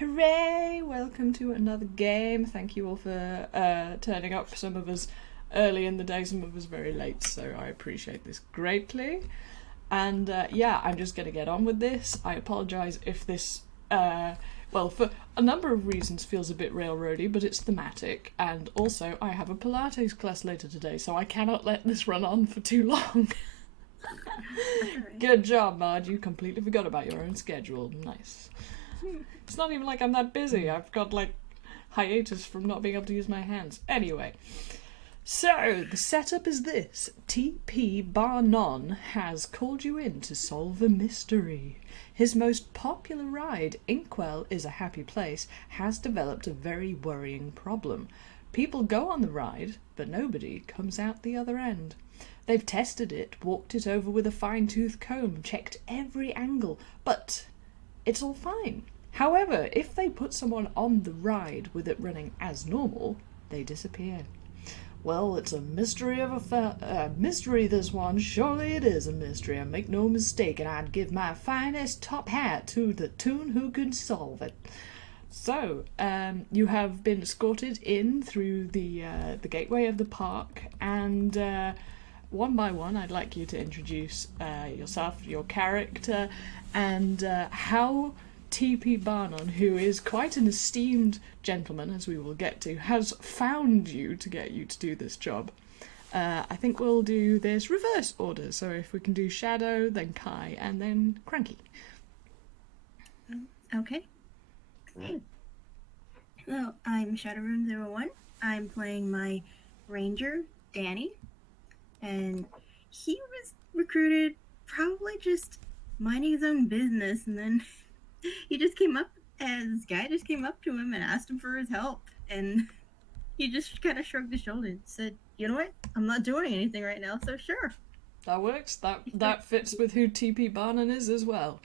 Hooray! Welcome to another game. Thank you all for turning up. Some of us early in the day, some of us very late, so I appreciate this greatly. And I'm just going to get on with this. I apologise if this, for a number of reasons feels a bit railroady, but it's thematic. And also, I have a Pilates class later today, so I cannot let this run on for too long. Good job, Marge. You completely forgot about your own schedule. Nice. It's not even like I'm that busy. I've got, hiatus from not being able to use my hands. Anyway. So, the setup is this. T.P. Barnon has called you in to solve a mystery. His most popular ride, Einquell is a Happy Place, has developed a very worrying problem. People go on the ride, but nobody comes out the other end. They've tested it, walked it over with a fine-tooth comb, checked every angle, but it's all fine. However, if they put someone on the ride with it running as normal, they disappear. Well, it's a mystery of a mystery, this one. Surely it is a mystery, and make no mistake, and I'd give my finest top hat to the Toon who can solve it. So, you have been escorted in through the gateway of the park, and one by one, I'd like you to introduce yourself, your character, and how T.P. Barnon, who is quite an esteemed gentleman, as we will get to, has found you to get you to do this job. I think we'll do this reverse order, so if we can do Shadow, then Kai, and then Cranky. Okay. Hello, I'm Shadowrune 01. I'm playing my ranger, Danny, and he was recruited probably just minding his own business, and then this guy just came up to him and asked him for his help, and he just kind of shrugged his shoulders and said, you know what, I'm not doing anything right now, so sure. That works. That fits with who T.P. Barnon is as well.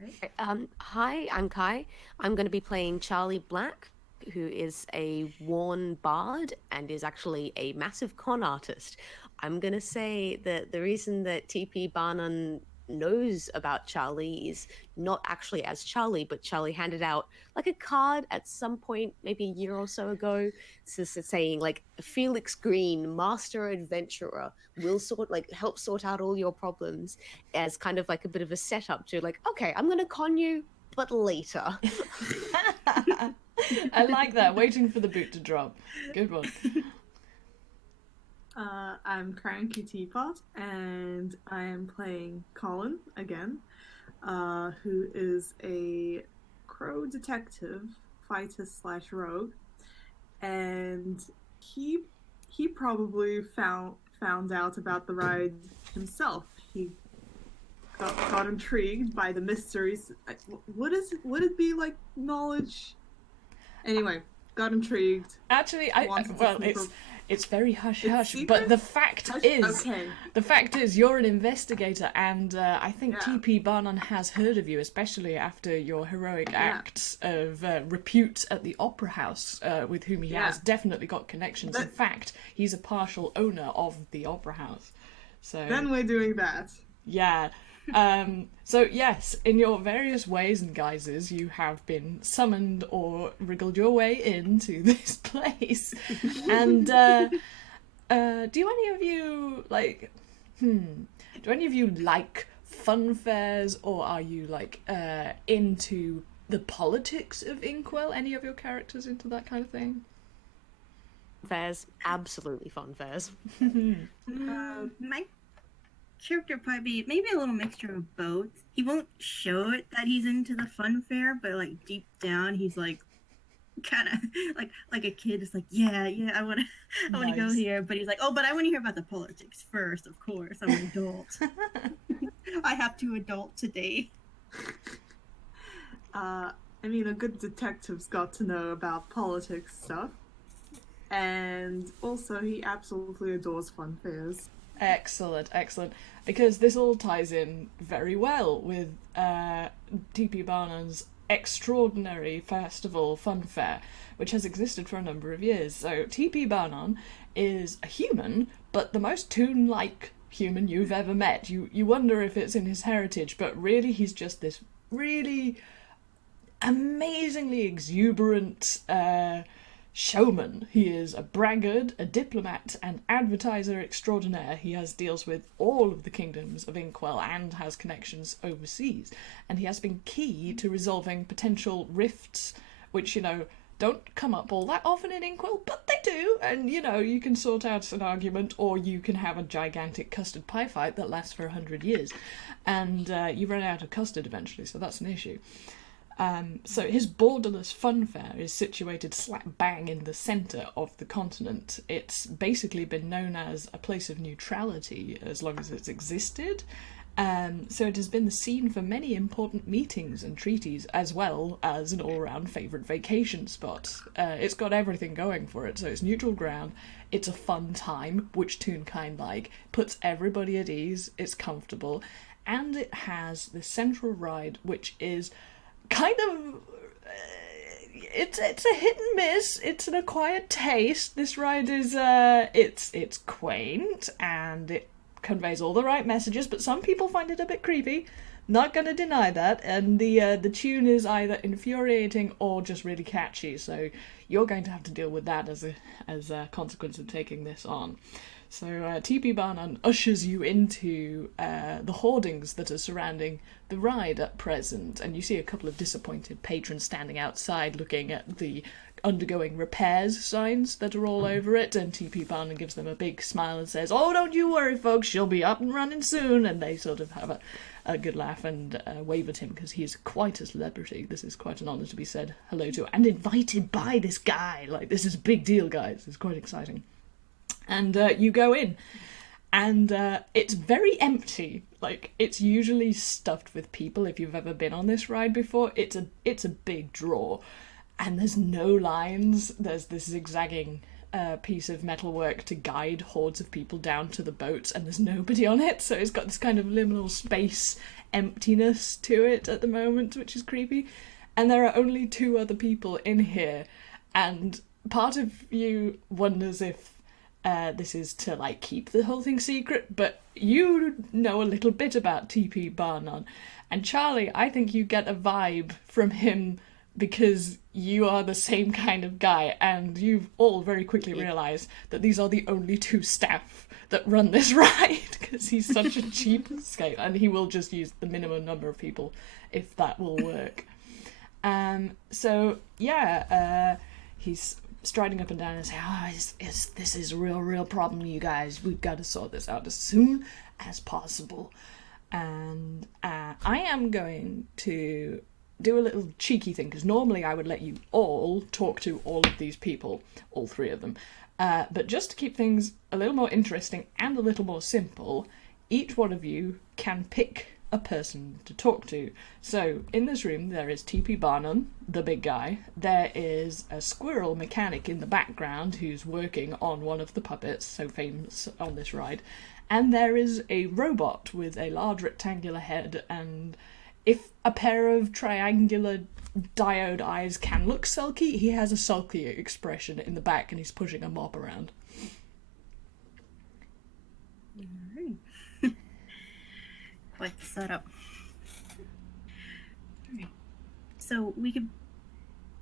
Great. Hi, I'm Kai. I'm going to be playing Charlie Black, who is a worn bard and is actually a massive con artist. I'm going to say that the reason that T.P. Barnon knows about Charlie is not actually as Charlie, but Charlie handed out a card at some point, maybe a year or so ago, saying Felix Green, master adventurer, will help sort out all your problems, as kind of a bit of a setup to okay, I'm gonna con you, but later. I like that, waiting for the boot to drop. Good one. I'm Cranky Teapot, and I am playing Colin again, who is a crow detective, fighter/rogue, and he probably found out about the ride himself. He got intrigued by the mysteries. Would it be knowledge? Anyway, got intrigued. Actually, it's very hush-hush, but the fact is you're an investigator, and I think T.P. Barnon has heard of you, especially after your heroic acts of repute at the Opera House, with whom he has definitely got connections. In fact, he's a partial owner of the Opera House. So then we're doing that. Yeah. So yes, in your various ways and guises, you have been summoned or wriggled your way into this place. And do any of you like fun fairs, or are you into the politics of Einquell? Any of your characters into that kind of thing? Fairs, absolutely fun fairs. My character probably maybe a little mixture of both. He won't show it that he's into the fun fair, but deep down he's kind of like a kid, just I want to go here, but he's oh, but I want to hear about the politics first, of course. I'm an adult. I have to adult today. A good detective's got to know about politics stuff, and also he absolutely adores fun fairs. Excellent, because this all ties in very well with T.P. Barnon's extraordinary festival fun fair, which has existed for a number of years. So T.P. Barnon is a human, but the most Toon-like human you've ever met. You wonder if it's in his heritage, but really he's just this really amazingly exuberant showman. He is a braggart, a diplomat, and advertiser extraordinaire. He has deals with all of the kingdoms of Einquell and has connections overseas. And he has been key to resolving potential rifts, which, don't come up all that often in Einquell, but they do. And, you can sort out an argument, or you can have a gigantic custard pie fight that lasts for 100 years. And you run out of custard eventually, so that's an issue. So his borderless fun fair is situated slap bang in the centre of the continent. It's basically been known as a place of neutrality as long as it's existed. So it has been the scene for many important meetings and treaties, as well as an all-round favourite vacation spot. It's got everything going for it, so it's neutral ground, it's a fun time, which Toonkind like, puts everybody at ease, it's comfortable, and it has the central ride, which is kind of it's a hit and miss. It's an acquired taste. This ride is it's quaint and it conveys all the right messages, but some people find it a bit creepy. Not gonna deny that. And the tune is either infuriating or just really catchy. So you're going to have to deal with that as a consequence of taking this on. So TP Barnum ushers you into the hoardings that are surrounding the ride at present, and you see a couple of disappointed patrons standing outside looking at the undergoing repairs signs that are all over it, and TP Barnum gives them a big smile and says, "Oh, don't you worry, folks, she'll be up and running soon," and they sort of have a good laugh and wave at him because he is quite a celebrity. This is quite an honour to be said hello to and invited by this guy. Like, this is a big deal, guys. It's quite exciting. And you go in, and it's very empty. Like, it's usually stuffed with people. If you've ever been on this ride before, it's a big draw, and there's no lines. There's this zigzagging piece of metalwork to guide hordes of people down to the boats, and there's nobody on it. So it's got this kind of liminal space emptiness to it at the moment, which is creepy. And there are only 2 other people in here, and part of you wonders if this is to, like, keep the whole thing secret, but you know a little bit about TP Barnum. And Charlie, I think you get a vibe from him because you are the same kind of guy, and you've all very quickly realised that these are the only 2 staff that run this ride, because he's such a cheapskate, and he will just use the minimum number of people if that will work. So, yeah, he's striding up and down and saying, this is a real problem, you guys. We've got to sort this out as soon as possible. And I am going to do a little cheeky thing, because normally I would let you all talk to all of these people, all 3 of them. But just to keep things a little more interesting and a little more simple, each one of you can pick a person to talk to. So in this room there is TP Barnum, the big guy. There is a squirrel mechanic in the background who's working on one of the puppets, so famous on this ride. And there is a robot with a large rectangular head, and if a pair of triangular diode eyes can look sulky, he has a sulky expression in the back and he's pushing a mop around. Alright. Quite the setup. Alright. So we could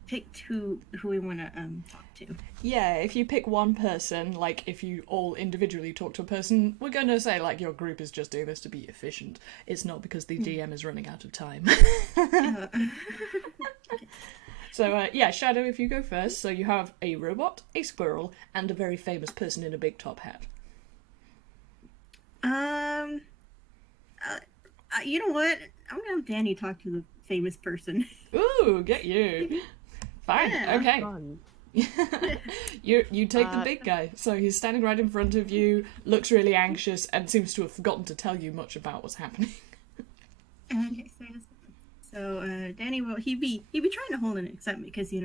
pick who we want to talk to. Yeah, if you pick one person, like if you all individually talk to a person, we're going to say like your group is just doing this to be efficient. It's not because the DM is running out of time. So yeah, Shadow, if you go first. So you have a robot, a squirrel, and a very famous person in a big top hat. You know what? I'm gonna have Danny talk to the famous person. Ooh, get you. Fine, Yeah. okay. Fun. You take the big guy. So he's standing right in front of you, looks really anxious, and seems to have forgotten to tell you much about what's happening. Okay, so Danny, well, he'd be trying to hold an excitement because he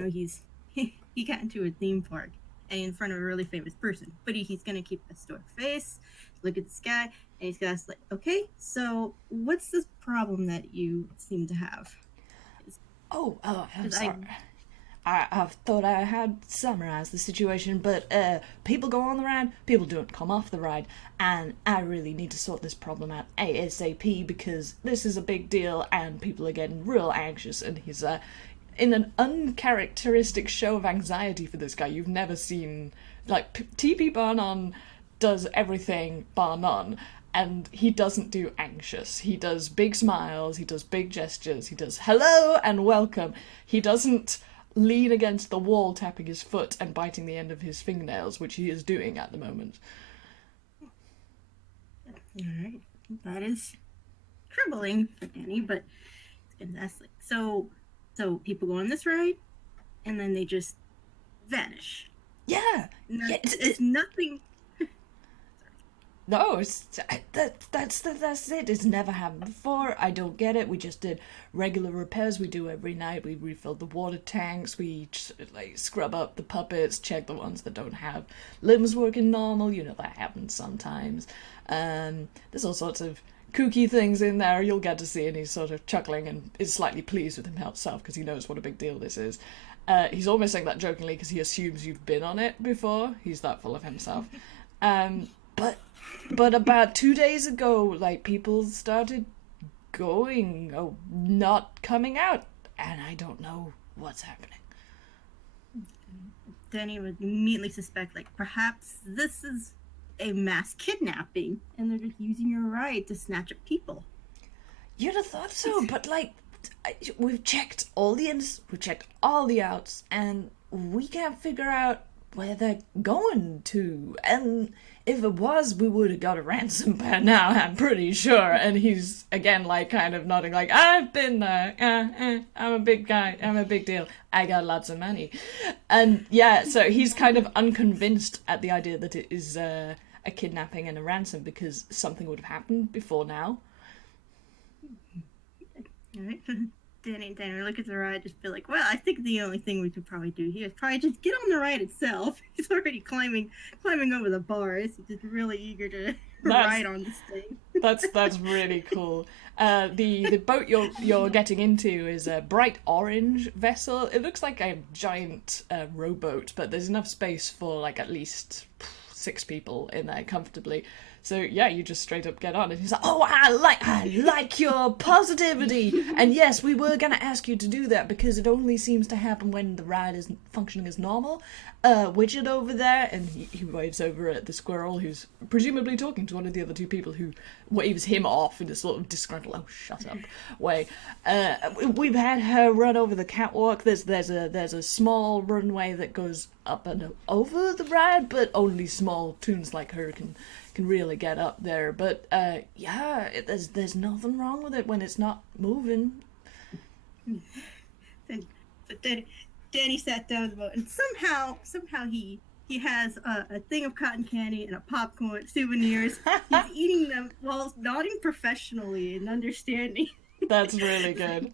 got into a theme park and in front of a really famous person, but he's gonna keep a stoic face, look at the sky, and he's gonna like, okay, so what's this problem that you seem to have? I'm 'Cause sorry. I thought I had summarized the situation, but people go on the ride, people don't come off the ride, and I really need to sort this problem out ASAP because this is a big deal and people are getting real anxious. And he's in an uncharacteristic show of anxiety for this guy. You've never seen, like, TP bar none does everything bar none, and he doesn't do anxious. He does big smiles, he does big gestures, he does hello and welcome. He doesn't lean against the wall tapping his foot and biting the end of his fingernails, which he is doing at the moment. Alright. That is troubling for Danny, but it's fantastic. So people go on this ride and then they just vanish. Yeah. It's nothing. No, that's it. It's never happened before. I don't get it. We just did regular repairs we do every night. We refilled the water tanks. We scrub up the puppets, check the ones that don't have limbs working normal. You know, that happens sometimes. There's all sorts of kooky things in there you'll get to see, and he's sort of chuckling and is slightly pleased with himself because he knows what a big deal this is. He's almost saying that jokingly because he assumes you've been on it before. He's that full of himself. But about 2 days ago, like, people started going, not coming out, and I don't know what's happening. Danny would immediately suspect, like, perhaps this is a mass kidnapping, and they're just using your ride to snatch up people. You'd have thought so, but, like, we've checked all the ins, we've checked all the outs, and we can't figure out where they're going to. And if it was, we would have got a ransom by now, I'm pretty sure. And he's, again, like, kind of nodding, like, I've been there. I'm a big guy. I'm a big deal. I got lots of money. And, yeah, so he's kind of unconvinced at the idea that it is a kidnapping and a ransom because something would have happened before now. Alright. Danny look at the ride, just feel like, well, I think the only thing we could probably do here is probably just get on the ride itself. He's already climbing over the bars. He's just really eager to ride on this thing. That's really cool. The boat you're getting into is a bright orange vessel. It looks like a giant rowboat, but there's enough space for like at least 6 people in there comfortably. So yeah, you just straight up get on, and he's like, "Oh, I like your positivity." And yes, we were gonna ask you to do that because it only seems to happen when the ride is functioning as normal. Widget over there, and he waves over at the squirrel, who's presumably talking to one of the other 2 people, who waves him off in a sort of disgruntled, "Oh, shut up" way. We've had her run over the catwalk. There's a small runway that goes up and over the ride, but only small toons like her can really get up there. But yeah, there's nothing wrong with it when it's not moving. But Danny sat down in the boat, and somehow he has a thing of cotton candy and a popcorn, souvenirs. He's eating them while nodding professionally and understanding. That's really good.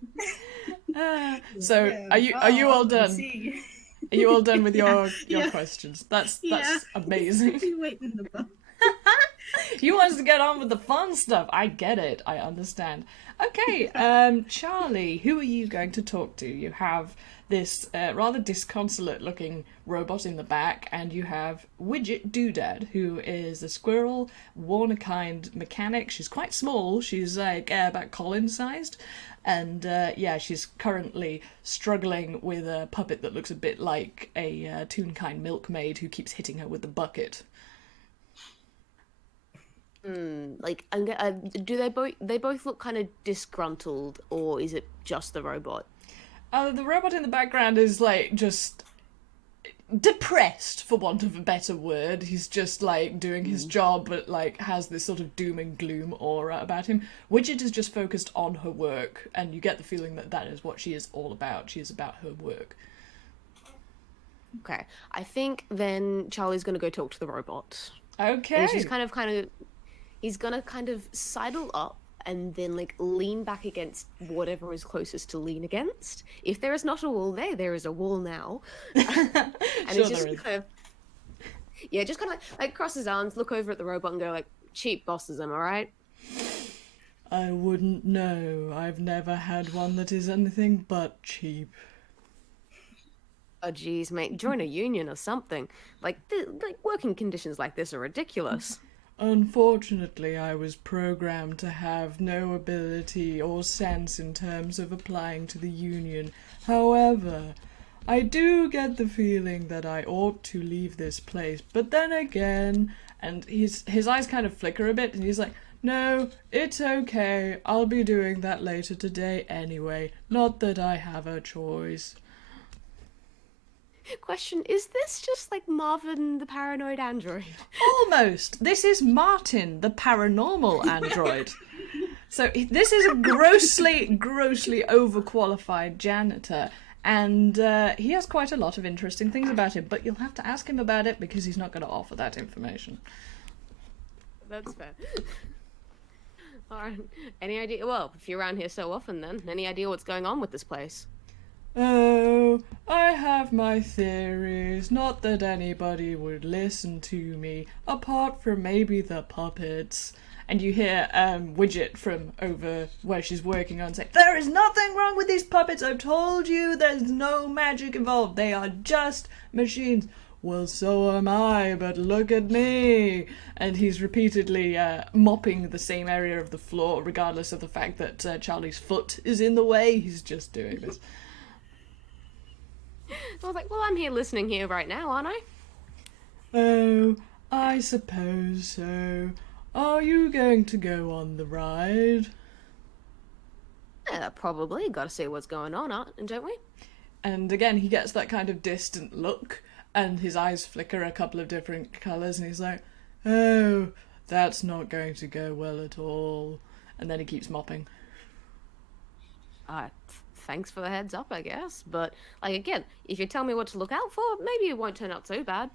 So are you all done? Are you all done with your questions? That's amazing. He's waiting in the boat. He wants to get on with the fun stuff. I get it. I understand. Okay, Charlie, who are you going to talk to? You have this rather disconsolate-looking robot in the back, and you have Widget Doodad, who is a squirrel, Warner-kind mechanic. She's quite small. She's like about Colin-sized. And yeah, she's currently struggling with a puppet that looks a bit like a Toonkind milkmaid who keeps hitting her with the bucket. Like, do they both look kind of disgruntled, or is it just the robot? The robot in the background is like just depressed, for want of a better word. He's just like doing his job, but like has this sort of doom and gloom aura about him. Widget is just focused on her work, and you get the feeling that that is what she is all about. She is about her work. Okay, I think then Charlie's gonna go talk to the robot. Okay. And she's he's gonna kind of sidle up and then like lean back against whatever is closest to lean against. If there is not a wall there is a wall now. And Sure it's just kind of like cross his arms, look over at the robot and go like, "Cheap bosses, am I right?" I wouldn't know. I've never had one that is anything but cheap. Oh, geez, mate, join a union or something. Like, working conditions like this are ridiculous. Unfortunately, I was programmed to have no ability or sense in terms of applying to the union. However, I do get the feeling that I ought to leave this place. But then again, and his eyes kind of flicker a bit, and he's like, no, it's okay. I'll be doing that later today anyway. Not that I have a choice. Question, is this just like Marvin the paranoid android? Almost. This is Martin, the paranormal android. So this is a grossly overqualified janitor, and he has quite a lot of interesting things about him, but you'll have to ask him about it because he's not going to offer that information. That's fair. Alright, any idea? Well, if you're around here so often then, any idea what's going on with this place? Oh, I have my theories. Not that anybody would listen to me, apart from maybe the puppets. And you hear Widget from over where she's working on say, there is nothing wrong with these puppets. I've told you there's no magic involved. They are just machines. Well, so am I, but look at me. And he's repeatedly mopping the same area of the floor, regardless of the fact that Charlie's foot is in the way. He's just doing this. I was like, well, I'm here listening here right now, aren't I? Oh, I suppose so. Are you going to go on the ride? Yeah, probably. Gotta see what's going on, don't we? And again, he gets that kind of distant look, and his eyes flicker a couple of different colours, and he's like, oh, that's not going to go well at all. And then he keeps mopping. Thanks for the heads up, I guess. But, like, again, if you tell me what to look out for, maybe it won't turn out so bad.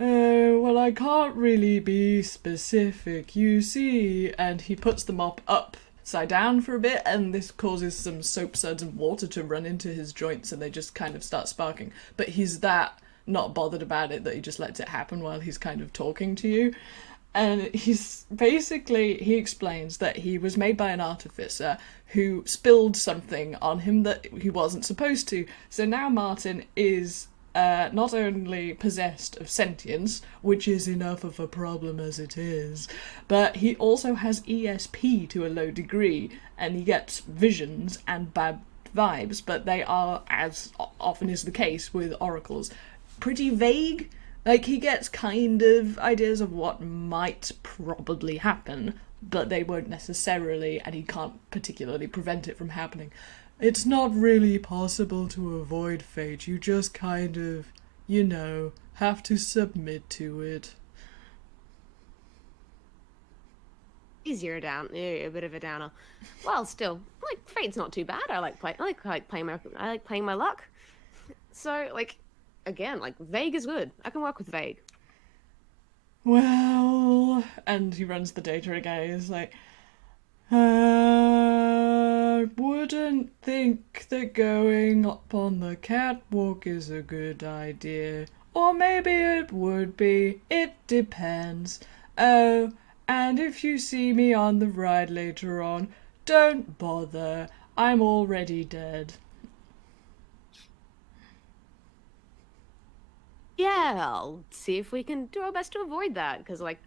Oh, well, I can't really be specific, you see. And he puts the mop upside down for a bit, and this causes some soap suds and water to run into his joints, and they just kind of start sparking. But he's that not bothered about it that he just lets it happen while he's kind of talking to you. And he explains that he was made by an artificer who spilled something on him that he wasn't supposed to. So now Martin is not only possessed of sentience, which is enough of a problem as it is, but he also has ESP to a low degree, and he gets visions and bad vibes, but they are, as often is the case with oracles, pretty vague. Like, he gets kind of ideas of what might probably happen, but they won't necessarily, and he can't particularly prevent it from happening. It's not really possible to avoid fate. You just kind of, have to submit to it. Easier down, a bit of a downer. Well, still, like, fate's not too bad. I like playing my luck. So, like, again, like, vague is good. I can work with vague. Well, and he runs the data again. He's like, I wouldn't think that going up on the catwalk is a good idea. Or maybe it would be. It depends. Oh, and if you see me on the ride later on, don't bother. I'm already dead. Yeah, I'll see if we can do our best to avoid that, because, like,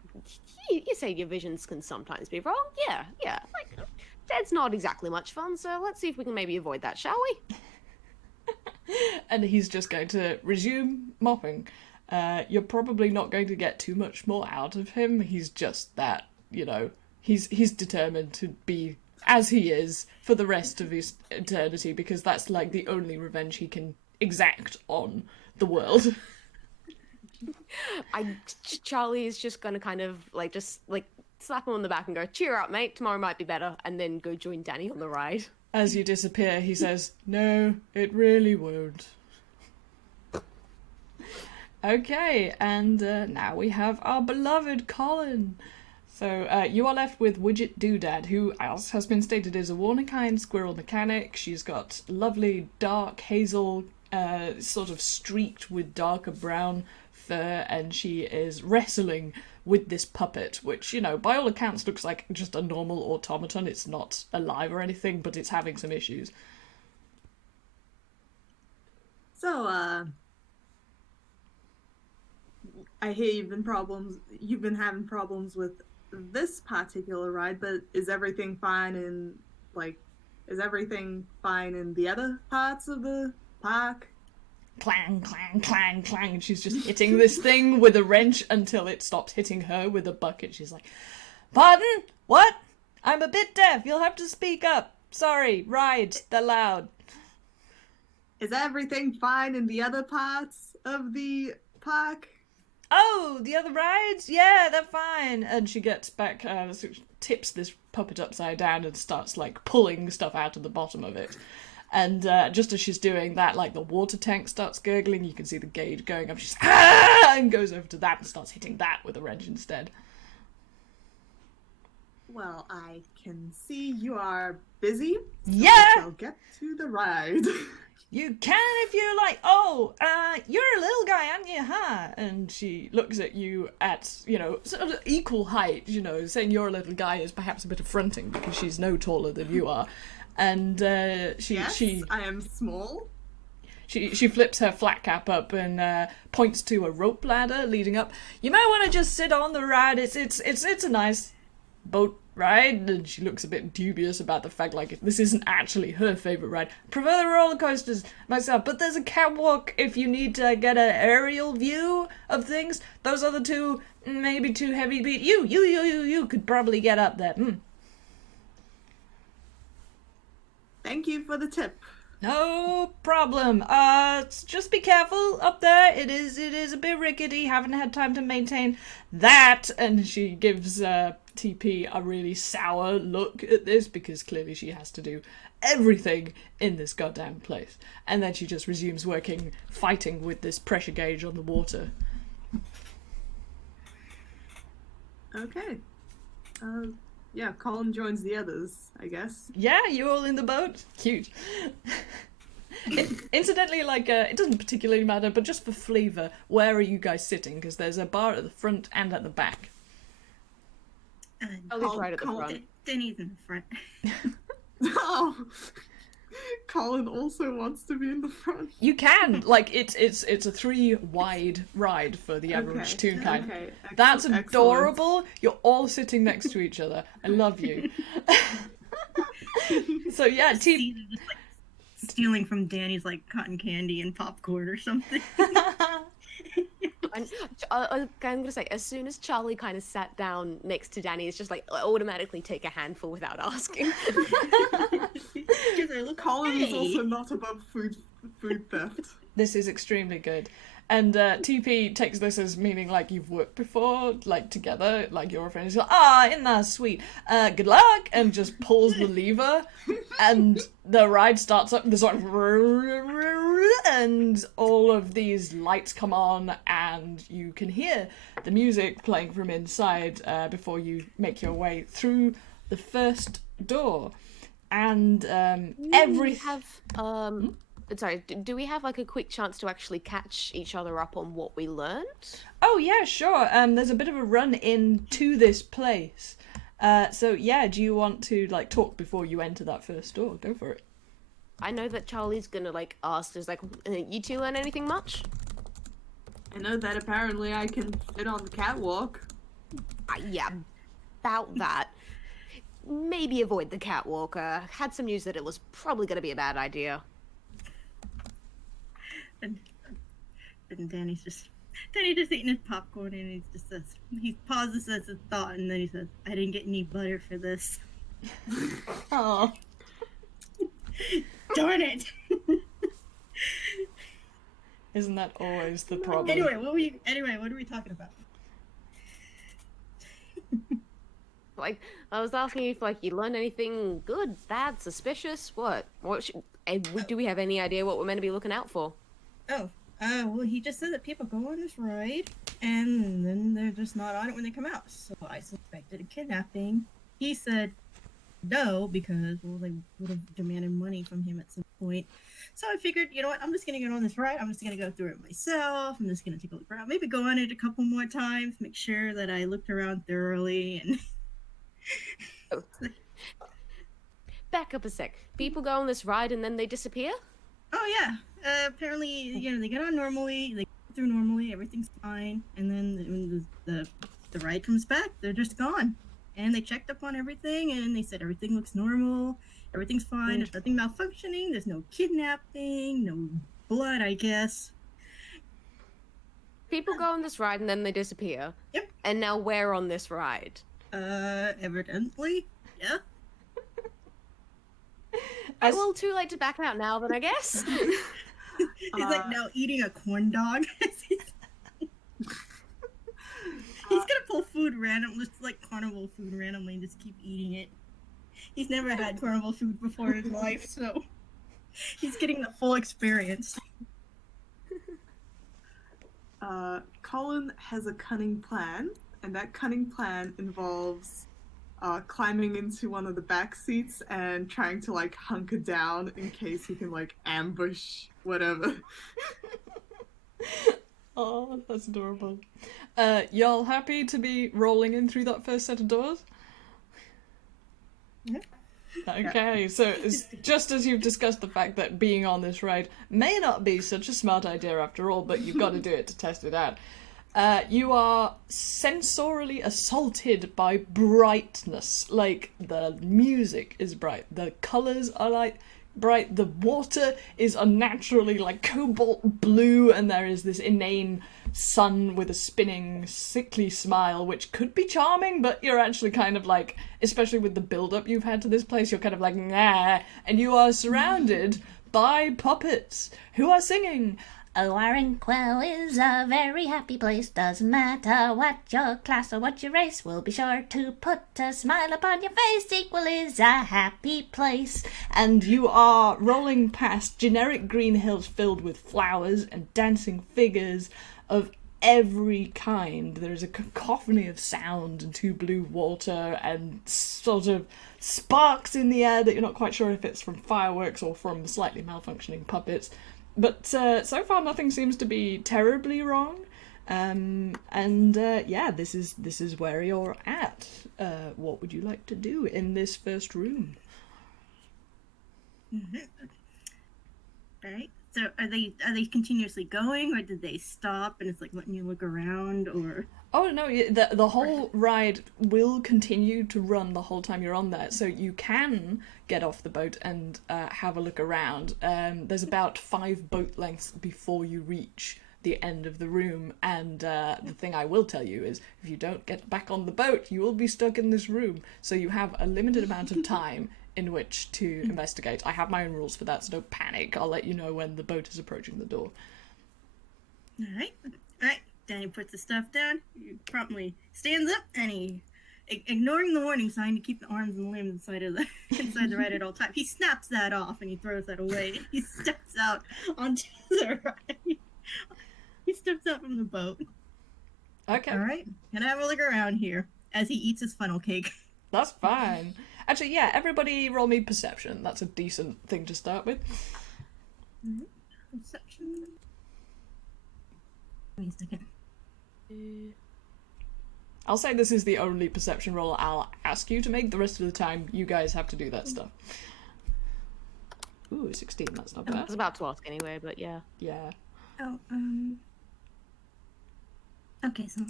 you say your visions can sometimes be wrong. Yeah, like, dead's not exactly much fun, so let's see if we can maybe avoid that, shall we? And he's just going to resume mopping. You're probably not going to get too much more out of him. He's just that, he's determined to be as he is for the rest of his eternity, because that's, like, the only revenge he can exact on the world. Charlie is just gonna kind of just slap him on the back and go, cheer up, mate, tomorrow might be better, and then go join Danny on the ride. As you disappear, he says, no, it really won't. Okay, and now we have our beloved Colin. So you are left with Widget Doodad, who, as has been stated, is a Warnikind squirrel mechanic. She's got lovely dark hazel, sort of streaked with darker brown fur, and she is wrestling with this puppet, which, by all accounts looks like just a normal automaton. It's not alive or anything, but it's having some issues. So, I hear you've been having problems with this particular ride, but is everything fine in the other parts of the park? Clang, clang, clang, clang. And she's just hitting this thing with a wrench until it stops hitting her with a bucket. She's like, pardon? What? I'm a bit deaf. You'll have to speak up. Sorry, ride. They're loud. Is everything fine in the other parts of the park? Oh, the other rides? Yeah, they're fine. And she gets back, tips this puppet upside down and starts, like, pulling stuff out of the bottom of it. And just as she's doing that, like, the water tank starts gurgling. You can see the gauge going up. She's and goes over to that and starts hitting that with a wrench instead. Well, I can see you are busy. So Yeah! I'll get to the ride. You can if you like. Oh, you're a little guy, aren't you, huh? And she looks at you at, sort of equal height, saying you're a little guy is perhaps a bit affronting because she's no taller than you are. And Yes, I am small. She flips her flat cap up and points to a rope ladder leading up. You might want to just sit on the ride. It's a nice boat ride. And she looks a bit dubious about the fact like this isn't actually her favorite ride. I prefer the roller coasters myself, but there's a catwalk if you need to get an aerial view of things. Those other two maybe too heavy. But you could probably get up there. Thank you for the tip. No problem. Just be careful up there. It is a bit rickety. Haven't had time to maintain that. And she gives TP a really sour look at this because clearly she has to do everything in this goddamn place. And then she just resumes fighting with this pressure gauge on the water. Okay. Yeah, Colin joins the others, I guess. Yeah, you all in the boat? Cute. Incidentally, it doesn't particularly matter, but just for flavour, where are you guys sitting? Because there's a bar at the front and at the back. Charlie's right at the front. Denny's in the front. Oh, Colin also wants to be in the front. You can, it's a 3-wide ride for the average Toonkind. Okay, That's excellent. adorable. You're all sitting next to each other. I love you. So yeah, Just stealing from Danny's like cotton candy and popcorn or something. I'm gonna say, as soon as Charlie kind of sat down next to Danny, it's just like automatically take a handful without asking. Colin is also not above food theft. This is extremely good. And TP takes this as meaning like you've worked before, like together, like you're a friend. He's like, isn't that sweet? Good luck! And just pulls the lever, and the ride starts up, and there's like, and all of these lights come on, and you can hear the music playing from inside before you make your way through the first door. And do we have like a quick chance to actually catch each other up on what we learned? Oh yeah, sure. There's a bit of a run into this place. So yeah, do you want to like talk before you enter that first door? Go for it. I know that Charlie's gonna like ask us like, you two learn anything much? I know that apparently I can fit on the catwalk. Yeah, about that. Maybe avoid the catwalk. Had some news that it was probably gonna be a bad idea. And Danny just eating his popcorn, and he pauses as a thought, and then he says, "I didn't get any butter for this." Oh, Darn it! isn't that always the problem? Anyway, what are we talking about? Like, I was asking if like you learned anything good, bad, suspicious. What do we have any idea what we're meant to be looking out for? Oh, well, he just said that people go on this ride, and then they're just not on it when they come out. So I suspected a kidnapping. He said no, because, well, they would have demanded money from him at some point. So I figured, you know what, I'm just going to get on this ride. I'm just going to go through it myself. I'm just going to take a look around. Maybe go on it a couple more times, make sure that I looked around thoroughly, and... Back up a sec. People go on this ride and then they disappear? Oh, Oh yeah. Apparently, they get on normally. They go through normally. Everything's fine. And then when the ride comes back, they're just gone. And they checked up on everything, and they said everything looks normal. Everything's fine. There's nothing malfunctioning. There's no kidnapping. No blood, I guess. People go on this ride and then they disappear. Yep. And now we're on this ride. Evidently, yeah. It's a little too late to back out now, then I guess. He's like now eating a corn dog. He's gonna pull food randomly, just like carnival food randomly, and just keep eating it. He's never had carnival food before in his life, so he's getting the full experience. Colin has a cunning plan, and that cunning plan involves climbing into one of the back seats and trying to like hunker down in case he can like ambush whatever. Oh, that's adorable. Y'all happy to be rolling in through that first set of doors? Yeah. Okay, so it's just as you've discussed the fact that being on this ride may not be such a smart idea after all, but you've got to do it to test it out. You are sensorially assaulted by brightness. Like, the music is bright, the colours are like bright, the water is unnaturally like cobalt blue, and there is this inane sun with a spinning, sickly smile, which could be charming, but you're actually kind of like, especially with the build-up you've had to this place, you're kind of like, nah, and you are surrounded by puppets who are singing, "Oh, Einquell is a very happy place. Doesn't matter what your class or what your race. We'll be sure to put a smile upon your face. Equal is a happy place." and you are rolling past generic green hills filled with flowers and dancing figures of every kind. There is a cacophony of sound and too blue water and sort of sparks in the air that you're not quite sure if it's from fireworks or from slightly malfunctioning puppets. But so far nothing seems to be terribly wrong. Yeah, this is where you're at. What would you like to do in this first room? Right. So are they continuously going, or did they stop and it's like letting you look around, or? Oh no, the whole ride will continue to run the whole time you're on there, so you can get off the boat and have a look around. There's about 5 boat lengths before you reach the end of the room, and the thing I will tell you is if you don't get back on the boat, you will be stuck in this room, so you have a limited amount of time in which to investigate. I have my own rules for that, so don't panic. I'll let you know when the boat is approaching the door. Alright. Danny puts the stuff down. He promptly stands up and he, ignoring the warning sign to keep the arms and limbs inside the ride at all times, he snaps that off and he throws that away. He steps out onto the ride. He steps out from the boat. Okay. Alright. Can I have a look around here as he eats his funnel cake? That's fine. Actually, yeah, everybody roll me perception. That's a decent thing to start with. Perception. Wait a second. I'll say this is the only perception roll I'll ask you to make. The rest of the time, you guys have to do that stuff. Ooh, 16, that's not I bad. was about to ask anyway, but yeah. Yeah. Oh, okay, so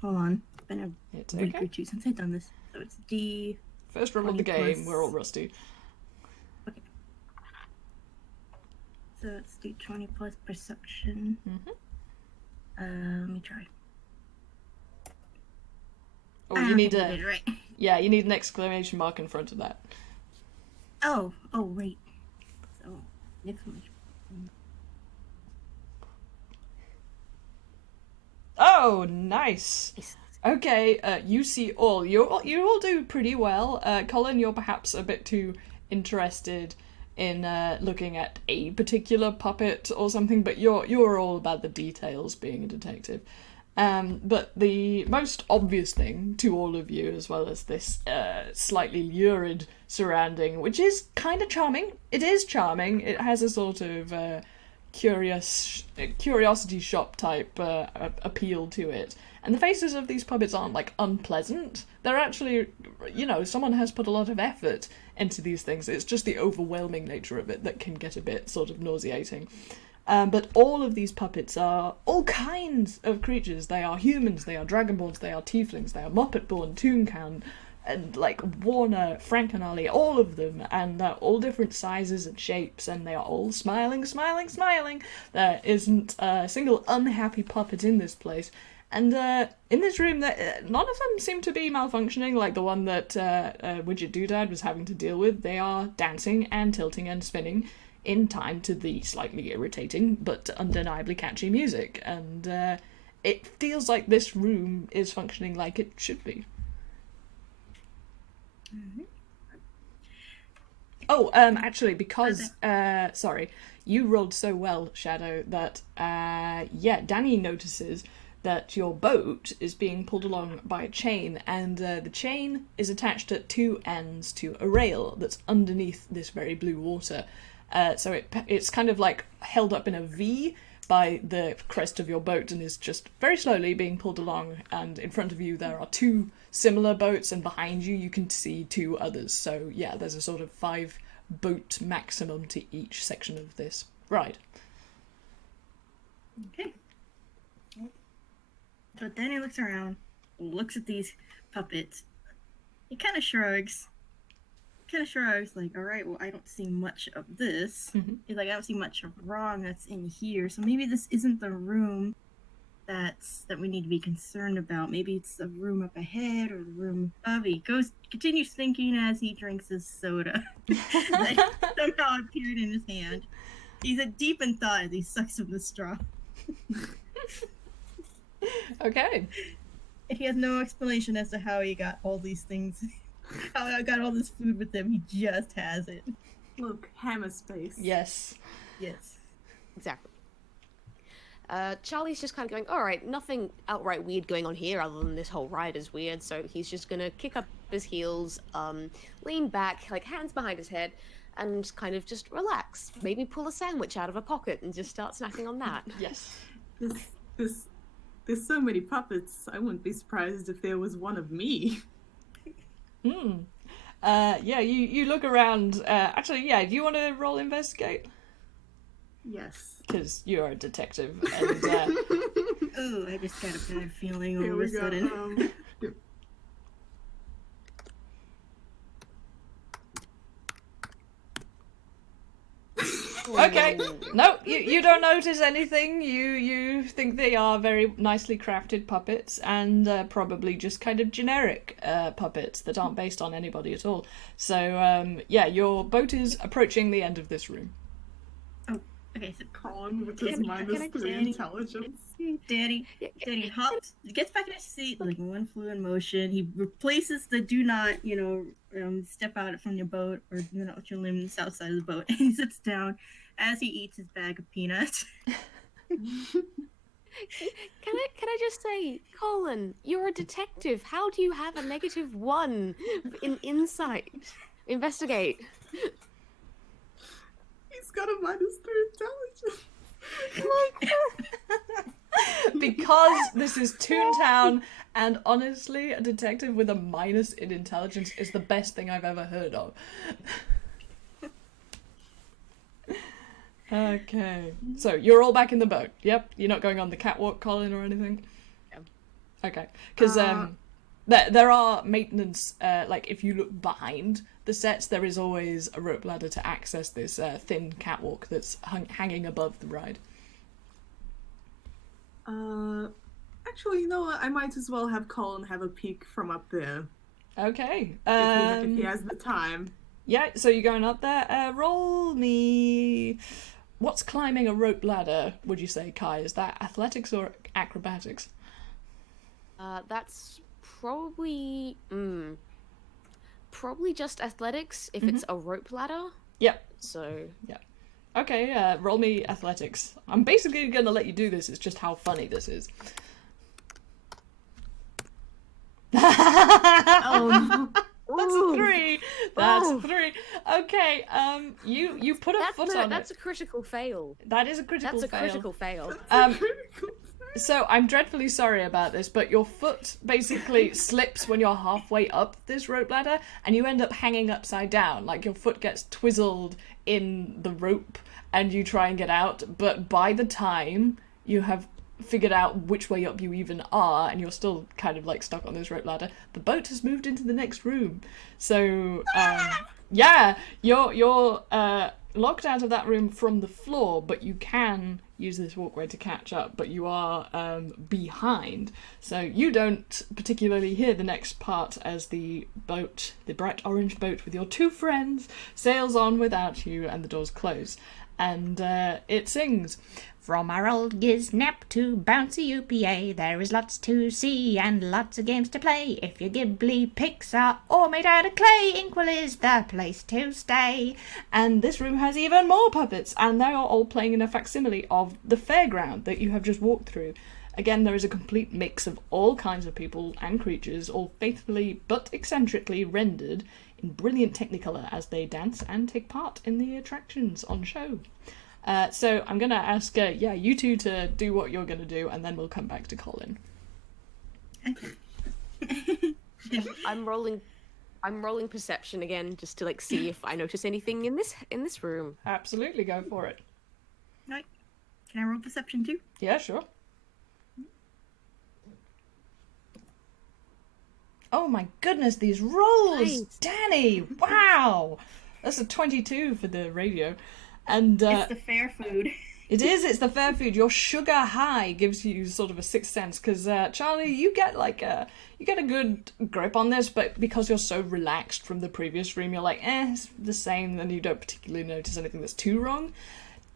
hold on. It's been a It's week okay. or two since I've done this. So it's D. First roll of the 20 game, plus- we're all rusty. Okay. So it's D20 plus perception. Let me try. Oh, you need I did it a... right. Yeah, you need an exclamation mark in front of that. Oh, right. So, exclamation. Oh, nice! Okay, you see all. You all do pretty well. Colin, you're perhaps a bit too interested in looking at a particular puppet or something, but you're all about the details, being a detective. But the most obvious thing to all of you, as well as this slightly lurid surrounding, which is kind of charming. It is charming. It has a sort of curiosity shop type appeal to it. And the faces of these puppets aren't like unpleasant. They're actually, someone has put a lot of effort enter these things. It's just the overwhelming nature of it that can get a bit sort of nauseating. But all of these puppets are all kinds of creatures. They are humans, they are dragonborns, they are tieflings, they are Muppet-born, Toonkind, and like Warner, Frankenali, all of them, and they're all different sizes and shapes, and they are all smiling, smiling, smiling. There isn't a single unhappy puppet in this place. And in this room, none of them seem to be malfunctioning, like the one that Widget Doodad was having to deal with. They are dancing and tilting and spinning in time to the slightly irritating but undeniably catchy music, and it feels like this room is functioning like it should be. Mm-hmm. Oh, actually, because sorry, you rolled so well, Shadow, that Danny notices that your boat is being pulled along by a chain, and the chain is attached at two ends to a rail that's underneath this very blue water. So it's kind of like held up in a V by the crest of your boat and is just very slowly being pulled along, and in front of you there are two similar boats, and behind you you can see two others. So yeah, there's a sort of 5 boat maximum to each section of this ride. Okay. So Danny looks around, looks at these puppets. He kind of shrugs, like, all right, well, I don't see much of this. Mm-hmm. He's like, I don't see much wrong that's in here. So maybe this isn't the room that we need to be concerned about. Maybe it's the room up ahead or the room above. He continues thinking as he drinks his soda that somehow appeared in his hand. He's deep in thought as he sucks from the straw. Okay. And he has no explanation as to how he got all these things. How I got all this food with him. He just has it. Look, hammer space. Yes. Yes. Exactly. Charlie's just kind of going, all right, nothing outright weird going on here other than this whole ride is weird, so he's just gonna kick up his heels, lean back, like hands behind his head, and kind of just relax. Maybe pull a sandwich out of a pocket and just start snacking on that. Yes. There's so many puppets, I wouldn't be surprised if there was one of me. Yeah, you look around. Actually, yeah, do you want to roll investigate? Yes. Because you're a detective, and Oh, I just got a bad feeling all Here of we a go. sudden. okay. No, you don't notice anything. You think they are very nicely crafted puppets, and probably just kind of generic puppets that aren't based on anybody at all. So yeah, your boat is approaching the end of this room. Oh, okay, so Colin with his Can -3 I just- intelligence. Daddy hops, gets back in his seat like one fluid motion. He replaces the do not, step out from your boat or do not put your limbs outside of the boat. And he sits down as he eats his bag of peanuts. Can I just say, Colin, you're a detective. How do you have a -1 in insight? Investigate. He's got a -3 intelligence. Because this is Toontown, and honestly, a detective with a minus in intelligence is the best thing I've ever heard of. Okay, so you're all back in the boat. Yep, you're not going on the catwalk, Colin, or anything. No. Okay, because there are maintenance. Like if you look behind the sets, there is always a rope ladder to access this thin catwalk that's hanging above the ride. Actually, you know what? I might as well have Colin have a peek from up there. Okay. If he has the time. Yeah, so you're going up there. Roll me. What's climbing a rope ladder, would you say, Kai? Is that athletics or acrobatics? That's probably just athletics if it's a rope ladder. Yep. So Okay, roll me athletics. I'm basically going to let you do this, it's just how funny this is. Oh, That's a 3! That's a 3! Okay, you put a foot on that's it. a critical fail. That is a critical That's a fail. critical fail. Critical So I'm dreadfully sorry about this, but your foot basically slips when you're halfway up this rope ladder, and you end up hanging upside down. Like your foot gets twizzled in the rope, and you try and get out. But by the time you have figured out which way up you even are, and you're still kind of like stuck on this rope ladder, the boat has moved into the next room. So yeah, you're locked out of that room from the floor, but you can use this walkway to catch up, but you are behind, so you don't particularly hear the next part as the boat, the bright orange boat with your two friends, sails on without you, and the doors close, and it sings, From our old Giznap to bouncy UPA, there is lots to see and lots of games to play. If you're Ghibli, Pixar, or made out of clay, Inkwell is the place to stay. and this room has even more puppets, and they are all playing in a facsimile of the fairground that you have just walked through. Again, there is a complete mix of all kinds of people and creatures, all faithfully but eccentrically rendered in brilliant technicolor as they dance and take part in the attractions on show. So I'm going to ask, you two to do what you're going to do, and then we'll come back to Colin. I'm rolling perception again, just to like see if I notice anything in this room. Absolutely, go for it. Right. Can I roll perception too? Yeah, sure. Oh my goodness, these rolls! Nice. Danny, wow! That's a 22 for the radio. And It's the fair food. it's the fair food. Your sugar high gives you sort of a sixth sense, because Charlie, you get a good grip on this, but because you're so relaxed from the previous room, you're like, it's the same, and you don't particularly notice anything that's too wrong.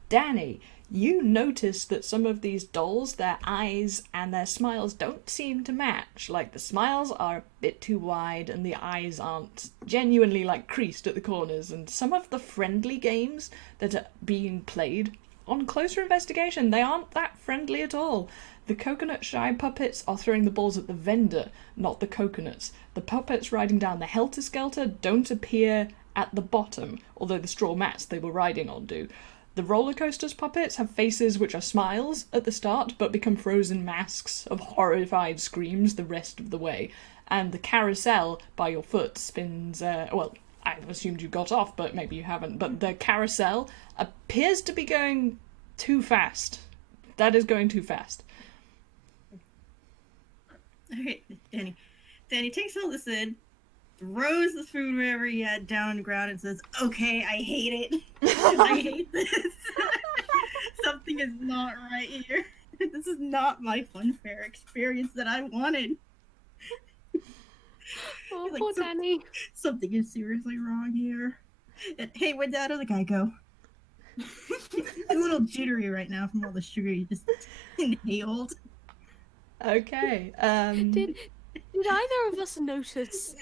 Danny, you notice that some of these dolls, their eyes and their smiles don't seem to match. Like, the smiles are a bit too wide and the eyes aren't genuinely, like, creased at the corners. And some of the friendly games that are being played, on closer investigation, they aren't that friendly at all. The coconut shy puppets are throwing the balls at the vendor, not the coconuts. The puppets riding down the helter-skelter don't appear at the bottom, although the straw mats they were riding on do. The roller coasters puppets have faces which are smiles at the start, but become frozen masks of horrified screams the rest of the way. And the carousel by your foot spins, well, I assumed you got off, but maybe you haven't, but the carousel appears to be going too fast. That is going too fast. Okay, Danny takes all this in, throws the food wherever he had down on the ground, and says, "Okay, I hate it. I hate this. Something is not right here. This is not my fun fair experience that I wanted." Oh, Like, poor Danny. Something is seriously wrong here. And, hey, where'd that other guy go? He's a little jittery right now from all the sugar he just inhaled. Okay. Did either of us notice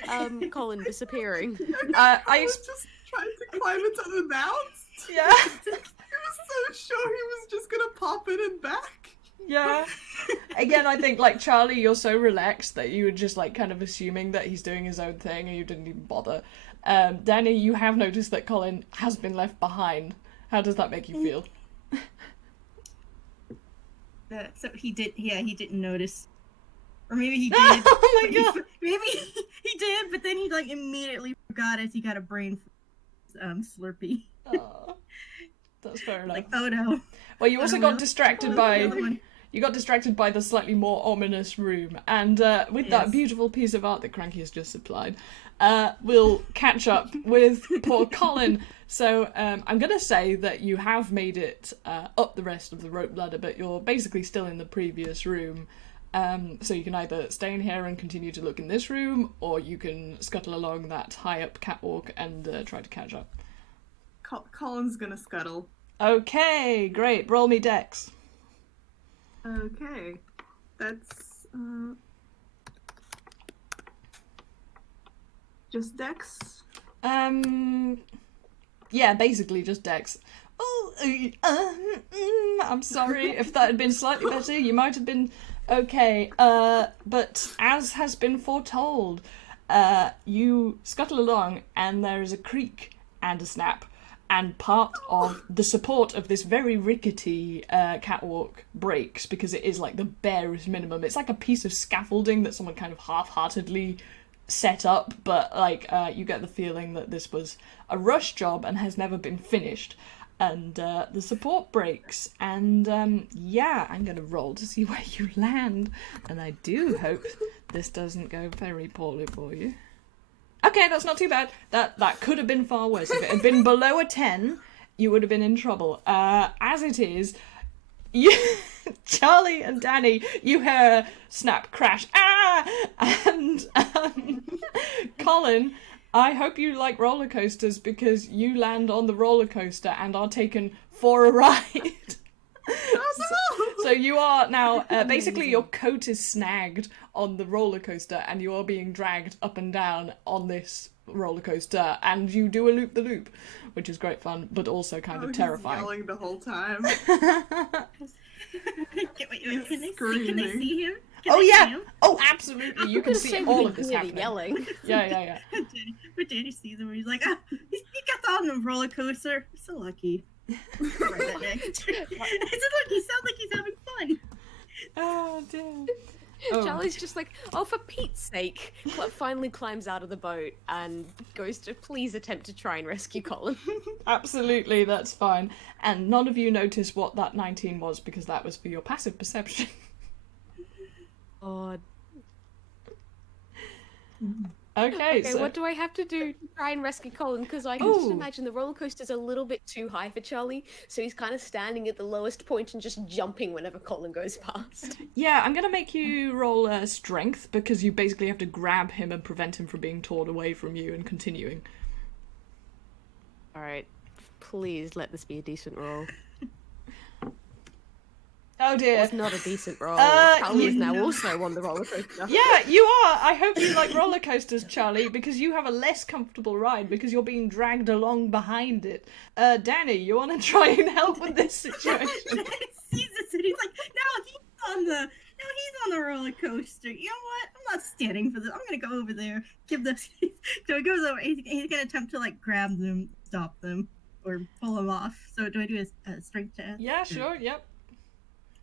Colin disappearing? I was just trying to climb it unannounced. Yeah. I was so sure he was just gonna pop in and back. Yeah. Again, I think, like, Charlie, you're so relaxed that you were just, like, kind of assuming that he's doing his own thing and you didn't even bother. Danny, you have noticed that Colin has been left behind. How does that make you feel? So he didn't notice. Or maybe he did. Oh my but god! Maybe he did, but then he, like, immediately forgot as he got a brain Slurpee. Oh, that's fair enough. Like, oh no. Well, you also Oh, got no. distracted Oh, by... the other one. You got distracted by the slightly more ominous room, and with that Yes. beautiful piece of art that Cranky has just supplied, we'll catch up with poor Colin. So I'm going to say that you have made it up the rest of the rope ladder, but you're basically still in the previous room. So you can either stay in here and continue to look in this room, or you can scuttle along that high-up catwalk and try to catch up. Colin's gonna scuttle. Okay, great. Roll me dex. Okay, that's just Dex. Yeah, basically just dex. Oh, I'm sorry if that had been slightly better. You might have been okay. But as has been foretold, you scuttle along and there is a creak and a snap, and part of the support of this very rickety catwalk breaks because it is like the barest minimum. It's like a piece of scaffolding that someone kind of half-heartedly set up, but like you get the feeling that this was a rush job and has never been finished. And the support breaks, and yeah, I'm gonna roll to see where you land, and I do hope this doesn't go very poorly for you. Okay, that's not too bad. That could have been far worse. If it had been below a 10, you would have been in trouble. As it is, you, Charlie and Danny, you hear a snap, crash, and Colin, I hope you like roller coasters because you land on the roller coaster and are taken for a ride. So you are now, basically your coat is snagged on the roller coaster and you are being dragged up and down on this roller coaster, and you do a loop-the-loop, which is great fun, but also kind of terrifying. He's yelling the whole time. Can I see him? Oh yeah! Oh, absolutely! You can see all of this happening. Yelling. Yeah. But Danny sees him and he's like, he got on the roller coaster. So lucky. I said, look, he sounds like he's having fun. Oh dear. Charlie's just like, oh, for Pete's sake, finally climbs out of the boat and goes to please attempt to try and rescue Colin. Absolutely, that's fine. And none of you notice what that 19 was because that was for your passive perception. God. Okay, so what do I have to do to try and rescue Colin? Because I can just imagine the roller coaster's a little bit too high for Charlie, so he's kind of standing at the lowest point and just jumping whenever Colin goes past. yeah, I'm gonna make you roll strength because you basically have to grab him and prevent him from being torn away from you and continuing. Alright, please let this be a decent roll. Oh dear. It's not a decent roll. Charlie is now also on the roller coaster. Yeah, you are. I hope you like roller coasters, Charlie, because you have a less comfortable ride because you're being dragged along behind it. Danny, you want to try and help with this situation? He sees this and he's like, no, he's on the roller coaster. You know what? I'm not standing for this. I'm gonna go over there. Give this. So he goes over. He's gonna attempt to like grab them, stop them, or pull them off. So do I do a strength test? Yeah, sure. Yep.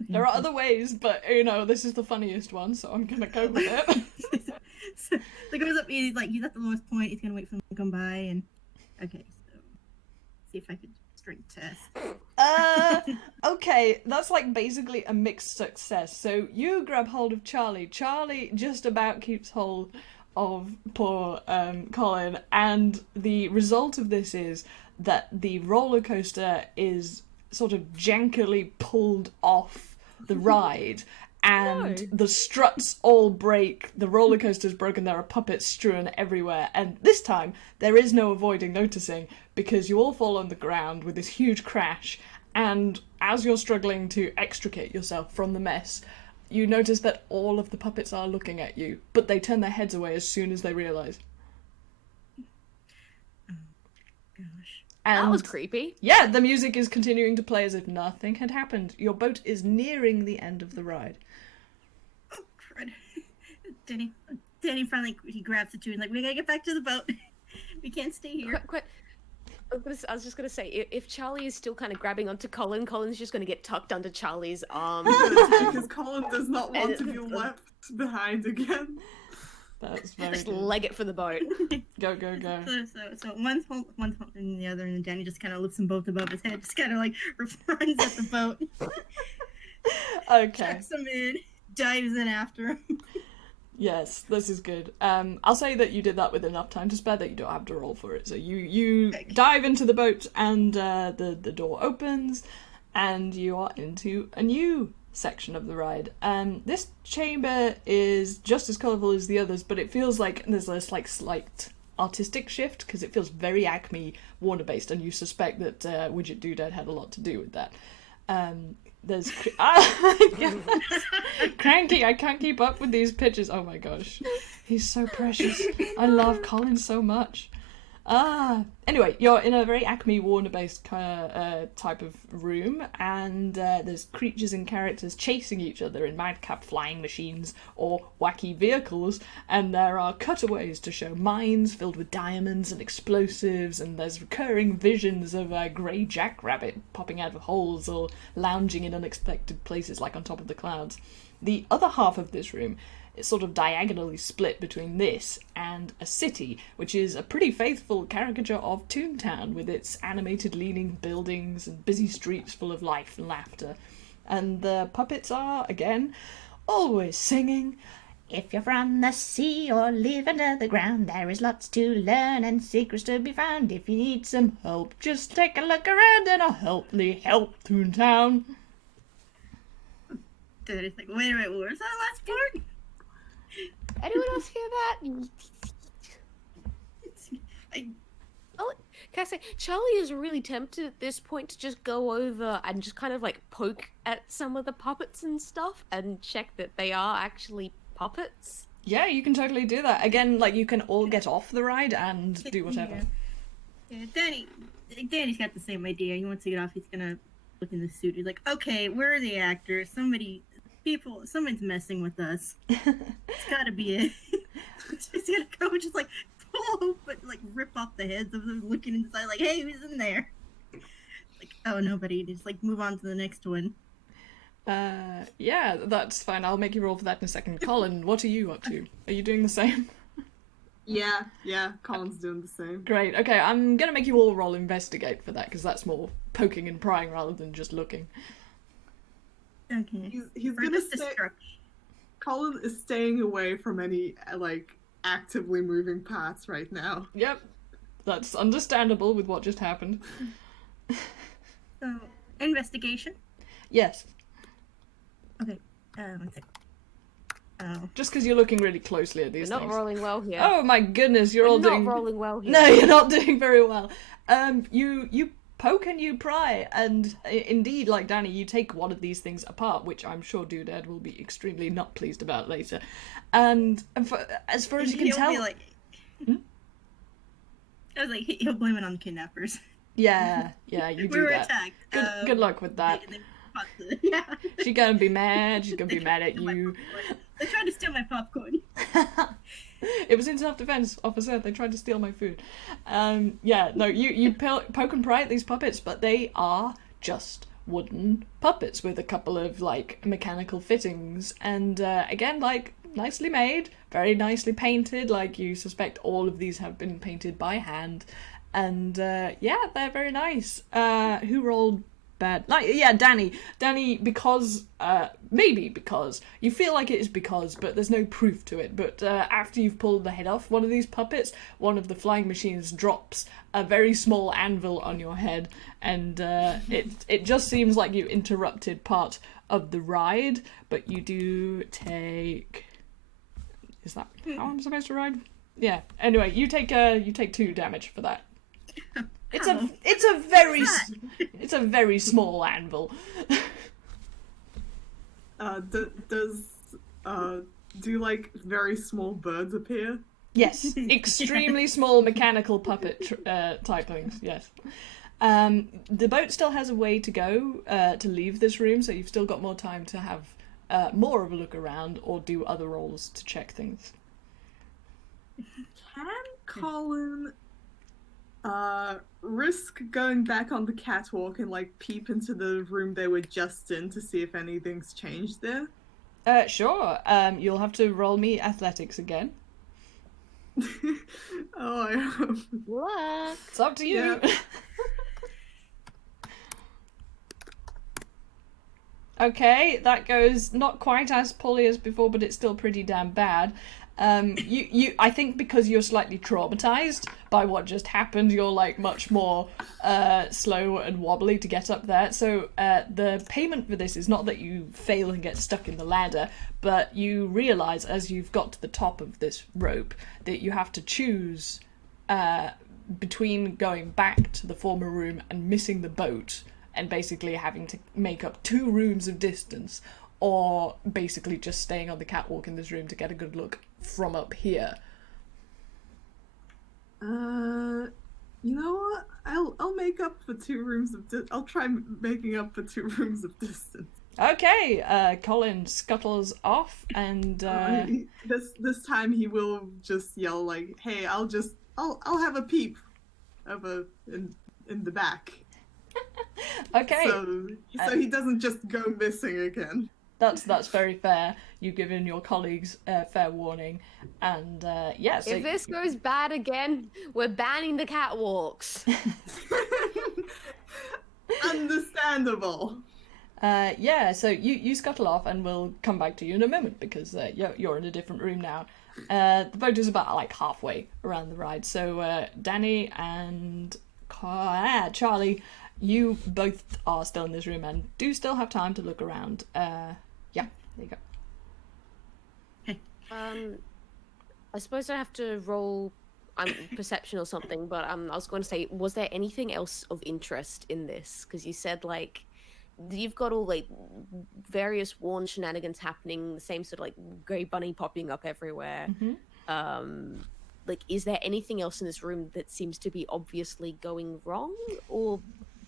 There are other ways, but you know, this is the funniest one, so I'm gonna go with it. So he goes up, he's at the lowest point, he's gonna wait for him to come by, and okay, so see if I could strength test. Okay, that's like basically a mixed success. So you grab hold of Charlie. Charlie just about keeps hold of poor Colin, and the result of this is that the roller coaster is sort of jankily pulled off the ride, and the struts all break, the roller coaster's broken, there are puppets strewn everywhere, and this time there is no avoiding noticing because you all fall on the ground with this huge crash, and as you're struggling to extricate yourself from the mess, you notice that all of the puppets are looking at you, but they turn their heads away as soon as they realise. Gosh. And that was creepy. Yeah, the music is continuing to play as if nothing had happened. Your boat is nearing the end of the ride. Oh, crud. Danny finally, he grabs the two and like, we gotta get back to the boat. We can't stay here. I was just gonna say, if Charlie is still kind of grabbing onto Colin, Colin's just gonna get tucked under Charlie's arm. Because Colin does not want to be left behind again. That's very just good. leg it for the boat. Go. So one's holding the other, and Danny just kind of lifts them both above his head, just kind of like runs at the boat. Okay. Checks him in, dives in after him. Yes, this is good. I'll say that you did that with enough time to spare that you don't have to roll for it. So you dive into the boat, and the door opens, and you are into a new section of the ride. This chamber is just as colourful as the others, but it feels like there's a slight artistic shift because it feels very Acme Warner based, and you suspect that Widget Doodad had a lot to do with that. There's Cranky, I can't keep up with these pictures. Oh my gosh, he's so precious. I love Colin so much. Anyway, you're in a very Acme Warner-based type of room, and there's creatures and characters chasing each other in madcap flying machines or wacky vehicles, and there are cutaways to show mines filled with diamonds and explosives, and there's recurring visions of a grey jackrabbit popping out of holes or lounging in unexpected places like on top of the clouds. The other half of this room is sort of diagonally split between this and a city, which is a pretty faithful caricature of Toontown, with its animated leaning buildings and busy streets full of life and laughter. And the puppets are, again, always singing. If you're from the sea or live under the ground, there is lots to learn and secrets to be found. If you need some help, just take a look around and I'll help Toontown. Dude, it's like, wait a minute, what was that last part? Anyone else hear that? Oh, can I say, Charlie is really tempted at this point to just go over and just kind of like poke at some of the puppets and stuff and check that they are actually puppets. Yeah, you can totally do that. Again, like, you can all get off the ride and do whatever. Yeah, Danny's got the same idea. He wants to get off. He's gonna look in the suit. He's like, okay, where are the actors? Someone's messing with us. It's gotta be it. He's gonna go just like pull open, like rip off the heads of them looking inside, like, hey, who's in there? Like, oh, nobody. Just like move on to the next one. Yeah, that's fine. I'll make you roll for that in a second. Colin, what are you up to? Are you doing the same? Yeah, Colin's doing the same. Great. Okay, I'm gonna make you all roll investigate for that, because that's more poking and prying rather than just looking. Okay. He's gonna stay. Colin is staying away from any, like, actively moving parts right now. Yep. That's understandable with what just happened. So, investigation? Yes. Okay. One second. Oh. Just because you're looking really closely at these You're things. not rolling well here. Oh my goodness, you're all doing... not rolling well here. No, you're not doing very well. You poke and you pry, and indeed, like Danny, you take one of these things apart, which I'm sure Doodad will be extremely not pleased about later. And as far as you can He'll tell... be like... I was like, he'll blame it on the kidnappers. Yeah, you do We were that. attacked. Good luck with that. Yeah. She's gonna be mad, she's gonna be mad at you. They tried to steal my popcorn. It was in self-defense, officer. They tried to steal my food. You poke and pry at these puppets, but they are just wooden puppets with a couple of, like, mechanical fittings. And, again, like, nicely made, very nicely painted. Like, you suspect all of these have been painted by hand. And, they're very nice. Who rolled bad? Like, yeah, Danny, because, maybe because, you feel like it is because, but there's no proof to it, but after you've pulled the head off one of these puppets, one of the flying machines drops a very small anvil on your head, and it just seems like you interrupted part of the ride, but you do take... Is that how I'm supposed to ride? Yeah, anyway, you take 2 damage for that. It's a very small anvil. Do like very small birds appear? Yes, extremely small mechanical puppet type things. Yes. The boat still has a way to go to leave this room, so you've still got more time to have more of a look around or do other rolls to check things. Can Colin risk going back on the catwalk and like peep into the room they were just in to see if anything's changed there? Sure. You'll have to roll me athletics again. What? It's up to you. Yeah. Okay, that goes not quite as poorly as before, but it's still pretty damn bad. I think because you're slightly traumatized by what just happened, you're like much more slow and wobbly to get up there. So the payment for this is not that you fail and get stuck in the ladder, but you realize as you've got to the top of this rope that you have to choose between going back to the former room and missing the boat and basically having to make up 2 rooms of distance, or basically just staying on the catwalk in this room to get a good look from up here. You know what? I'll make up for 2 rooms of I'll try making up for 2 rooms of distance. Okay, Colin scuttles off and This time he will just yell like, "Hey, I'll have a peep over in the back." okay. So he doesn't just go missing again. That's very fair. You've given your colleagues fair warning, and yeah. So If this goes bad again, we're banning the catwalks. Understandable. Yeah, so you scuttle off, and we'll come back to you in a moment because you're in a different room now. The boat is about like halfway around the ride, so Danny and Charlie, you both are still in this room and do still have time to look around. Yeah, there you go. I suppose I have to roll perception or something, but I was going to say, was there anything else of interest in this? Because you said like you've got all like various Warren shenanigans happening, the same sort of like grey bunny popping up everywhere. Mm-hmm. Like, is there anything else in this room that seems to be obviously going wrong or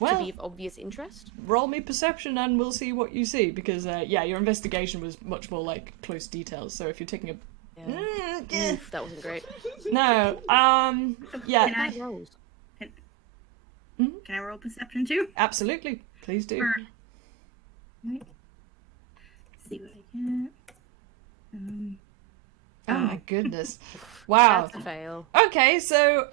to be of obvious interest? Roll me perception and we'll see what you see, because yeah, your investigation was much more like close details, so if you're taking a Oof, that wasn't great. no, yeah. Can I roll perception too? Absolutely, please do. Right. See what I get. Oh my goodness. Wow. That's a fail. Okay, so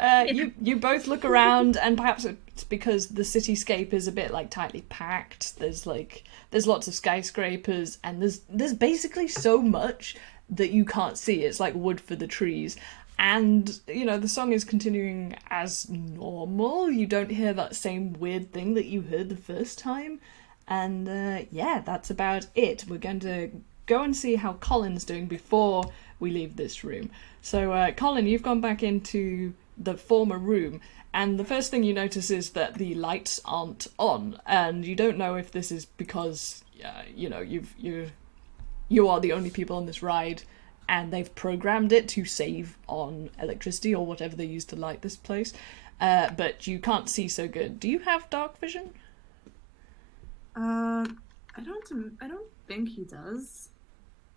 you both look around, and perhaps it's because the cityscape is a bit like tightly packed. There's lots of skyscrapers, and there's basically so much that you can't see. It's like wood for the trees. And, you know, the song is continuing as normal. You don't hear that same weird thing that you heard the first time. And yeah, that's about it. We're going to go and see how Colin's doing before we leave this room. So Colin, you've gone back into the former room, and the first thing you notice is that the lights aren't on, and you don't know if this is because you know you are the only people on this ride and they've programmed it to save on electricity or whatever they use to light this place, but you can't see so good. Do you have dark vision? I don't think he does.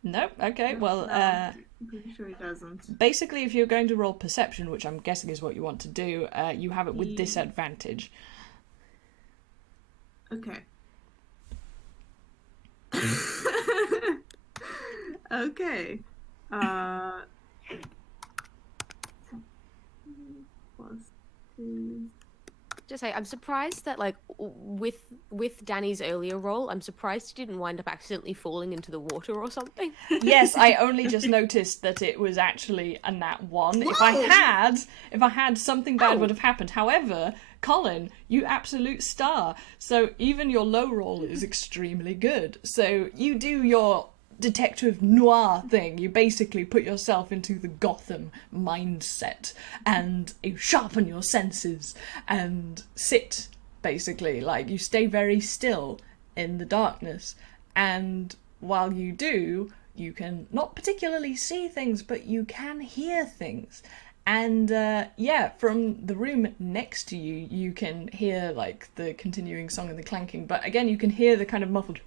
No? Okay, well, I'm pretty sure he doesn't. basically if you're going to roll perception, which I'm guessing is what you want to do, you have it with disadvantage. Okay. Okay. +2. Just say, I'm surprised that like with Danny's earlier role, I'm surprised he didn't wind up accidentally falling into the water or something. Yes, I only just noticed that it was actually a nat 1. If I had, something bad would have happened. However, Colin, you absolute star. So even your low roll is extremely good. So you do your detective noir thing. You basically put yourself into the Gotham mindset and you sharpen your senses and sit, basically. Like, you stay very still in the darkness, and while you do, you can not particularly see things, but you can hear things. And yeah, from the room next to you, you can hear like the continuing song and the clanking, but again, you can hear the kind of muffled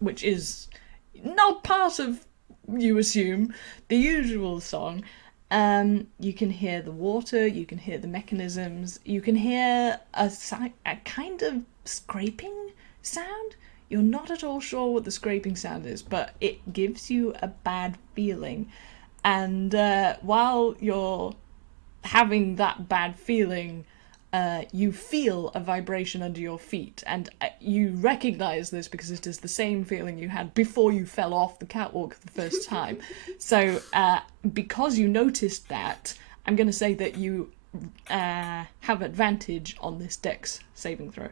which is not part of, you assume, the usual song. You can hear the water, you can hear the mechanisms, you can hear a kind of scraping sound. You're not at all sure what the scraping sound is, but it gives you a bad feeling. And while you're having that bad feeling, you feel a vibration under your feet, and you recognise this because it is the same feeling you had before you fell off the catwalk the first time. So because you noticed that, I'm going to say that you have advantage on this Dex saving throw.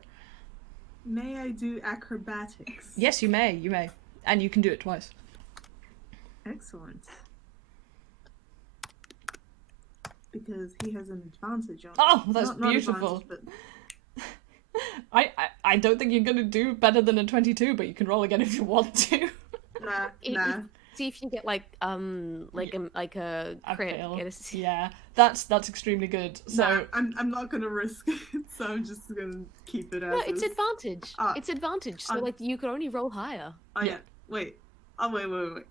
May I do acrobatics? Yes, you may. And you can do it twice. Excellent. Because he has an advantage on. Oh, that's not beautiful. But... I don't think you're going to do better than a 22, but you can roll again if you want to. Nah. See if you can get like a crit. fail. Get a- Yeah, that's extremely good. So No, I'm not gonna risk it, so I'm just gonna keep it as No, it's is. advantage. It's advantage. So like you could only roll higher. Oh yeah. Wait. Oh wait.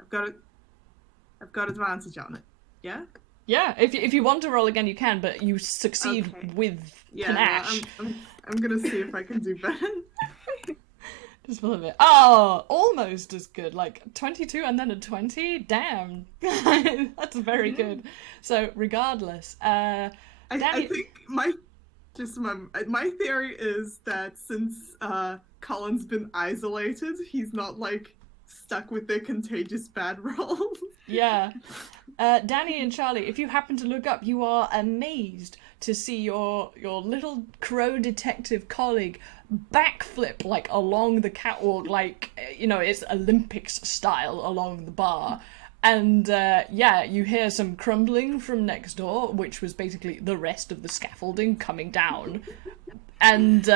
I've got advantage on it. Yeah? yeah, if you want to roll again, you can, but you succeed Okay. with Yeah, panache. I'm gonna see if I can do better. Just a little bit. Oh, almost as good. Like 22 and then a 20. Damn, that's very good. So regardless, I Danny- think my theory is that since Colin's been isolated, he's not like stuck with their contagious bad roll. yeah. Danny and Charlie, if you happen to look up, you are amazed to see your little crow detective colleague backflip like along the catwalk, like it's Olympics style along the bar. And you hear some crumbling from next door, which was basically the rest of the scaffolding coming down. And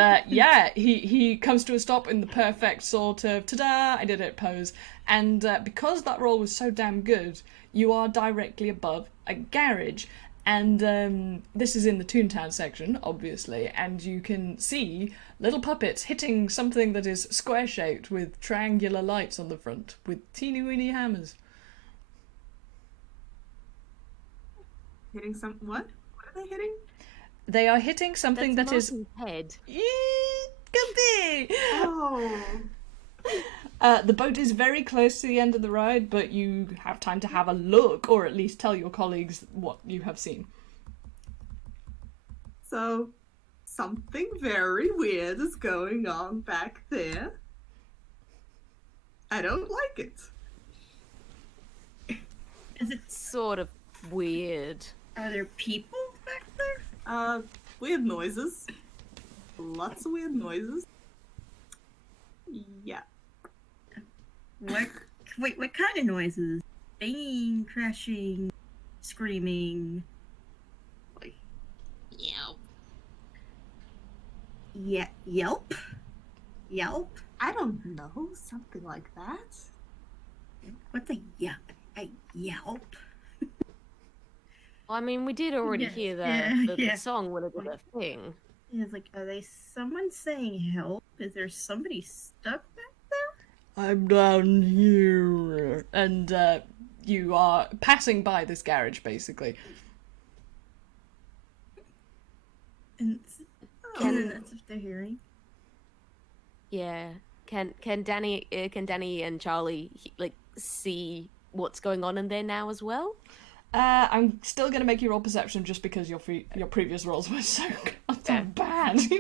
he comes to a stop in the perfect sort of ta-da, I did it pose. And because that roll was so damn good, you are directly above a garage. And this is in the Toontown section, obviously, and you can see little puppets hitting something that is square-shaped with triangular lights on the front with teeny-weeny hammers. Hitting some what? What are they hitting? They are hitting something That's that is... Martin's head. Could be! Oh. The boat is very close to the end of the ride, but you have time to have a look, or at least tell your colleagues what you have seen. So, something very weird is going on back there. I don't like it. Is it? Sort of weird. Are there people back there? Weird noises. Lots of weird noises. Yeah. What? Wait, what kind of noises? Banging, crashing, screaming. Yelp. Yeah, yelp. Yelp. I don't know. Something like that. What's a yelp? A yelp. Well, I mean, we did already Yeah, hear yeah. the song when it did a thing. Yeah, it's like, are they someone saying help? Is there somebody stuck back there? I'm down here. And you are passing by this garage, basically. And that's if they're hearing. Yeah. Can Danny and Charlie see what's going on in there now as well? I'm still going to make you roll perception just because your previous rolls were so goddamn bad, Sorry.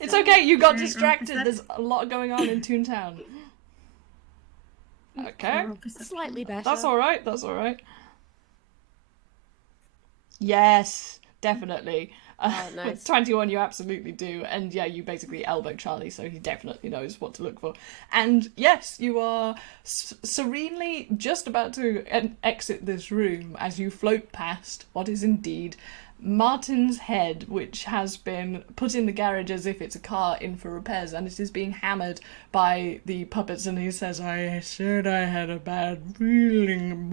It's okay, you got Right, distracted. right, There's a lot going on in Toontown. Okay. Slightly better. That's alright, Yes, definitely. Oh, nice. With 21 you absolutely do, and yeah, you basically elbow Charlie, so he definitely knows what to look for. And yes, you are serenely just about to exit this room as you float past what is indeed Martin's head, which has been put in the garage as if it's a car in for repairs, and it is being hammered by the puppets, and he says, I said I had a bad feeling,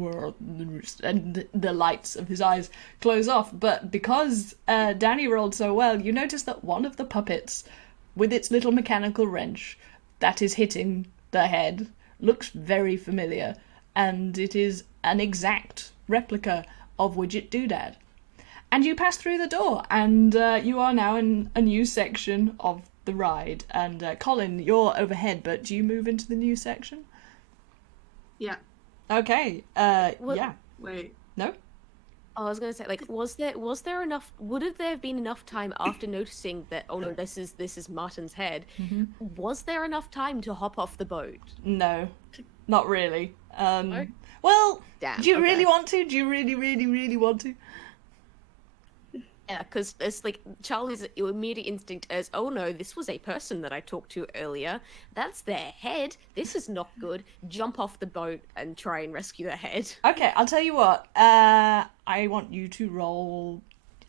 and the lights of his eyes close off. But because Danny rolled so well, you notice that one of the puppets, with its little mechanical wrench that is hitting the head, looks very familiar, and it is an exact replica of Widget Doodad. And you pass through the door, and you are now in a new section of the ride. And Colin, you're overhead, but do you move into the new section? Yeah. Okay. What- Yeah. Wait. No? I was gonna say, was there enough? Would there have been enough time after noticing that? Oh no, this is Martin's head. Was there enough time to hop off the boat? No. Not really. No? Well, Damn, do you okay. really want to? Do you really, really, really want to? Yeah, because it's like Charlie's immediate instinct is, oh no, this was a person that I talked to earlier. That's their head. This is not good. Jump off the boat and try and rescue their head. Okay, I'll tell you what. I want you to roll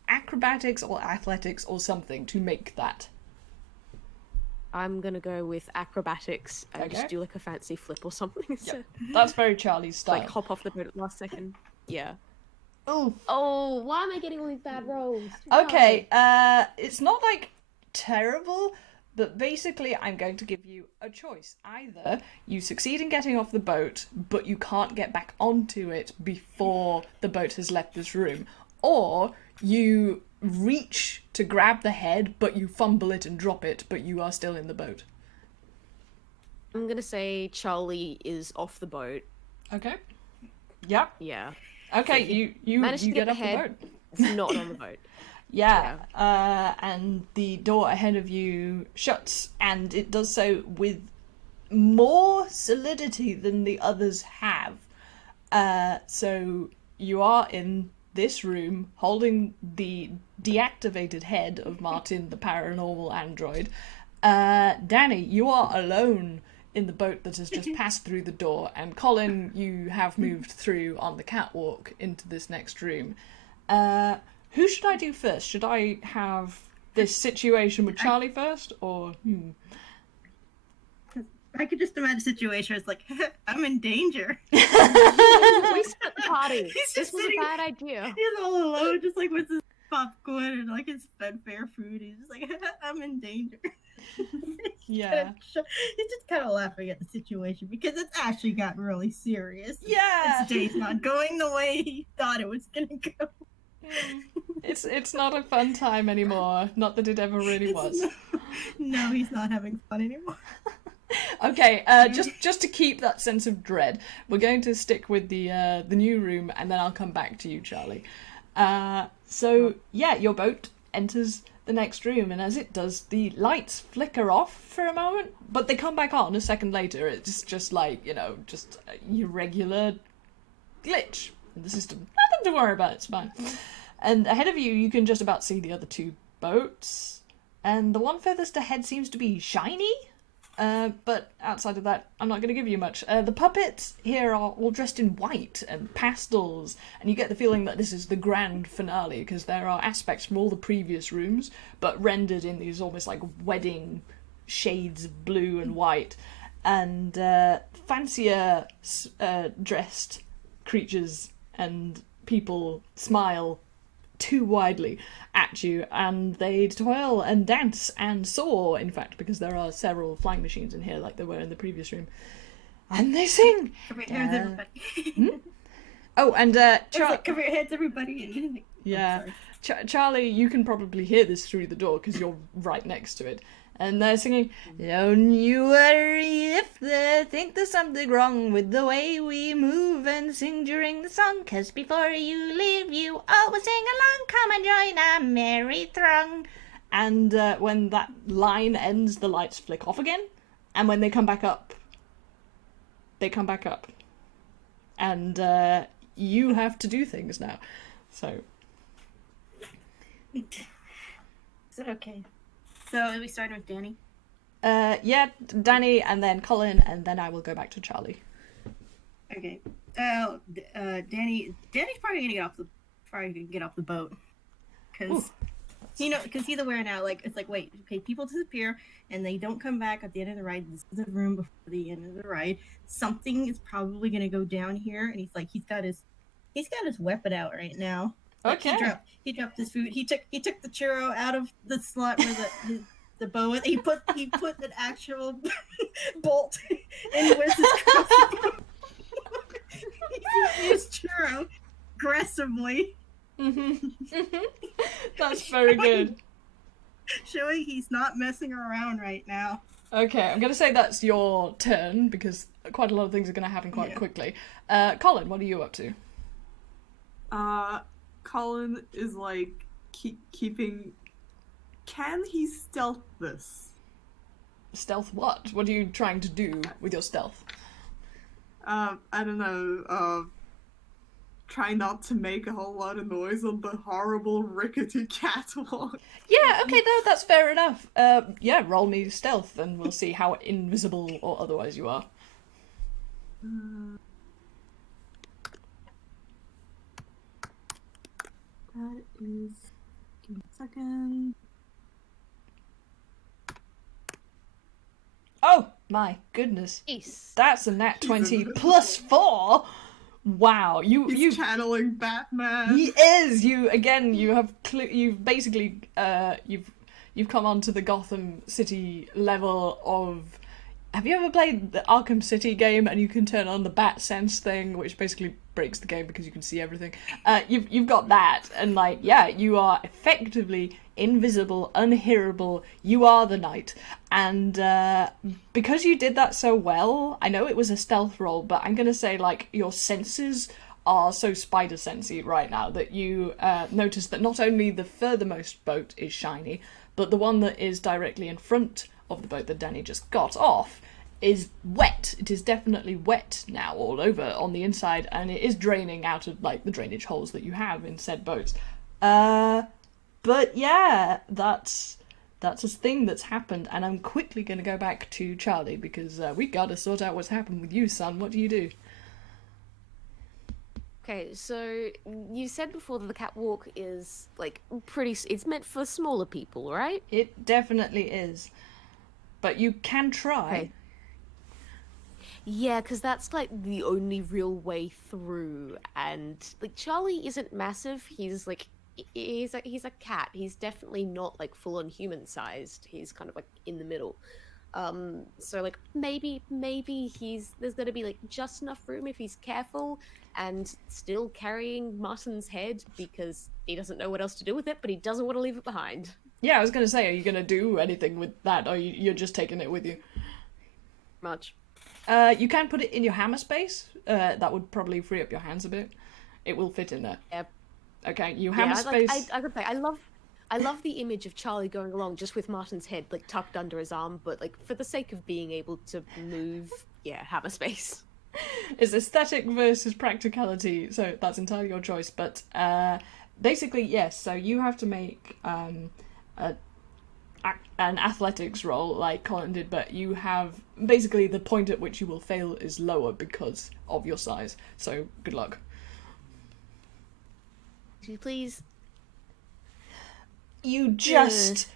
acrobatics or athletics or something to make that. I'm gonna go with acrobatics and Okay. just do like a fancy flip or something. So, That's very Charlie's style. like hop off the boat at the last second. Yeah. Ooh. Oh, why am I getting all these bad rolls? Okay, it's not like terrible, but basically I'm going to give you a choice. Either you succeed in getting off the boat, but you can't get back onto it before the boat has left this room, or you reach to grab the head, but you fumble it and drop it, but you are still in the boat. I'm gonna say Charlie is off the boat. Okay. Yep. Yeah. Okay, So you managed to get get off the the head. boat. It's not on the boat. Yeah, and the door ahead of you shuts, and it does so with more solidity than the others have. So you are in this room holding the deactivated head of Martin, the paranormal android. Danny, you are alone in the boat that has just passed through the door, and Colin, you have moved through on the catwalk into this next room. Who should I do first? Should I have this situation with Charlie first, or I could just imagine a situation where it's like, I'm in danger. We split the party. He's This just was sitting- a bad idea. He's all alone, just like with his popcorn and like his fair food. He's just like, I'm in danger. Yeah. He's just kind of laughing at the situation because it's actually gotten really serious. Yeah. This day's not going the way he thought it was gonna go. It's not a fun time anymore. Not that it ever really was. No, he's not having fun anymore. Okay, just to keep that sense of dread, we're going to stick with the new room, and then I'll come back to you, Charlie. So yeah, your boat enters the next room, and as it does, the lights flicker off for a moment, but they come back on a second later. It's just like, just your regular glitch in the system. Nothing to worry about, it's fine. And ahead of you, you can just about see the other two boats, and the one furthest ahead seems to be shiny. But outside of that, I'm not going to give you much. The puppets here are all dressed in white and pastels, and you get the feeling that this is the grand finale, because there are aspects from all the previous rooms, but rendered in these almost like wedding shades of blue and white, and fancier dressed creatures and people smile too widely at you, and they toil and dance and soar, in fact, because there are several flying machines in here like there were in the previous room, and they sing. Cover your heads, everybody. Oh, and Cover your heads, everybody. yeah, Sorry. Charlie, you can probably hear this through the door because you're right next to it, and they're singing, "Don't you worry if they think there's something wrong with the way we move and sing during the song, 'cause before you leave you always sing along, come and join a merry throng." And when that line ends, the lights flick off again, and when they come back up, they come back up. And you have to do things now. So Is it okay? So are we starting with Danny? yeah, Danny, and then Colin, and then I will go back to Charlie. Okay. Danny's probably gonna get off the boat, because because he's aware now. Like, it's like, wait, okay, people disappear and they don't come back at the end of the ride. This is the room before the end of the ride. Something is probably gonna go down here, and he's got his weapon out right now. Like, Okay. He dropped his food. He took the churro out of the slot where the bow is. He put an actual bolt in with his crossbow. He used churro aggressively, That's very good. showing he's not messing around right now. Okay, I'm going to say that's your turn, because quite a lot of things are going to happen quite Yeah. quickly. Colin, what are you up to? Colin is like keeping. Can he stealth this? Stealth what? What are you trying to do with your stealth? I don't know. Try not to make a whole lot of noise on the horrible rickety catwalk. Yeah, okay, that's fair enough. Yeah, roll me stealth, and we'll see how invisible or otherwise you are. That is. Give me a second. My goodness. Ace. That's a nat 20 plus 4. Wow, He's channeling Batman. He is. You have you've basically you've come onto the Gotham City level of. Have you ever played the Arkham City game and you can turn on the bat sense thing, which basically breaks the game because you can see everything? You've got that, and like, yeah, you are effectively invisible, unhearable. You are the knight, and because you did that so well, I know it was a stealth roll, but I'm gonna say like your senses are so spider sensey right now that you notice that not only the furthermost boat is shiny, but the one that is directly in front of the boat that Danny just got off is wet. It is definitely wet now all over on the inside, and it is draining out of like the drainage holes that you have in said boats. But yeah, that's a thing that's happened, and I'm quickly going to go back to Charlie because we got to sort out what's happened with you, son. What do you do? Okay, so you said before that the catwalk is like it's meant for smaller people, right? It definitely is. But you can try. Okay. Yeah, because that's like the only real way through, and like Charlie isn't massive. He's a cat. He's definitely not like full on human sized. He's kind of like in the middle. So like maybe there's gonna be like just enough room if he's careful and still carrying Martin's head because he doesn't know what else to do with it, but he doesn't want to leave it behind. Yeah, I was going to say, are you going to do anything with that, or you're just taking it with you? Much. You can put it in your hammer space. That would probably free up your hands a bit. It will fit in there. Yep. Okay, you hammer space. I could say I love the image of Charlie going along just with Martin's head like tucked under his arm, but like for the sake of being able to move, yeah, hammer space. It's aesthetic versus practicality, so that's entirely your choice. But basically, yes. So you have to make an athletics roll like Colin did, but you have basically the point at which you will fail is lower because of your size. So good luck. Could you please? You just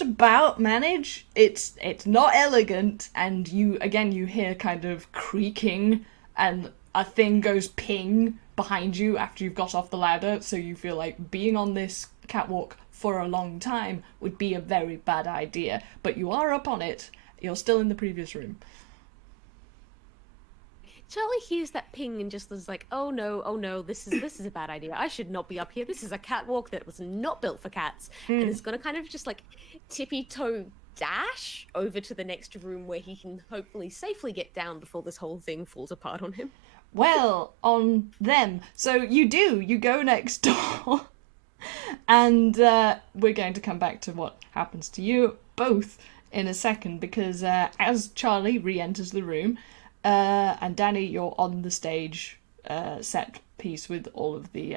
about manage. It's not elegant, and you hear kind of creaking, and a thing goes ping behind you after you've got off the ladder, so you feel like being on this catwalk for a long time would be a very bad idea. But you are up on it. You're still in the previous room. Charlie hears that ping and just is like, oh no, this is a bad idea. I should not be up here. This is a catwalk that was not built for cats. And is gonna kind of just like tippy-toe dash over to the next room where he can hopefully safely get down before this whole thing falls apart on him. Well, on them. So you go next door. And we're going to come back to what happens to you both in a second, because as Charlie re-enters the room, and Danny, you're on the stage set piece with all of the...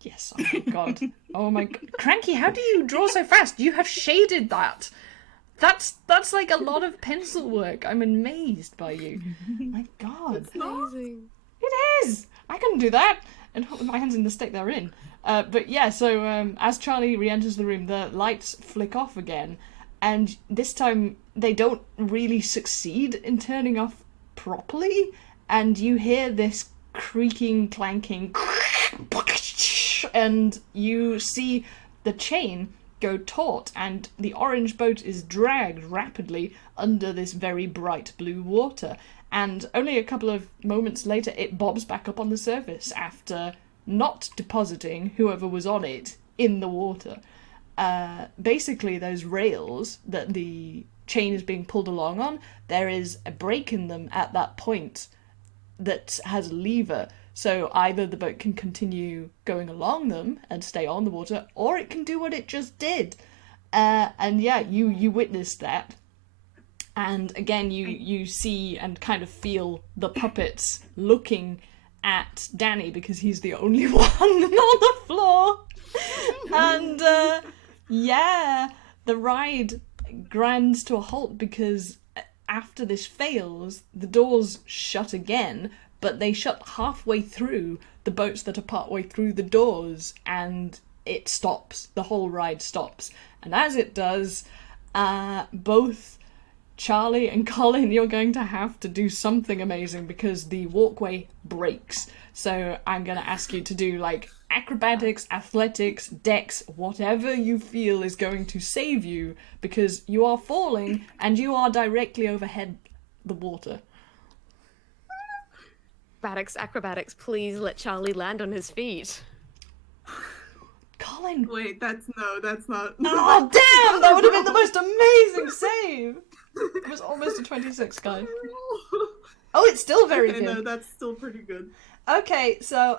Yes, oh my god. Oh my god. Cranky, how do you draw so fast? You have shaded that. That's like a lot of pencil work. I'm amazed by you. My god. It's amazing. It is! I couldn't do that. And with my hands in the state they're in. But yeah, so as Charlie re-enters the room, the lights flick off again. And this time, they don't really succeed in turning off properly. And you hear this creaking, clanking, and you see the chain go taut, and the orange boat is dragged rapidly under this very bright blue water. And only a couple of moments later, it bobs back up on the surface after not depositing whoever was on it in the water. Basically, those rails that the chain is being pulled along on, there is a break in them at that point that has a lever. So either the boat can continue going along them and stay on the water, or it can do what it just did. And yeah, you witnessed that. And again, you see and kind of feel the puppets looking at Danny because he's the only one on the floor. And yeah, the ride grinds to a halt because after this fails, the doors shut again, but they shut halfway through the boats that are partway through the doors, and it stops. The whole ride stops. And as it does, both Charlie and Colin, you're going to have to do something amazing because the walkway breaks. So I'm going to ask you to do like acrobatics, athletics, dex, whatever you feel is going to save you because you are falling and you are directly overhead the water. Acrobatics, please let Charlie land on his feet. Colin! Wait, that's not. Oh, damn! That would have been the most amazing save! It was almost a 26, guys. Oh, it's still very Okay, good. no, that's still pretty good. Okay, so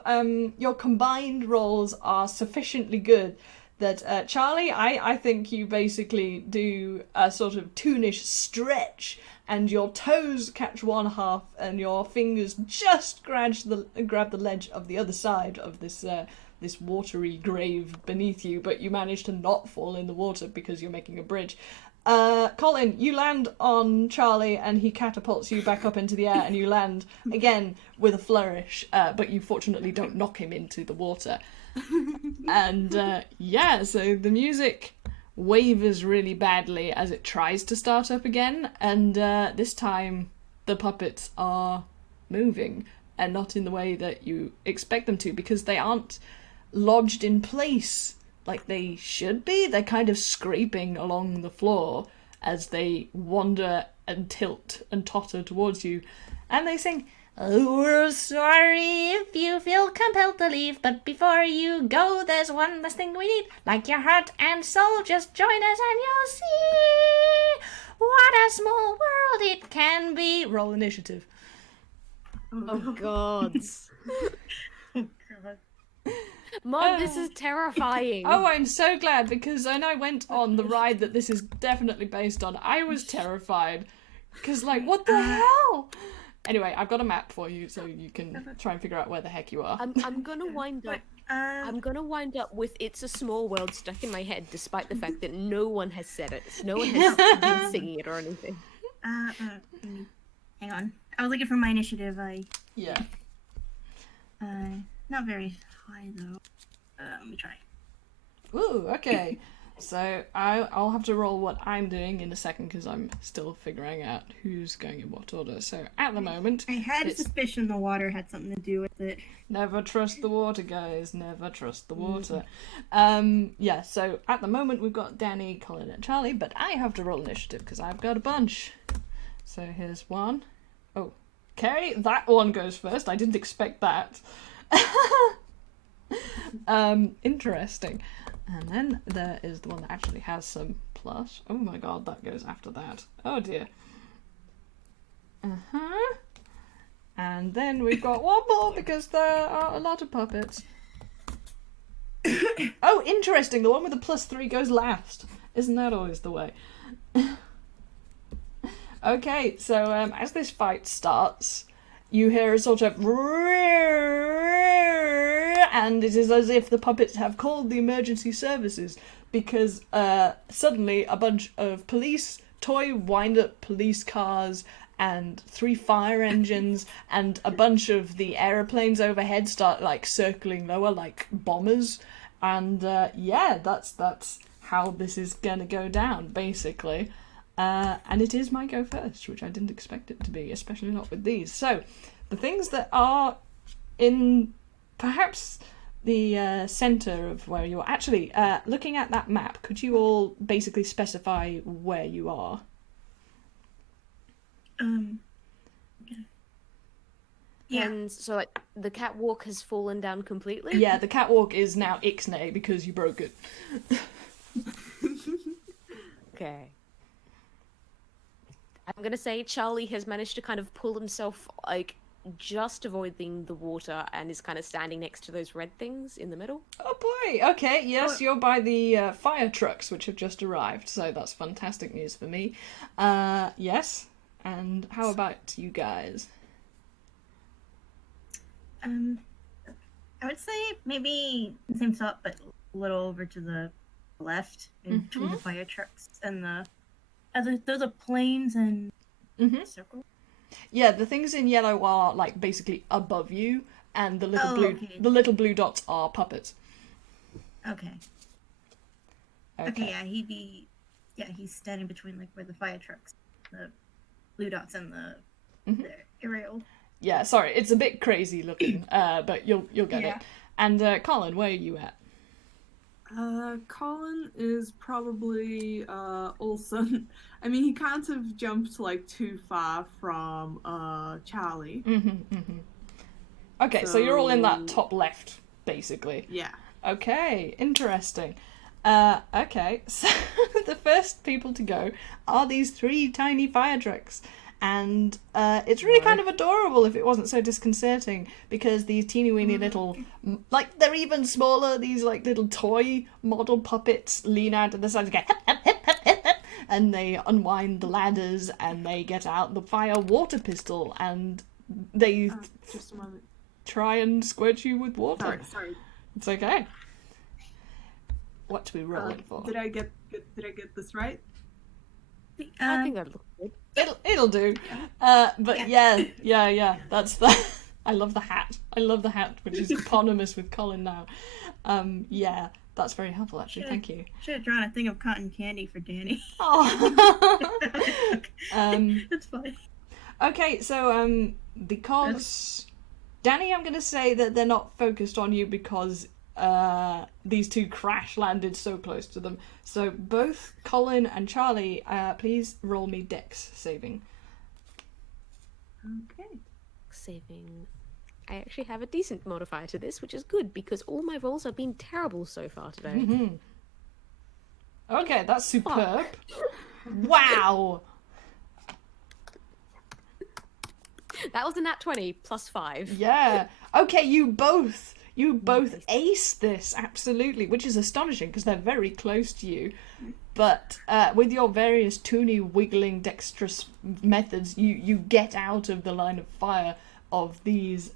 your combined rolls are sufficiently good that Charlie, I think you basically do a sort of toonish stretch, and your toes catch one half, and your fingers just grab the ledge of the other side of this this watery grave beneath you, but you manage to not fall in the water because you're making a bridge. Colin, you land on Charlie and he catapults you back up into the air and you land again with a flourish, but you fortunately don't knock him into the water. And so the music wavers really badly as it tries to start up again, and this time the puppets are moving and not in the way that you expect them to because they aren't lodged in place like they should be. They're kind of scraping along the floor as they wander and tilt and totter towards you, and they sing, "Oh, we're sorry if you feel compelled to leave, but before you go, there's one last thing we need. Like your heart and soul, just join us and you'll see what a small world it can be." Roll initiative. Oh, gods. Mom, this is terrifying. Oh, I'm so glad, because when I went on the ride that this is definitely based on, I was terrified. Because, like, what the hell? Anyway, I've got a map for you so you can try and figure out where the heck you are. I'm gonna wind up. I'm gonna wind up with "It's a Small World" stuck in my head, despite the fact that no one has said it. No one has been singing it or anything. Hang on. I was looking for my initiative. Yeah. Not very high though. Let me try. Ooh, okay. So I'll have to roll what I'm doing in a second because I'm still figuring out who's going in what order. So at the moment, I had a suspicion the water had something to do with it. never trust the water, guys. Never trust the water. So at the moment we've got Danny, Colin, and Charlie, but I have to roll initiative because I've got a bunch. So here's one. Oh, okay, that one goes first. I didn't expect that. Interesting. And then there is the one that actually has some plus. Oh my god, that goes after that. Oh dear. And then we've got one more because there are a lot of puppets. Oh, interesting. The one with the +3 goes last. Isn't that always the way? Okay, so as this fight starts, you hear a sort of and it is as if the puppets have called the emergency services because suddenly a bunch of toy wind-up police cars and 3 fire engines and a bunch of the aeroplanes overhead start like circling lower like bombers, and that's how this is gonna go down basically. And it is my go first, which I didn't expect it to be, especially not with these. So, the things that are in perhaps the centre of where you're actually looking at that map, could you all basically specify where you are? Yeah. And so, like, the catwalk has fallen down completely? Yeah, the catwalk is now ixnay because you broke it. Okay. I'm gonna say Charlie has managed to kind of pull himself, like, just avoiding the water and is kind of standing next to those red things in the middle. Oh boy, okay, yes, you're by the fire trucks which have just arrived, so that's fantastic news for me. Yes, and how about you guys? I would say maybe same spot, but a little over to the left, in between the fire trucks and the. Those are planes and circle. Yeah, the things in yellow are like basically above you, and the little blue dots are puppets. Okay. Okay, yeah, he's standing between like where the fire trucks. the blue dots and the aerial. Yeah, sorry, it's a bit crazy looking, but you'll get Yeah. it. And Colin, where are you at? Colin is probably also. I mean, he can't have jumped like too far from Charlie. Okay, so you're all in that So- top left, basically. Yeah. Okay, interesting. Okay, so the first people to go are these 3 tiny fire trucks. And it's really kind of adorable if it wasn't so disconcerting, because these teeny weeny little, like, they're even smaller, these like little toy model puppets lean out to the side and go hip, hip, hip, hip, hip, hip, and they unwind the ladders and they get out the fire water pistol and they Just a moment. try and squirt you with water. Sorry. It's okay. What do we roll it for? Did I get this right? I think that looks good. It'll do. But yeah. That's the. I love the hat. Which is eponymous with Colin now. Yeah, that's very helpful actually. Thank you. Should have drawn a thing of cotton candy for Danny. Oh. That's fine. Okay, so because Danny, I'm gonna say that they're not focused on you because these 2 crash landed so close to them. So both Colin and Charlie, please roll me Dex saving. Okay. Saving. I actually have a decent modifier to this, which is good because all my rolls have been terrible so far today. Okay, that's superb. Wow. That was a nat 20 plus 5. Yeah. Okay, you both ace this, absolutely, which is astonishing because they're very close to you. But with your various toony, wiggling, dexterous methods, you get out of the line of fire of these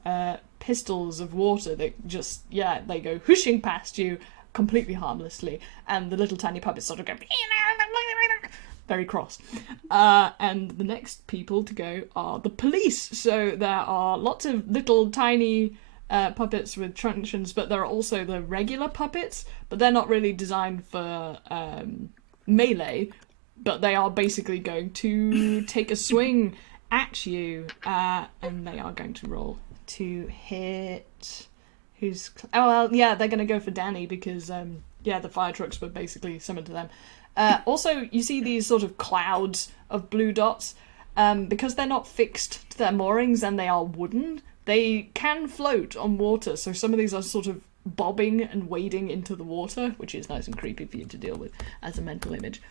pistols of water that just, they go whooshing past you completely harmlessly. And the little tiny puppets sort of go very cross. And the next people to go are the police. So there are lots of little tiny puppets with truncheons, but there are also the regular puppets, but they're not really designed for melee, but they are basically going to take a swing at you, and they are going to roll to hit. They're going to go for Danny because the fire trucks were basically summoned to them. Also, you see these sort of clouds of blue dots. Because they're not fixed to their moorings and they are wooden, they can float on water. So some of these are sort of bobbing and wading into the water, which is nice and creepy for you to deal with as a mental image.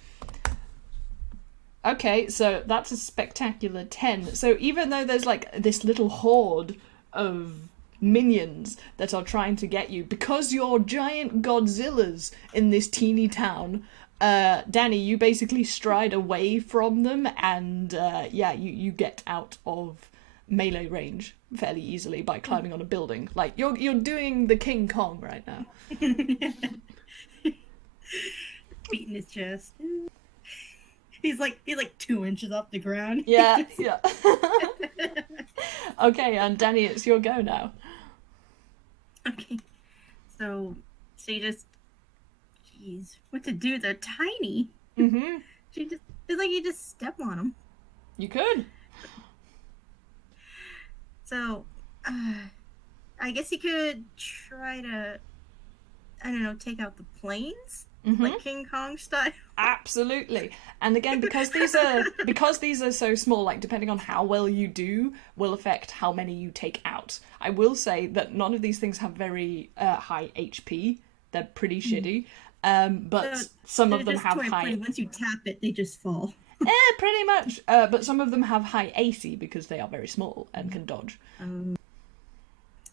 Okay, so that's a spectacular 10. So even though there's like this little horde of minions that are trying to get you, because you're giant Godzillas in this teeny town, Danny, you basically stride away from them and you get out of melee range fairly easily by climbing on a building. Like you're doing the King Kong right now. Beating his chest. He's like 2 inches off the ground. Yeah. Okay, and Danny, it's your go now. Okay. So you just, jeez, what to do? They're tiny. Mm-hmm. It's like you just step on them. You could. So, I guess you could try to, I don't know, take out the planes, like King Kong style. Absolutely. And again, because these are so small, like depending on how well you do, will affect how many you take out. I will say that none of these things have very high HP. They're pretty shitty. But So some of they're them just have toy high. planes. Once you tap it, they just fall. Pretty much. But some of them have high AC because they are very small and can dodge.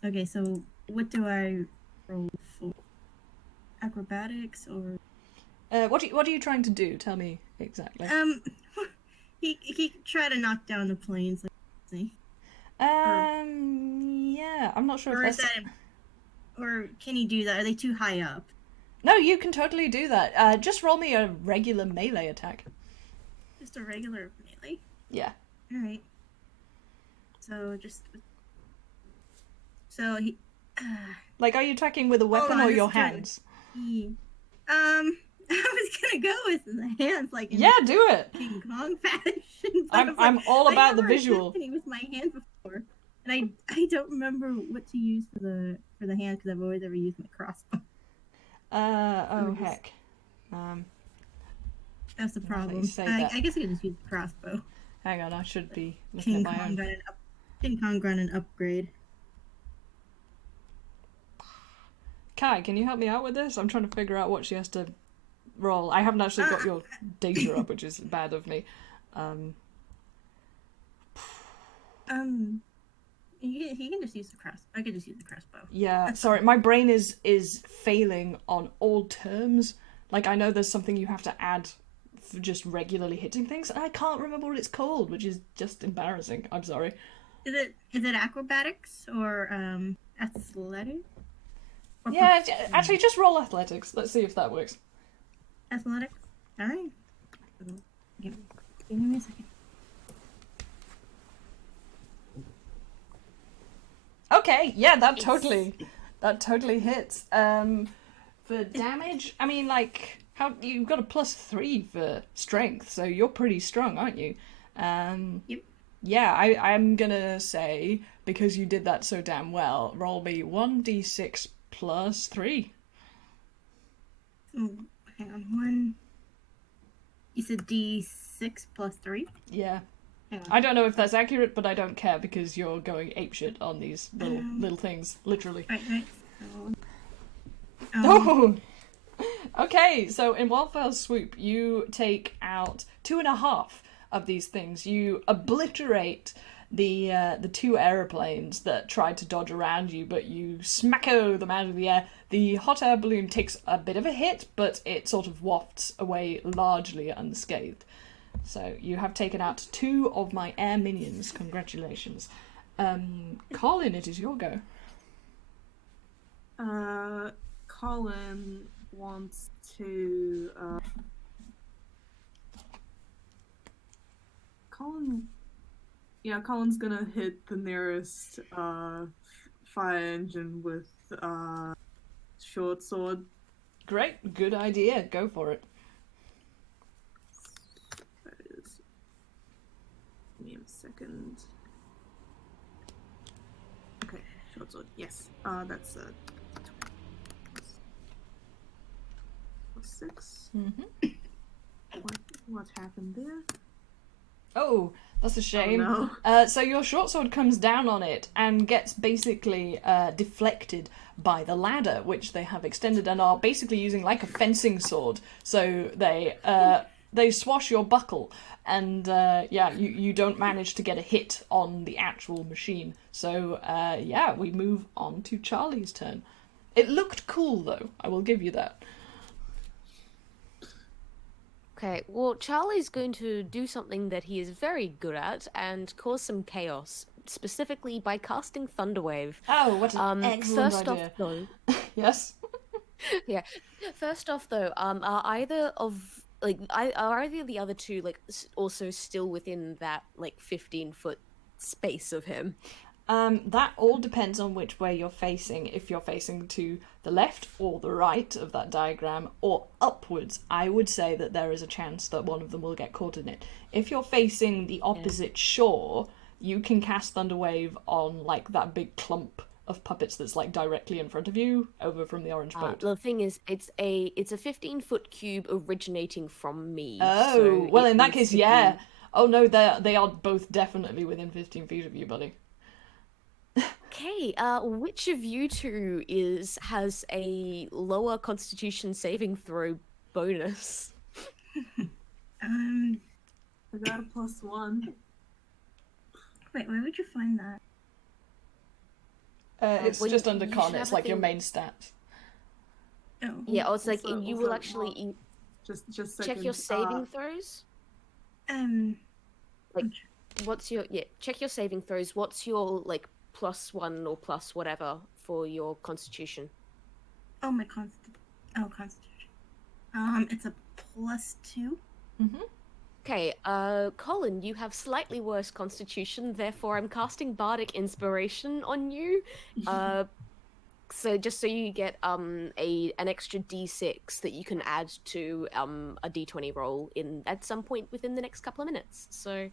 Okay, so what do I roll for? Acrobatics or? What are you trying to do? Tell me exactly. He try to knock down the planes. Like, see? Yeah, I'm not sure Or if is that's. that? Or can he do that? Are they too high up? No, you can totally do that. Just roll me a regular melee attack. Just a regular melee. Yeah. All right. So he. Like, are you attacking with a weapon on, or this your turn. hands? I was gonna go with the hands, like in Yeah, do it. King Kong fashion. But I was I'm like, all I about the never visual. did any with my hands before, and I don't remember what to use for the hand because I've always ever used my crossbow. Oh Just- heck. That's the Now that you problem. say I that. guess I could just use the crossbow. Hang on, I should be looking King at my Kong own. got King Kong got an upgrade. Kai, can you help me out with this? I'm trying to figure out what she has to roll. I haven't actually got your data up, which is bad of me. He can just use the crossbow. I could just use the crossbow. Yeah, sorry, my brain is failing on all terms. Like, I know there's something you have to add for just regularly hitting things, and I can't remember what it's called, which is just embarrassing. I'm sorry. Is it acrobatics or athletics? Or Yeah, actually, just roll athletics. Let's see if that works. athletics. All right. Give me a second. Okay, yeah, that Nice. totally hits. For damage, I mean, like, how you've got a +3 for strength, so you're pretty strong, aren't you? Yep. Yeah, I'm gonna say, because you did that so damn well, roll me 1d6 plus 3. Oh, hang on. One. You said D6 plus 3? Yeah. Hang on. I don't know if that's accurate, but I don't care because you're going apeshit on these little things, literally. Right. So, Oh! Okay, so in one fell swoop, you take out 2.5 of these things. You obliterate the 2 aeroplanes that tried to dodge around you, but you smacko them out of the air. The hot air balloon takes a bit of a hit, but it sort of wafts away largely unscathed. So you have taken out 2 of my air minions. Congratulations. Colin, it is your go. Colin wants to. Colin's gonna hit the nearest fire engine with short sword. Great, good idea. Go for it. That is. Give me a second. Okay, short sword. Yes. That's +6. Mm-hmm. What happened there? Oh, that's a shame. Oh, no. So your short sword comes down on it and gets basically deflected by the ladder, which they have extended and are basically using like a fencing sword. So they swash your buckle, and you don't manage to get a hit on the actual machine. So we move on to Charlie's turn. It looked cool though, I will give you that. Okay, well, Charlie's going to do something that he is very good at and cause some chaos, specifically by casting Thunderwave. Oh, what an excellent First idea. off, though, Yes. yeah. First off, though, are either of are either of the other two also still within that 15-foot space of him? That all depends on which way you're facing. If you're facing to the left or the right of that diagram, or upwards, I would say that there is a chance that one of them will get caught in it. If you're facing the opposite shore, you can cast Thunderwave on that big clump of puppets that's directly in front of you, over from the orange boat. The thing is, it's a 15-foot cube originating from me. Oh, so well, it in that needs case, to yeah. be- Oh no, they are both definitely within 15 feet of you, buddy. Okay, which of you two has a lower Constitution saving throw bonus? I got a +1. Wait, where would you find that? It's well, just you- under you con, should it's have a your thing- main stats. Oh. Yeah, it's like Also- you also, will actually Just check your second, saving throws. Check your saving throws. What's your +1 or plus whatever for your Constitution? Oh, my Constitution. It's a +2. Mm-hmm. Okay, Colin, you have slightly worse Constitution, therefore I'm casting Bardic Inspiration on you. So just so you get an extra d6 that you can add to a d20 roll in at some point within the next couple of minutes. So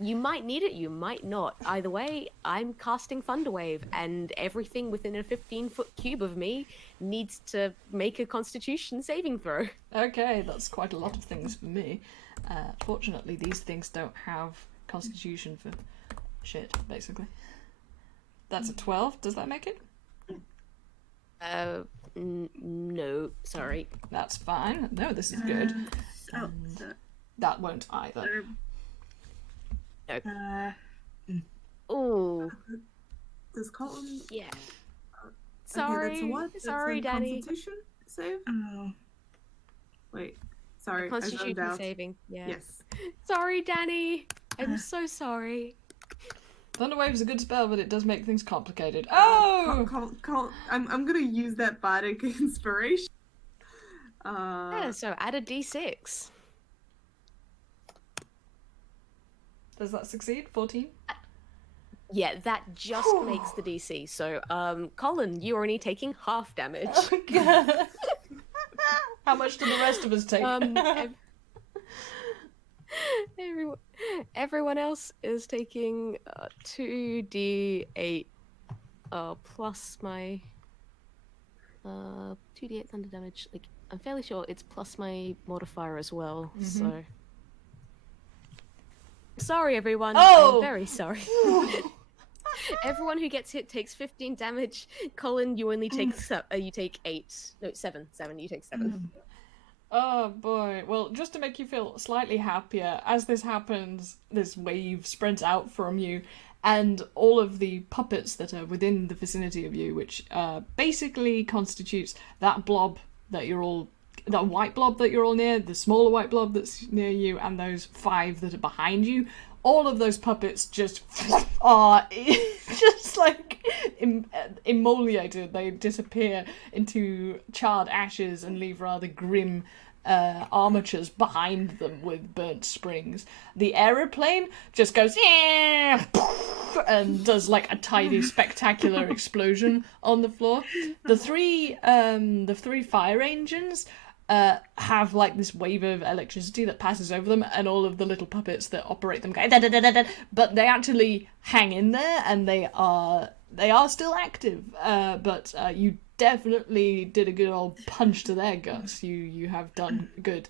you might need it, you might not. Either way, I'm casting Thunderwave, and everything within a 15-foot cube of me needs to make a Constitution saving throw. Okay, that's quite a lot of things for me. Fortunately, these things don't have Constitution for shit, basically. That's a 12. Does that make it? No, sorry. That's fine. No, this is good. So, That won't either. Ooh, Does Colton? yeah. Okay, Sorry, that's a what? That's sorry, a Danny. Constitution save. oh, Wait, sorry. I Constitution zoned out. saving. Yeah. Yes. Sorry, Danny. I'm so sorry. Thunderwave's a good spell, but it does make things complicated. Oh! I'm gonna use that bardic inspiration. Yeah, so add a d6. Does that succeed? 14? Yeah, that just makes the DC. So, Colin, you're only taking half damage. How much do the rest of us take? Everyone else is taking 2d8 plus my 2d8 thunder damage. Like, I'm fairly sure it's plus my modifier as well. So, sorry, everyone. Oh! I'm very sorry. Everyone who gets hit takes 15 damage. Colin, you only take you take 8. No, 7. 7. You take 7. Oh boy. Well, just to make you feel slightly happier, as this happens, this wave spreads out from you, and all of the puppets that are within the vicinity of you, which basically constitutes that blob that you're all, that white blob that you're all near, the smaller white blob that's near you, and those 5 that are behind you, all of those puppets just are just like immolated. They disappear into charred ashes and leave rather grim armatures behind them with burnt springs. The aeroplane just goes and does like a tiny spectacular explosion on the floor. The three fire engines have like this wave of electricity that passes over them, and all of the little puppets that operate them go da, da, da, da, da, but they actually hang in there, and they are still active. But you definitely did a good old punch to their guts. You have done good.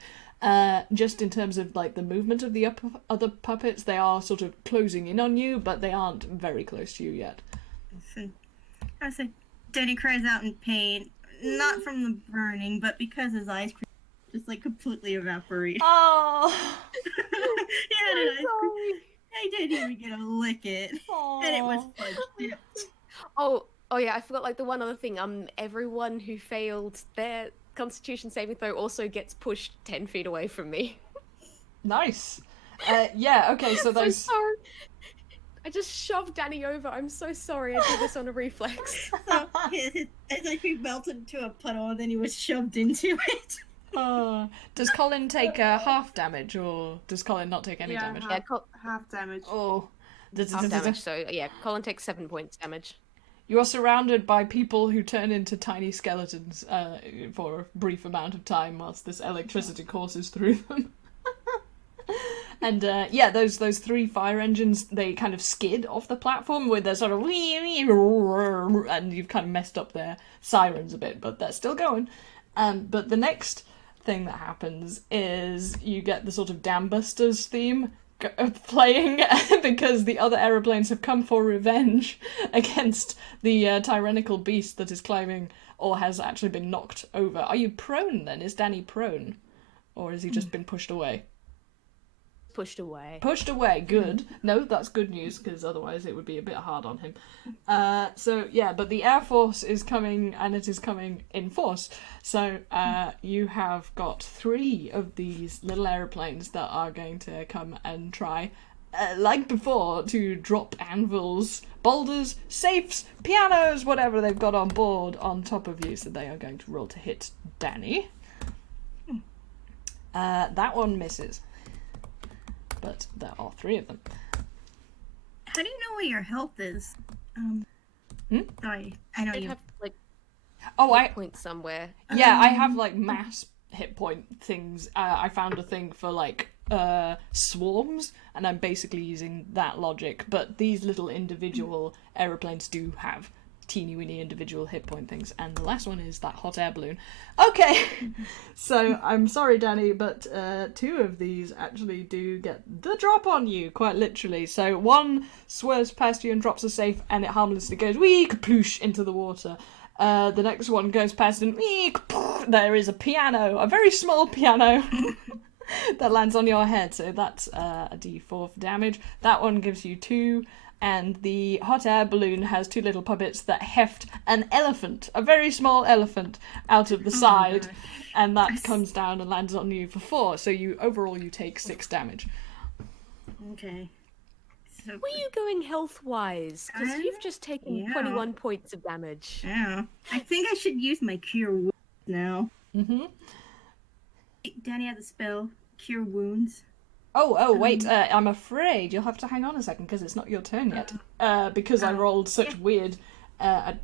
Just in terms of like the movement of the other puppets, they are sort of closing in on you, but they aren't very close to you yet. I say, Danny cries out in pain, not from the burning, but because his eyes just like completely evaporate. Oh, I didn't even get to lick it, and it was fudge dipped. Oh yeah, I forgot like the one other thing. Everyone who failed their Constitution saving throw also gets pushed 10 feet away from me. nice. Yeah. Okay. So I'm so those. sorry. I just shoved Danny over. I'm so sorry. I did this on a reflex. It's like he melted into a puddle and then he was shoved into it. Does Colin take half damage, or does Colin not take any damage? Half damage. Oh, Half damage. So yeah, Colin takes 7 points damage. You are surrounded by people who turn into tiny skeletons for a brief amount of time whilst this electricity courses through them. And yeah, those 3 fire engines, they kind of skid off the platform with their sort of and you've kind of messed up their sirens a bit, but they're still going. But the next thing that happens is you get the sort of Dam Busters theme playing because the other aeroplanes have come for revenge against the tyrannical beast that is climbing or has actually been knocked over. Are you prone then? Is Danny prone? Or has he just been pushed away? Pushed away. Pushed away, good. No, that's good news, because otherwise it would be a bit hard on him. So, yeah, but the Air Force is coming, and it is coming in force. So, you have got 3 of these little aeroplanes that are going to come and try, like before, to drop anvils, boulders, safes, pianos, whatever they've got on board on top of you. So they are going to roll to hit Danny. That one misses. But there are 3 of them. How do you know what your health is? Sorry, I know Should you. have like Oh, points somewhere. Yeah, I have like mass hit point things. I found a thing for like swarms, and I'm basically using that logic. But these little individual aeroplanes do have teeny weeny individual hit point things, and the last one is that hot air balloon. Okay, so I'm sorry, Danny, but 2 of these actually do get the drop on you, quite literally. So one swerves past you and drops a safe, and it harmlessly goes wee kaploosh into the water. The next one goes past and wee kapoosh, there is a piano, a very small piano. That lands on your head, so that's a d4 for damage. That one gives you 2. And the hot air balloon has 2 little puppets that heft an elephant, a very small elephant, out of the side, and that comes down and lands on you for 4. So you take 6 damage. Okay. So, Were you going health-wise? Because you've just taken Yeah. 21 points of damage. yeah. I think I should use my cure wounds now. Mm-hmm. Danny has a spell, cure wounds. Oh, wait, I'm afraid you'll have to hang on a second, because it's not your turn yet. Because I rolled such weird... Well,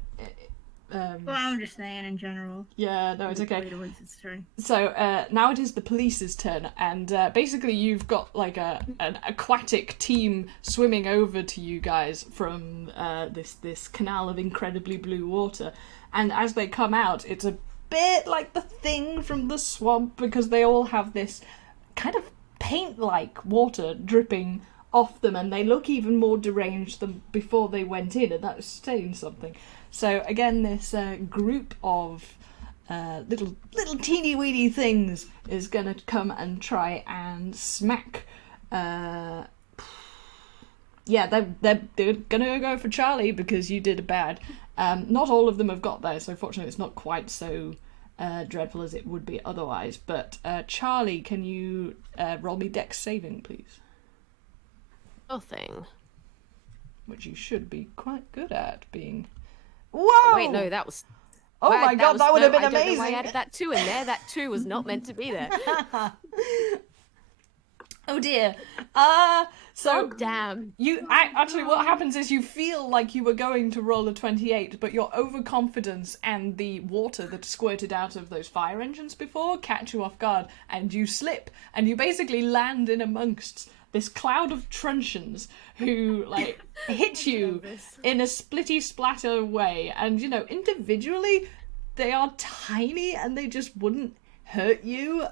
I'm just saying in general. Yeah, no, it's okay. Later once it's turn. So now it is the police's turn, and basically you've got like an aquatic team swimming over to you guys from this canal of incredibly blue water, and as they come out, it's a bit like the thing from the swamp, because they all have this kind of paint-like water dripping off them, and they look even more deranged than before they went in, and that's saying something. So again, this group of little teeny weeny things is gonna come and try and smack. Yeah, they're gonna go for Charlie because you did a bad. Not all of them have got there, so fortunately it's not quite so dreadful as it would be otherwise. But Charlie, can you roll me Dex saving, please? Nothing. Which you should be quite good at being. Whoa! Wait, no, that was... Oh my god, that would have been I don't know amazing! why I added that 2 in there. That 2 was not meant to be there. Oh dear. So Oh, damn. actually, what happens is you feel like you were going to roll a 28, but your overconfidence and the water that squirted out of those fire engines before catch you off guard, and you slip, and you basically land in amongst this cloud of truncheons who like hit you in a splitty splatter way, and individually they are tiny and they just wouldn't hurt you,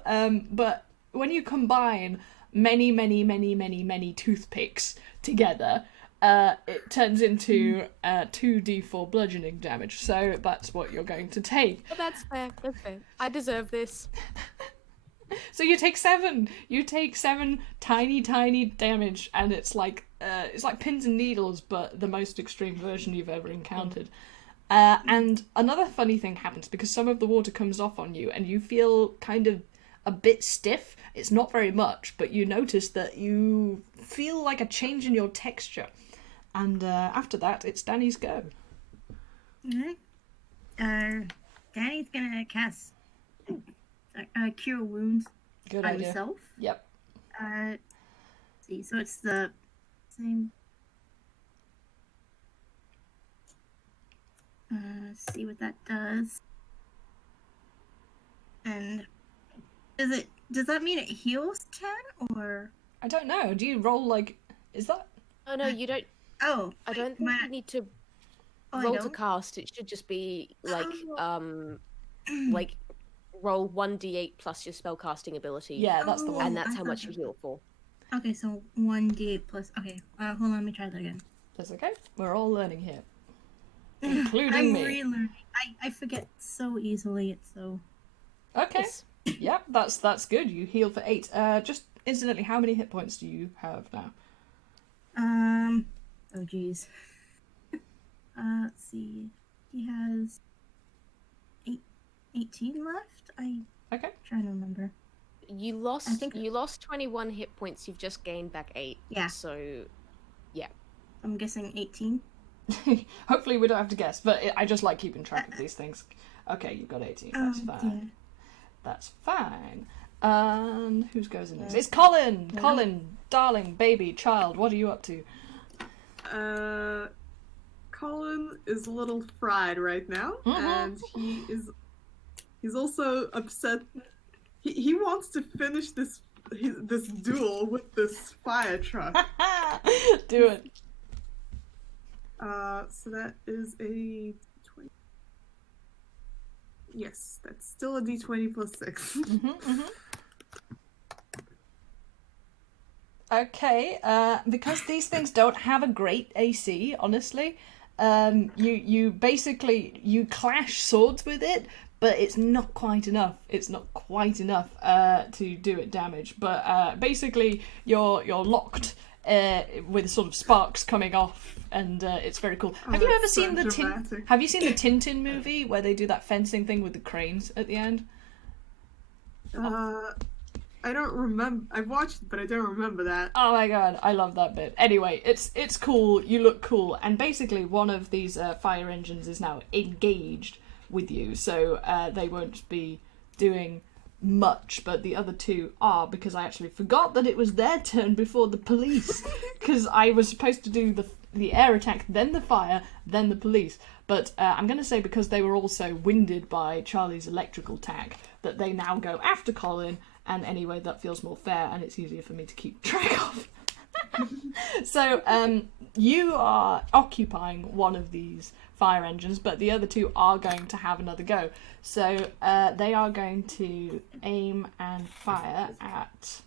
but when you combine many toothpicks together, it turns into 2d4 bludgeoning damage, so that's what you're going to take. Oh, that's fair. That's fair. I deserve this. So you take 7. You take 7 tiny damage, and it's like pins and needles, but the most extreme version you've ever encountered. And another funny thing happens, because some of the water comes off on you, and you feel kind of a bit stiff. It's not very much, but you notice that you feel like a change in your texture. And after that, it's Danny's go. Alright. Danny's gonna cast cure wounds Good on idea. himself. Yep. Let's see, so it's the same. Let's see what that does. And does that mean it heals 10 or? I don't know. Do you roll is that? Oh, no, you don't... Oh, I don't think you need to I roll to don't? cast. It should just be like, Oh. like roll 1d8 plus your spellcasting ability. Yeah, that's the Oh. one. And that's I how much you thought- heal for. Okay, so 1d8 plus. Okay, hold on, let me try that again. That's okay. We're all learning here, including I'm me. relearning. I forget so easily. It's so. Okay. Yes. Yep, that's good. You heal for 8. Just incidentally, how many hit points do you have now? Oh geez. Let's see. He has 18 left. Okay. Trying to remember. You lost. I think- You lost 21 hit points. You've just gained back 8. Yeah. So, I'm guessing 18. Hopefully we don't have to guess, but I just like keeping track of these things. Okay, you've got 18. That's fine. Yeah. That's fine. Who's goes in next? It's Colin! Yeah. Colin, darling, baby, child, what are you up to? Colin is a little fried right now, and he's also upset. He wants to finish this duel with this fire truck. Do it. So that is a 20. Yes, that's still a d20 plus 6. Okay, because these things don't have a great AC, honestly, you basically, you clash swords with it, but it's not quite enough. It's not quite enough to do it damage. But basically, you're locked with sort of sparks coming off, and it's very cool. Have you ever seen the Have you seen the Tintin movie where they do that fencing thing with the cranes at the end? I don't remember. I've watched it, but I don't remember that. Oh my god, I love that bit. Anyway, it's cool. You look cool, and basically one of these fire engines is now engaged with you, so they won't be doing much, but the other two are, because I actually forgot that it was their turn before the police, because I was supposed to do the air attack, then the fire, then the police. But I'm going to say, because they were also winded by Charlie's electrical attack, that they now go after Colin, and anyway, that feels more fair, and it's easier for me to keep track of. So, you are occupying one of these fire engines, but the other two are going to have another go. So, they are going to aim and fire at...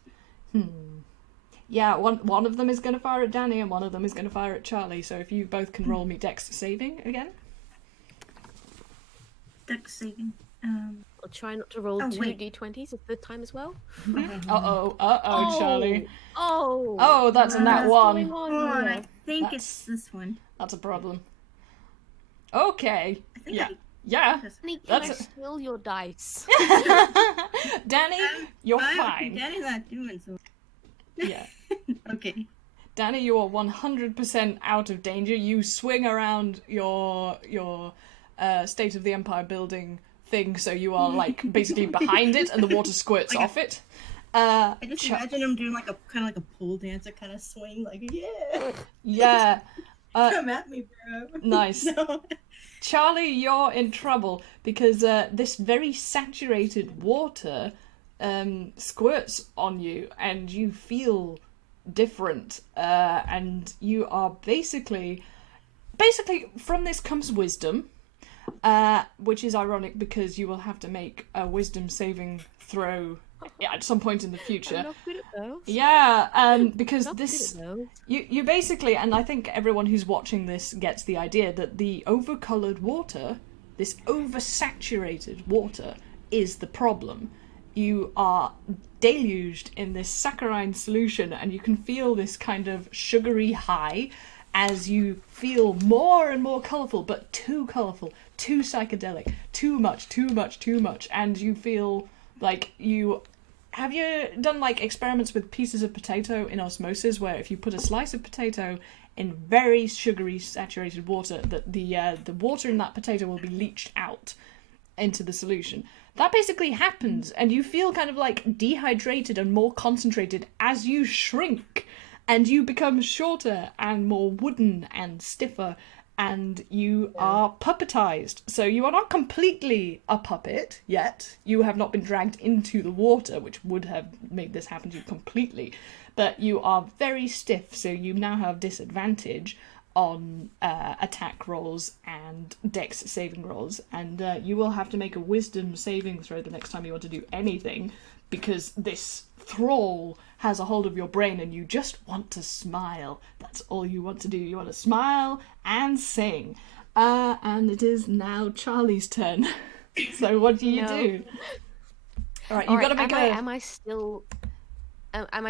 Yeah, one of them is going to fire at Danny, and one of them is going to fire at Charlie. So if you both can roll me Dex saving again. Dex saving. I'll try not to roll two wait. d20s at the time as well. Uh-oh, Charlie. Oh, That's a nat one. And I think it's this one. That's a problem. Okay. I think Yeah. Danny, can That's I steal your dice? Danny, you're fine. Daddy's not doing so. Yeah. Okay. Danny, you are 100% out of danger. You swing around your State of the Empire building thing, so you are like basically behind it, and the water squirts off it. I just imagine him doing like a kind of like a pole dancer kind of swing, like Yeah. come at me, bro. Nice. No. Charlie, you're in trouble because this very saturated water squirts on you, and you feel different, and you are basically from this comes wisdom, which is ironic because you will have to make a wisdom saving throw at some point in the future. I'm not good at those. Yeah, because Not this good at those. you basically, and I think everyone who's watching this gets the idea that the overcoloured water, this oversaturated water, is the problem. You are deluged in this saccharine solution, and you can feel this kind of sugary high as you feel more and more colourful, but too colourful, too psychedelic, too much, and you feel like you... Have you done like experiments with pieces of potato in osmosis, where if you put a slice of potato in very sugary saturated water, that the water in that potato will be leached out into the solution? That basically happens, and you feel kind of like dehydrated and more concentrated as you shrink, and you become shorter and more wooden and stiffer, and you are puppetized. So you are not completely a puppet yet. You have not been dragged into the water, which would have made this happen to you completely. But you are very stiff, so you now have disadvantage on attack rolls and dex saving rolls, and you will have to make a wisdom saving throw the next time you want to do anything, because this thrall has a hold of your brain and you just want to smile. That's all you want to do. You want to smile and sing. And it is now Charlie's turn. So what do you do? Alright, you've got to make Am I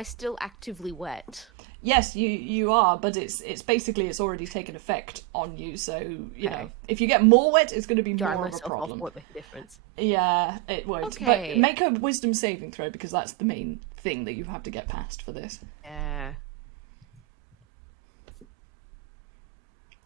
still actively wet? Yes, you are, but it's basically it's already taken effect on you, so you know, if you get more wet, it's going to be more of a problem. What makes a difference? Yeah, it won't. Okay. But make a wisdom saving throw, because that's the main thing that you have to get past for this. Yeah.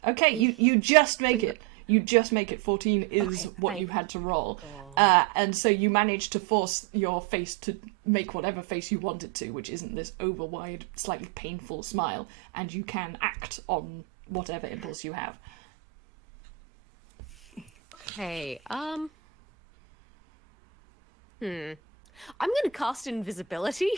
Okay, you just make it. You just make it. 14 is what you had to roll. And so you manage to force your face to make whatever face you want it to, which isn't this over-wide, slightly painful smile, and you can act on whatever impulse you have. Okay. I'm gonna cast invisibility.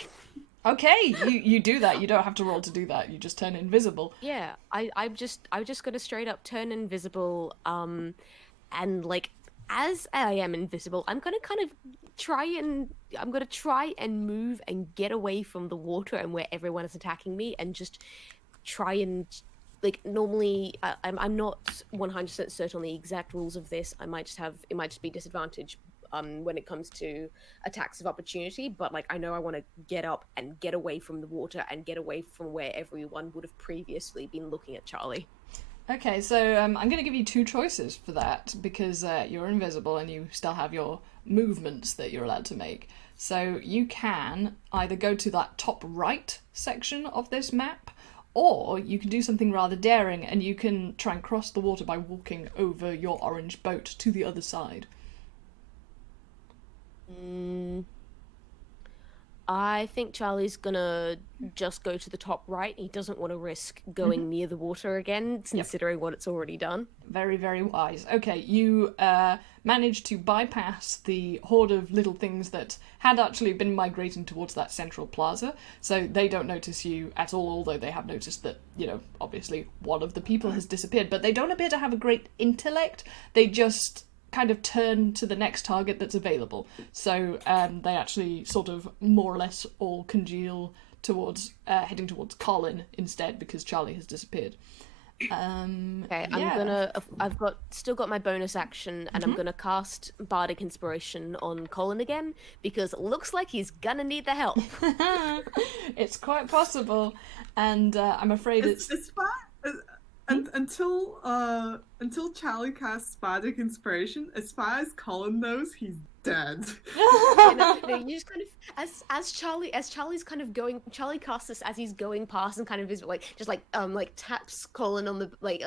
Okay, you do that. You don't have to roll to do that. You just turn invisible. Yeah, I'm just gonna straight up turn invisible. And like as I am invisible, I'm gonna kind of try and move and get away from the water and where everyone is attacking me, and just try and like normally I'm not 100% certain on the exact rules of this. It might just be disadvantage when it comes to attacks of opportunity, but like I know I want to get up and get away from the water and get away from where everyone would have previously been looking at Charlie. Okay, so I'm going to give you two choices for that because you're invisible and you still have your movements that you're allowed to make. So you can either go to that top right section of this map, or you can do something rather daring and you can try and cross the water by walking over your orange boat to the other side. I think Charlie's gonna just go to the top right. He doesn't want to risk going near the water again, considering what it's already done. Very, very wise. Okay, you managed to bypass the horde of little things that had actually been migrating towards that central plaza, so they don't notice you at all, although they have noticed that, obviously one of the people has disappeared, but they don't appear to have a great intellect. They just kind of turn to the next target that's available. So they actually sort of more or less all congeal towards heading towards Colin instead because Charlie has disappeared. Okay, yeah. I've still got my bonus action, and I'm gonna cast Bardic Inspiration on Colin again because it looks like he's gonna need the help. It's quite possible, and I'm afraid it's fine. Until Charlie casts Bardic Inspiration, as far as Colin knows, he's dead. You just kind of as Charlie's kind of going. Charlie casts this as he's going past and kind of is like taps Colin on the like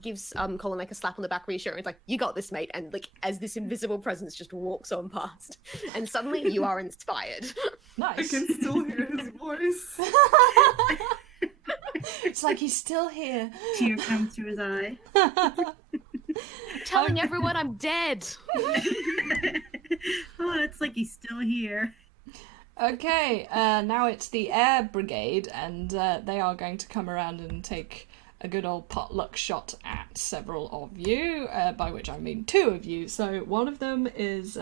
gives Colin like a slap on the back reassurance. It's like, you got this, mate. And like as this invisible presence just walks on past, and suddenly you are inspired. Nice. I can still hear his voice. It's like he's still here. Tear comes to his eye. Telling everyone I'm dead. Oh, it's like he's still here. Okay, now it's the air brigade, and they are going to come around and take a good old potluck shot at several of you, by which I mean two of you. So one of them is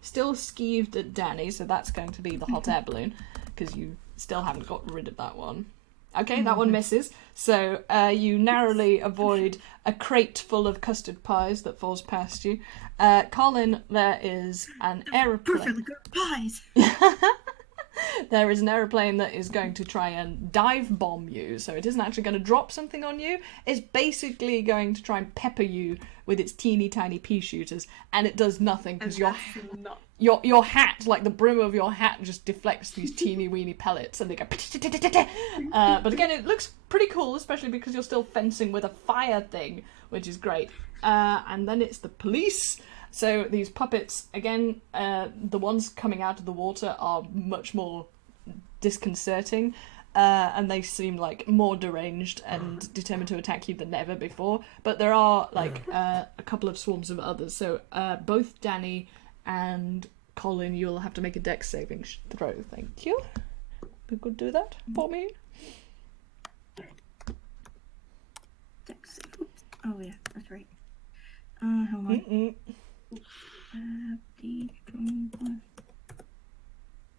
still skeeved at Danny, so that's going to be the hot air balloon, because you still haven't got rid of that one. Okay, that one misses. So you narrowly avoid a crate full of custard pies that falls past you. Colin, there is an aeroplane. Perfectly good pies. There is an aeroplane that is going to try and dive bomb you. So it isn't actually going to drop something on you. It's basically going to try and pepper you with its teeny tiny pea shooters, and it does nothing because your hat, like the brim of your hat, just deflects these teeny weeny pellets, and they go. But again, it looks pretty cool, especially because you're still fencing with a fire thing, which is great. And then it's the police. So these puppets, again, the ones coming out of the water are much more disconcerting, and they seem like more deranged and determined to attack you than ever before. But there are like a couple of swarms of others. So both Danny and Colin, you'll have to make a dex saving throw. Thank you. You could do that for me. Dex. Oops. Oh yeah, that's right. Hold on.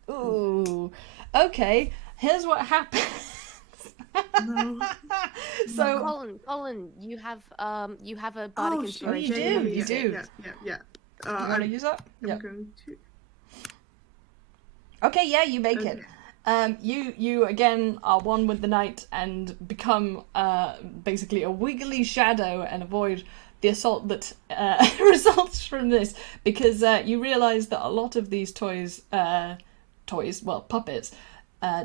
Ooh. Okay. Here's what happens. No. So Colin, you have a Bardic Inspiration. You do. Yeah. You want to use that? I'm Yeah. going to. Okay, yeah, you make it. You again are one with the night and become basically a wiggly shadow and avoid the assault that results from this, because you realise that a lot of these puppets,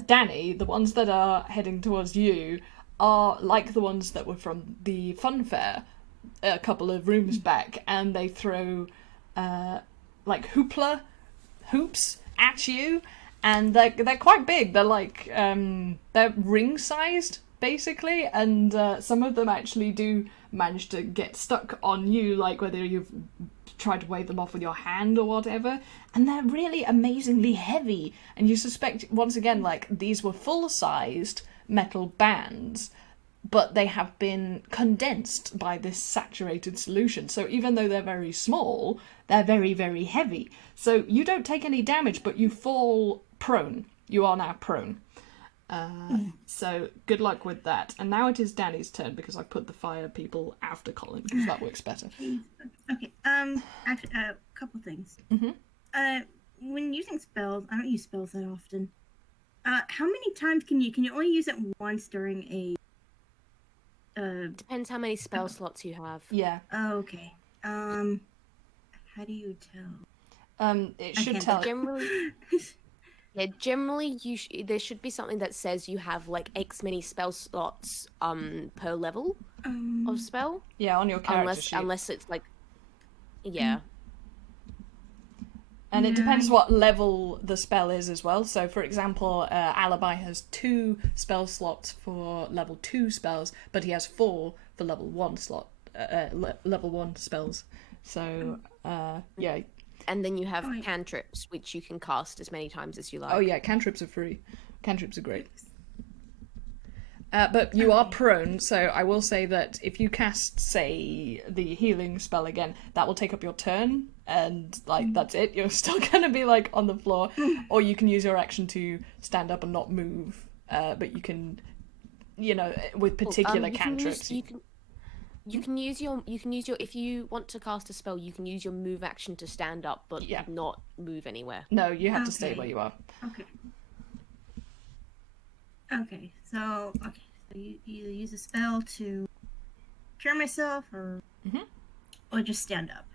Danny, the ones that are heading towards you, are like the ones that were from the fun fair a couple of rooms back, and they throw like hoops at you, and they're quite big. They're like they're ring-sized basically, and some of them actually do manage to get stuck on you, like whether you've try to wave them off with your hand or whatever, and they're really amazingly heavy, and you suspect, once again, like, these were full-sized metal bands, but they have been condensed by this saturated solution. So even though they're very small, they're very, very heavy. So you don't take any damage, but you fall prone. You are now prone. So good luck with that. And now it is Danny's turn, because I've put the fire people after Colin, because that works better. Okay. Actually, a couple things. Mm-hmm. When using spells, I don't use spells that often. How many times can you only use it once during a? Depends how many spell slots you have. Yeah. Oh, okay. How do you tell? It should tell. Generally, there should be something that says you have like X many spell slots per level of spell. Yeah, on your character sheet. Unless it's like, yeah. And it depends what level the spell is as well. So, for example, Alibi has 2 spell slots for level 2 spells, but he has 4 for level 1 slot, level 1 spells. So, yeah. And then you have cantrips, which you can cast as many times as you like. Oh yeah, cantrips are free. Cantrips are great. But you are prone, so I will say that if you cast, say, the healing spell again, that will take up your turn, and, like, that's it. You're still going to be, like, on the floor. Or you can use your action to stand up and not move. But you can, you know, with particular cantrips... You can use your if you want to cast a spell, you can use your move action to stand up, but not move anywhere. No, you have to stay where you are. Okay, so you either use a spell to cure myself or just stand up.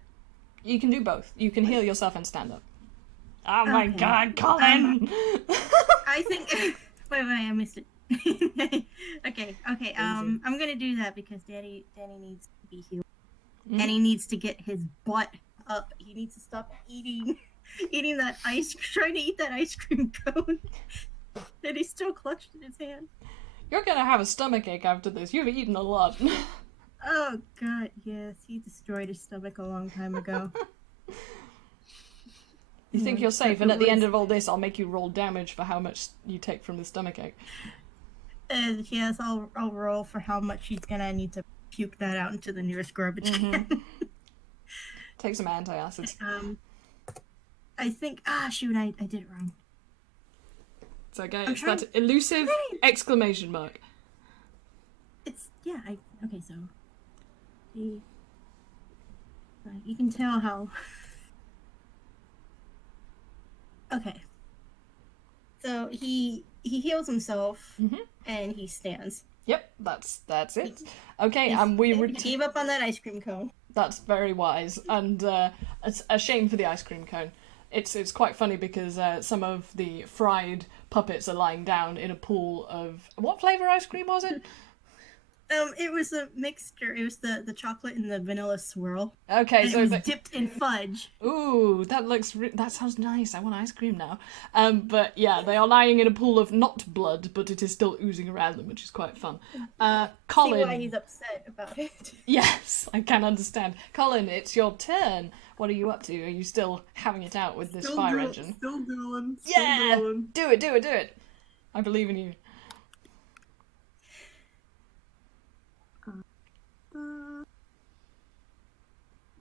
You can do both. You can heal yourself and stand up. Oh my god, Colin! I think wait, I missed it. okay. I'm gonna do that because Danny needs to be healed, and he needs to get his butt up. He needs to stop eating that trying to eat that ice cream cone that he's still clutched in his hand. You're gonna have a stomachache after this. You've eaten a lot. Oh god, yes, he destroyed his stomach a long time ago. You think you're safe, and at the end of all this, I'll make you roll damage for how much you take from the stomachache. Yes, I'll roll for how much he's gonna need to puke that out into the nearest garbage can. Take some antacids. I think shoot, I did it wrong. It's okay. It's that elusive exclamation mark. It's okay. So you can tell how. Okay. So he heals himself and he stands. Yep, that's it. Okay, and we gave up on that ice cream cone. That's very wise, and it's a shame for the ice cream cone. It's quite funny because some of the fried puppets are lying down in a pool of... What flavour ice cream was it? It was a mixture. It was the chocolate and the vanilla swirl. Okay, and so it was dipped in fudge. Ooh, that sounds nice. I want ice cream now. But yeah, they are lying in a pool of not blood, but it is still oozing around them, which is quite fun. Colin, see why he's upset about it. Yes, I can understand. Colin, it's your turn. What are you up to? Are you still having it out with this fire engine? Still dueling. Yeah, do it. I believe in you.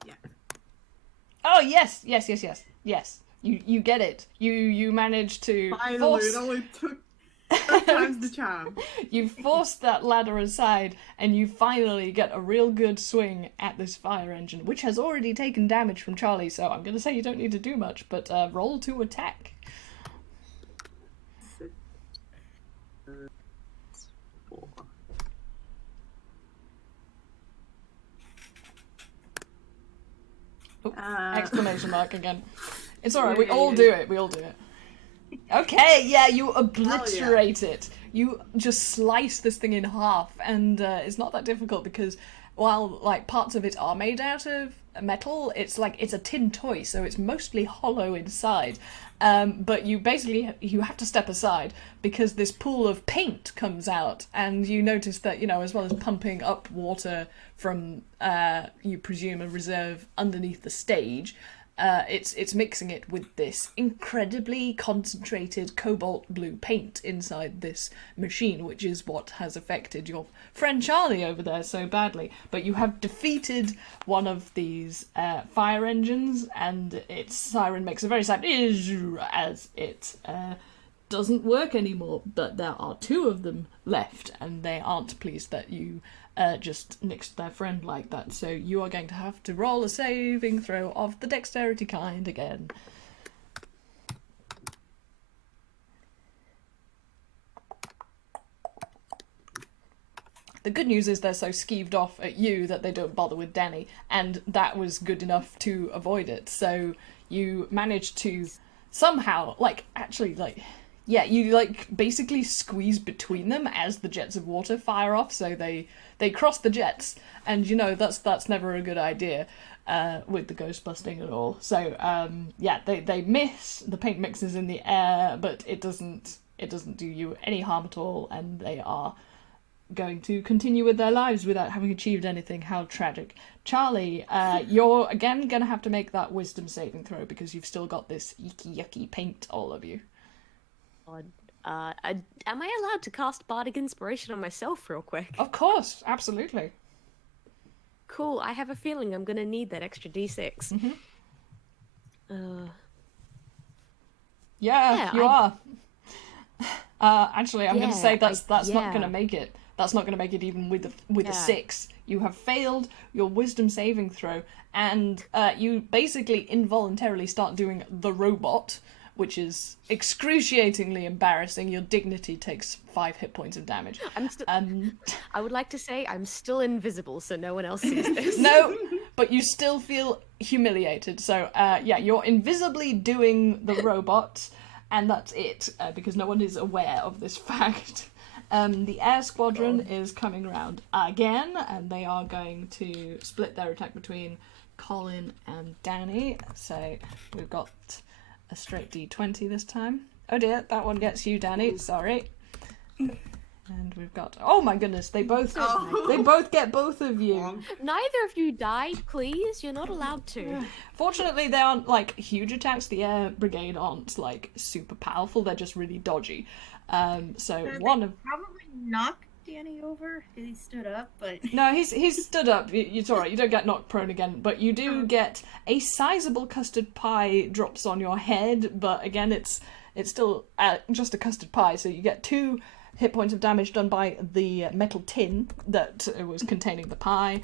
Yeah. Oh yes. You get it. You managed to Finally, it only took 3 times the charm. You forced that ladder aside, and you finally get a real good swing at this fire engine, which has already taken damage from Charlie. So I'm going to say you don't need to do much, but roll to attack. 6, 4. Exclamation mark again. It's alright, we all do it. Okay, yeah, you obliterate it. You just slice this thing in half, and it's not that difficult because while like parts of it are made out of metal, it's a tin toy, so it's mostly hollow inside. But you have to step aside because this pool of paint comes out, and you notice that, as well as pumping up water from, you presume, a reserve underneath the stage, it's mixing it with this incredibly concentrated cobalt blue paint inside this machine, which is what has affected your friend Charlie over there so badly. But you have defeated one of these fire engines, and its siren makes a very sad as it doesn't work anymore. But there are 2 of them left, and they aren't pleased that you just nixed their friend like that. So you are going to have to roll a saving throw of the dexterity kind again. The good news is they're so skeeved off at you that they don't bother with Danny, and that was good enough to avoid it. So you managed to somehow, you basically squeeze between them as the jets of water fire off, so they cross the jets, and that's never a good idea with the ghost busting and all. So they miss. The paint mixes in the air, but it doesn't do you any harm at all, and they are going to continue with their lives without having achieved anything. How tragic. Charlie, you're again gonna have to make that wisdom saving throw because you've still got this yucky paint all over you. Am I allowed to cast Bardic Inspiration on myself real quick? Of course, absolutely. Cool, I have a feeling I'm gonna need that extra d6. Mm-hmm. You are. Actually, I'm going to say that's not going to make it. That's not going to make it even with a 6. You have failed your wisdom saving throw, and you basically involuntarily start doing the robot, which is excruciatingly embarrassing. Your dignity takes 5 hit points of damage. I would like to say I'm still invisible, so no one else sees this. No, but you still feel humiliated. So, you're invisibly doing the robot, and that's it, because no one is aware of this fact. The air squadron is coming around again, and they are going to split their attack between Colin and Danny. So we've got a straight d20 this time. Oh dear, that one gets you, Danny. Sorry. And we've got, oh my goodness, they both get both of you. Neither of you died, please. You're not allowed to. Fortunately, they aren't huge attacks. The air brigade aren't super powerful. They're just really dodgy. So one of probably knocked Danny over. He stood up, but no, he's stood up. It's all right. You don't get knocked prone again, but you do get a sizable custard pie drops on your head. But again, it's still just a custard pie. So you get 2 hit points of damage done by the metal tin that was containing the pie.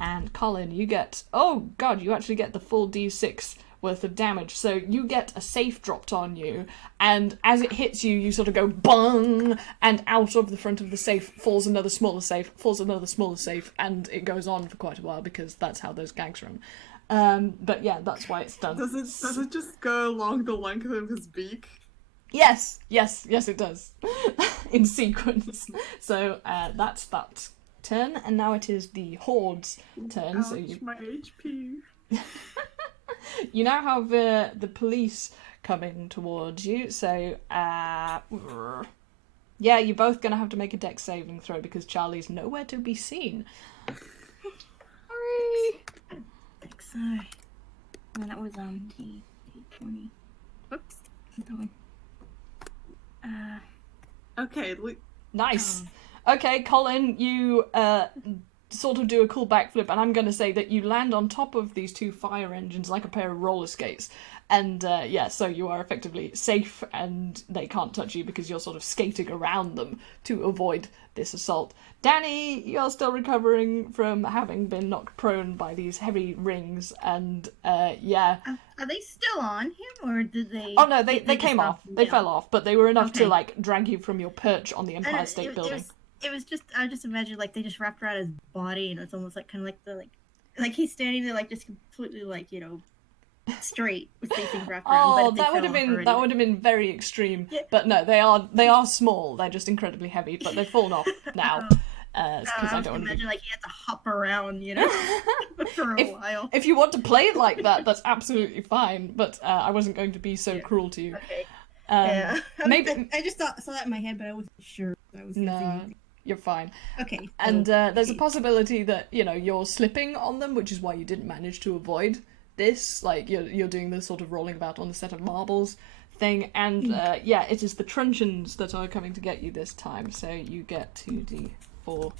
And Colin, you get, oh god, you actually get the full d6 worth of damage. So you get a safe dropped on you, and as it hits you, you sort of go bung, and out of the front of the safe falls another smaller safe, and it goes on for quite a while because that's how those gags run. But yeah, that's why it's done. Does it just go along the length of his beak? Yes, it does. In sequence. So that's that turn, and now it is the Horde's turn. Ouch, so my HP. You now have the police coming towards you, so you're both going to have to make a dex saving throw because Charlie's nowhere to be seen. Sorry. sorry. No, that was D20. Whoops. That one. Okay. Nice. Okay, Colin, you sort of do a cool backflip, and I'm going to say that you land on top of these 2 fire engines like a pair of roller skates. And so you are effectively safe, and they can't touch you because you're sort of skating around them to avoid this assault. Danny, you're still recovering from having been knocked prone by these heavy rings, and Are they still on him, or did they? Oh no, they came off. They fell off, but they were enough to drag you from your perch on the Empire State Building. It was just, I just imagine they just wrapped around his body, and it's almost kind of like he's standing there just completely straight with things wrapped around. Oh, that would have been very extreme. Yeah. But no, they are small. They're just incredibly heavy, but they've fallen off now. because I don't want to. imagine like he had to hop around, you know, for a while. If you want to play it like that, that's absolutely fine. But I wasn't going to be so cruel to you. Okay. Yeah. Maybe I just saw that in my head, but I wasn't sure. I was no, you're fine. Okay. And there's a possibility that you're slipping on them, which is why you didn't manage to avoid this. Like you're doing this sort of rolling about on a set of marbles thing, and yeah, it is the truncheons that are coming to get you this time. So you get 2d4.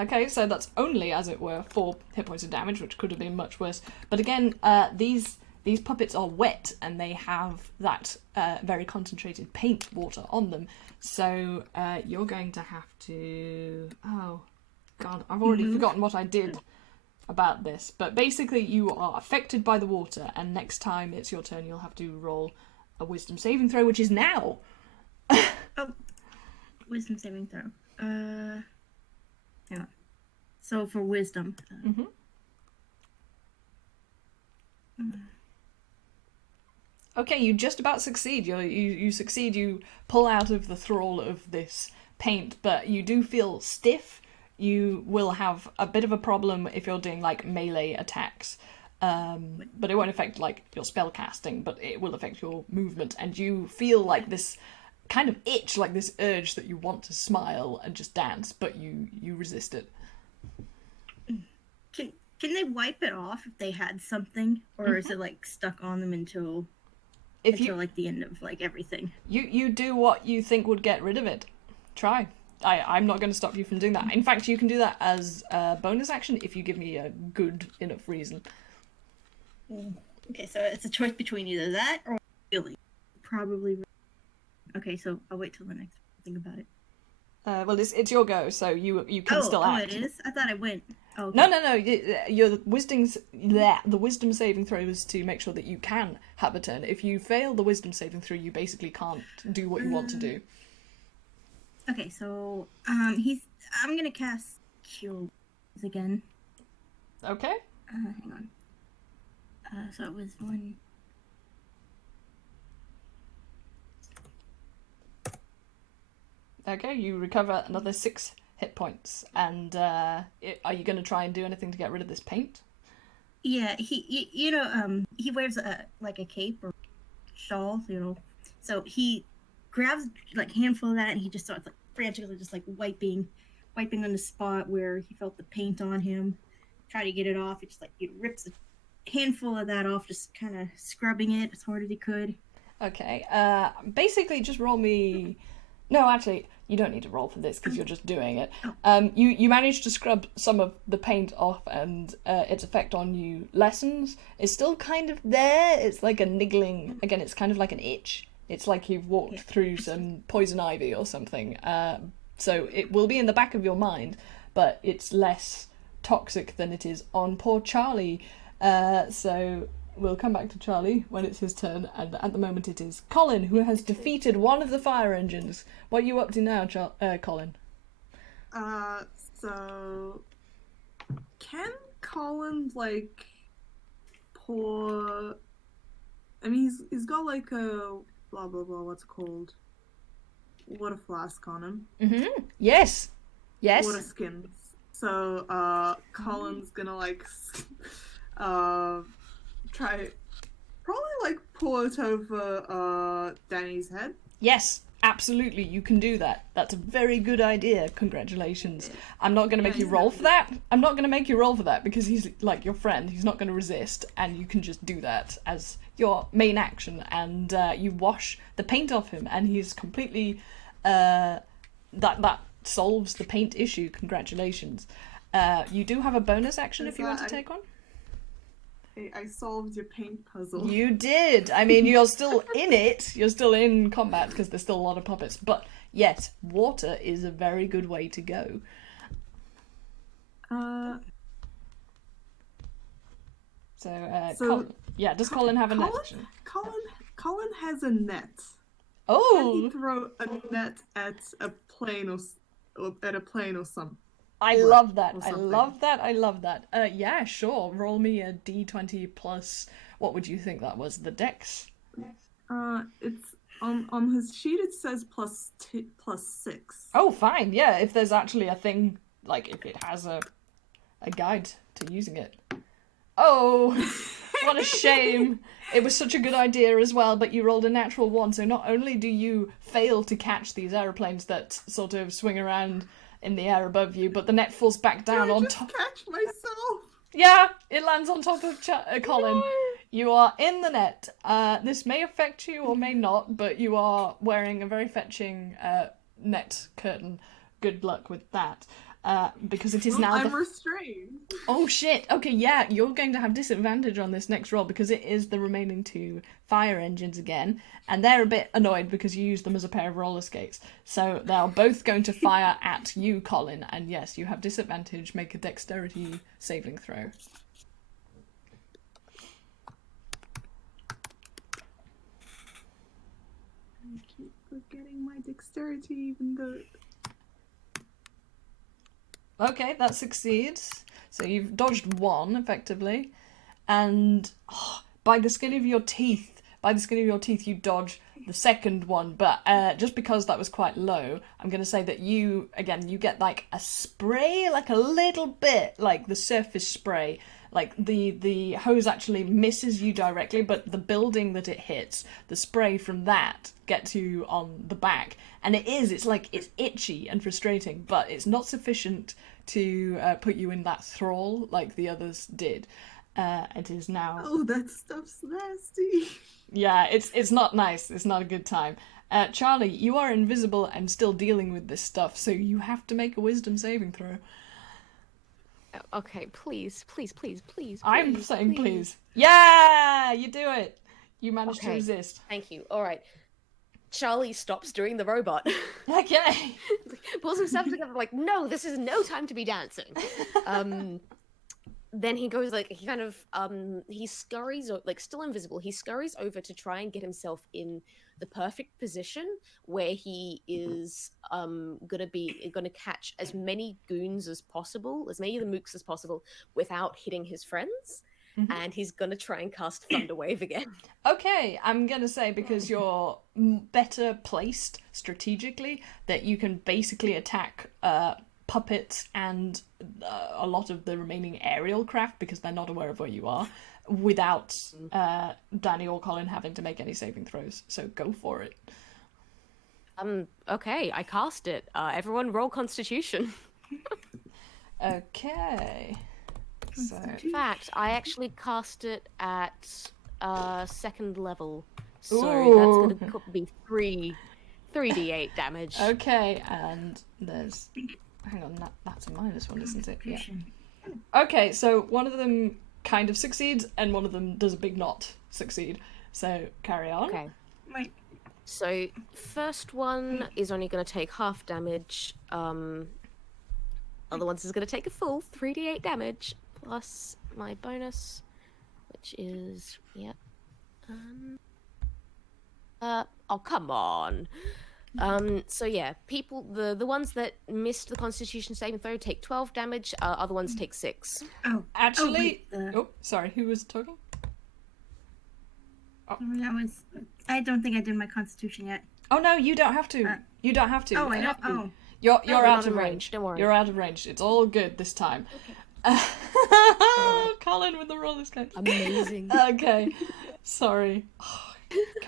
Okay, so that's only, as it were, 4 hit points of damage, which could have been much worse. But again, these puppets are wet, and they have that very concentrated paint water on them. So you're going to have to... Oh, God, I've already forgotten what I did about this. But basically, you are affected by the water, and next time it's your turn, you'll have to roll a wisdom saving throw, which is now. Oh, wisdom saving throw. Hang on. So for wisdom. Okay, you just about succeed. You succeed. You pull out of the thrall of this paint, but you do feel stiff. You will have a bit of a problem if you're doing like melee attacks, but it won't affect like your spell casting. But it will affect your movement, and you feel like this kind of itch, like this urge that you want to smile and just dance, but you resist it. Can they wipe it off if they had something, or is it like stuck on them until like the end of like everything? You do what you think would get rid of it. Try. I'm not going to stop you from doing that. In fact, you can do that as a bonus action if you give me a good enough reason. Okay, so it's a choice between either that or healing. Probably. Okay, so I'll wait till the next think about it. Well, it's your go, so you can still act. Oh, it is? I thought I went. Oh, okay. No. Your the wisdom saving throw is to make sure that you can have a turn. If you fail the wisdom saving throw, you basically can't do what you want to do. Okay, so I'm gonna cast Cure again. Okay. Hang on. So it was 1. Okay, you recover another 6 hit points, and are you going to try and do anything to get rid of this paint? Yeah, he wears a cape or shawl, so he grabs like a handful of that, and he just starts like frantically just like wiping on the spot where he felt the paint on him, try to get it off. He rips a handful of that off, just kind of scrubbing it as hard as he could. Okay, basically just roll me... No, actually, you don't need to roll for this because you're just doing it. You managed to scrub some of the paint off, and its effect on you lessens. It's still kind of there. It's like a niggling. Again, it's kind of like an itch. It's like you've walked through some poison ivy or something. So it will be in the back of your mind, but it's less toxic than it is on poor Charlie. So we'll come back to Charlie when it's his turn, and at the moment it is Colin who has defeated one of the fire engines. What are you up to now, Colin? So can Colin like pour? I mean, he's got like a blah blah blah. What's it called? Water flask on him. Mm-hmm. Yes. Water skins. So Colin's gonna like try probably like pour it over Danny's head. Yes, absolutely, you can do that. That's a very good idea. Congratulations. I'm not going to make you roll for that. Because he's like your friend. He's not going to resist, and you can just do that as your main action, and you wash the paint off him, and he's completely that solves the paint issue. Congratulations. You do have a bonus action if you want to take one. I solved your paint puzzle. You did. I mean, you're still in it. You're still in combat because there's still a lot of puppets. But yes, water is a very good way to go. Does Colin have an action? Colin has a net. Oh. Can he throw a net at a plane or something? I love that. I love that. Yeah, sure. Roll me a d20 plus. What would you think that was? The dex? It's On his sheet it says +6. Oh, fine. Yeah, if there's actually a thing, like if it has a guide to using it. Oh, what a shame. It was such a good idea as well, but you rolled a natural 1, so not only do you fail to catch these aeroplanes that sort of swing around in the air above you, but the net falls back down on top. Catch myself. Yeah, it lands on top of Colin. No. You are in the net. This may affect you or may not, but you are wearing a very fetching net curtain. Good luck with that. Because it is now I'm restrained. Oh shit, okay, yeah, you're going to have disadvantage on this next roll because it is the remaining 2 fire engines again, and they're a bit annoyed because you used them as a pair of roller skates. So they're both going to fire at you, Colin, and yes, you have disadvantage. Make a dexterity saving throw. I keep forgetting my dexterity even though... Okay, that succeeds. So you've dodged 1, effectively. And by the skin of your teeth, you dodge the second one. But just because that was quite low, I'm going to say that you get like a spray, like a little bit, like the surface spray. Like the hose actually misses you directly, but the building that it hits, the spray from that gets you on the back. And it's itchy and frustrating, but it's not sufficient to put you in that thrall like the others did. It is now... Oh, that stuff's nasty. Yeah, it's not nice. It's not a good time. Charlie, you are invisible and still dealing with this stuff, so you have to make a wisdom saving throw. Okay, please. I'm saying please. Yeah, you do it. You managed to resist. Thank you. All right. Charlie stops doing the robot. Okay. Pulls himself together like, no, this is no time to be dancing. Then he goes he scurries, like still invisible, he scurries over to try and get himself in the perfect position where he is gonna catch as many goons as possible, as many of the mooks as possible, without hitting his friends. Mm-hmm. And he's gonna try and cast Thunderwave again. Okay, I'm gonna say because you're better placed strategically that you can basically attack puppets and a lot of the remaining aerial craft because they're not aware of where you are without Danny or Colin having to make any saving throws. So go for it. Okay, I cast it. Everyone roll Constitution. Okay. So, in fact, I actually cast it at 2nd level, so ooh. That's gonna be 3d8 damage. Okay, and there's... Hang on, that's a -1, isn't it? Yeah. Okay, so one of them kind of succeeds, and one of them does a big not succeed. So carry on. Okay. Right. So first one is only going to take half damage. Other ones is going to take a full 3d8 damage plus my bonus, which is oh come on. So yeah, people, the ones that missed the Constitution saving throw take 12 damage. Other ones take 6. Oh, Actually, sorry, who was talking? I don't think I did my Constitution yet. Oh no, you don't have to. You don't have to. Oh, I know. Oh. You're out of range. Don't worry. You're out of range. It's all good this time. Okay. Colin with the roller skates. Amazing. Okay. Sorry. Oh,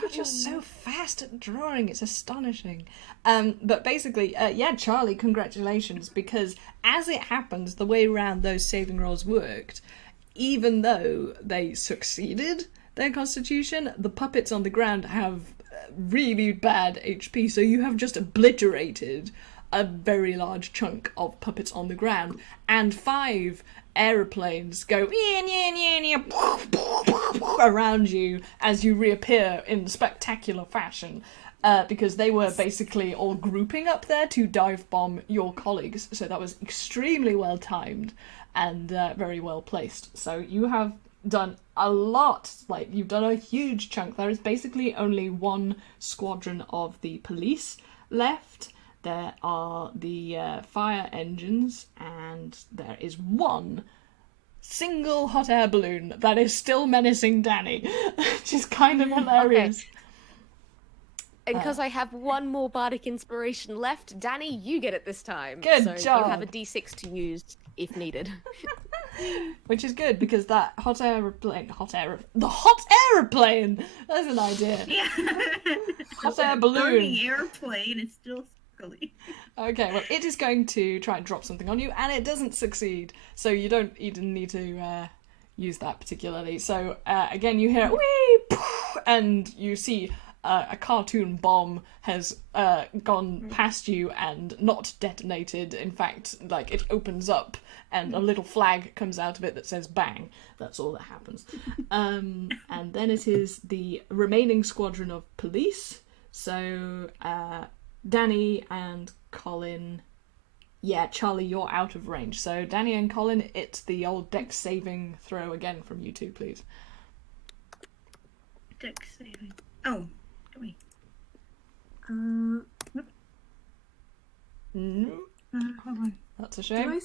God, you're so fast at drawing. It's astonishing. But basically, Charlie, congratulations, because as it happens, the way around those saving rolls worked, even though they succeeded their Constitution, the puppets on the ground have really bad HP, so you have just obliterated a very large chunk of puppets on the ground, and 5 aeroplanes go around you as you reappear in spectacular fashion, because they were basically all grouping up there to dive bomb your colleagues, so that was extremely well timed and very well placed. So you have done a lot, like you've done a huge chunk. There is basically only one squadron of the police left. There are the fire engines, and there is one single hot air balloon that is still menacing Danny, which is kind of hilarious. And because I have one more bardic inspiration left, Danny, you get it this time. Good so job. You have a d6 to use if needed. Which is good because that the hot aeroplane. That's an idea. Yeah. Hot air Burning balloon. airplane is still sparkly. Okay, well, it is going to try and drop something on you, and it doesn't succeed. So you don't even need to use that particularly. So again, you hear wee, poof, and you see a cartoon bomb has gone past you and not detonated. In fact, like it opens up and a little flag comes out of it that says bang. That's all that happens. And then it is the remaining squadron of police. So Danny and Colin. Yeah, Charlie, you're out of range. So Danny and Colin, it's the old dex saving throw again from you two, please. Dex saving. Oh, wait. Nope. No, Hold on. that's a Do shame.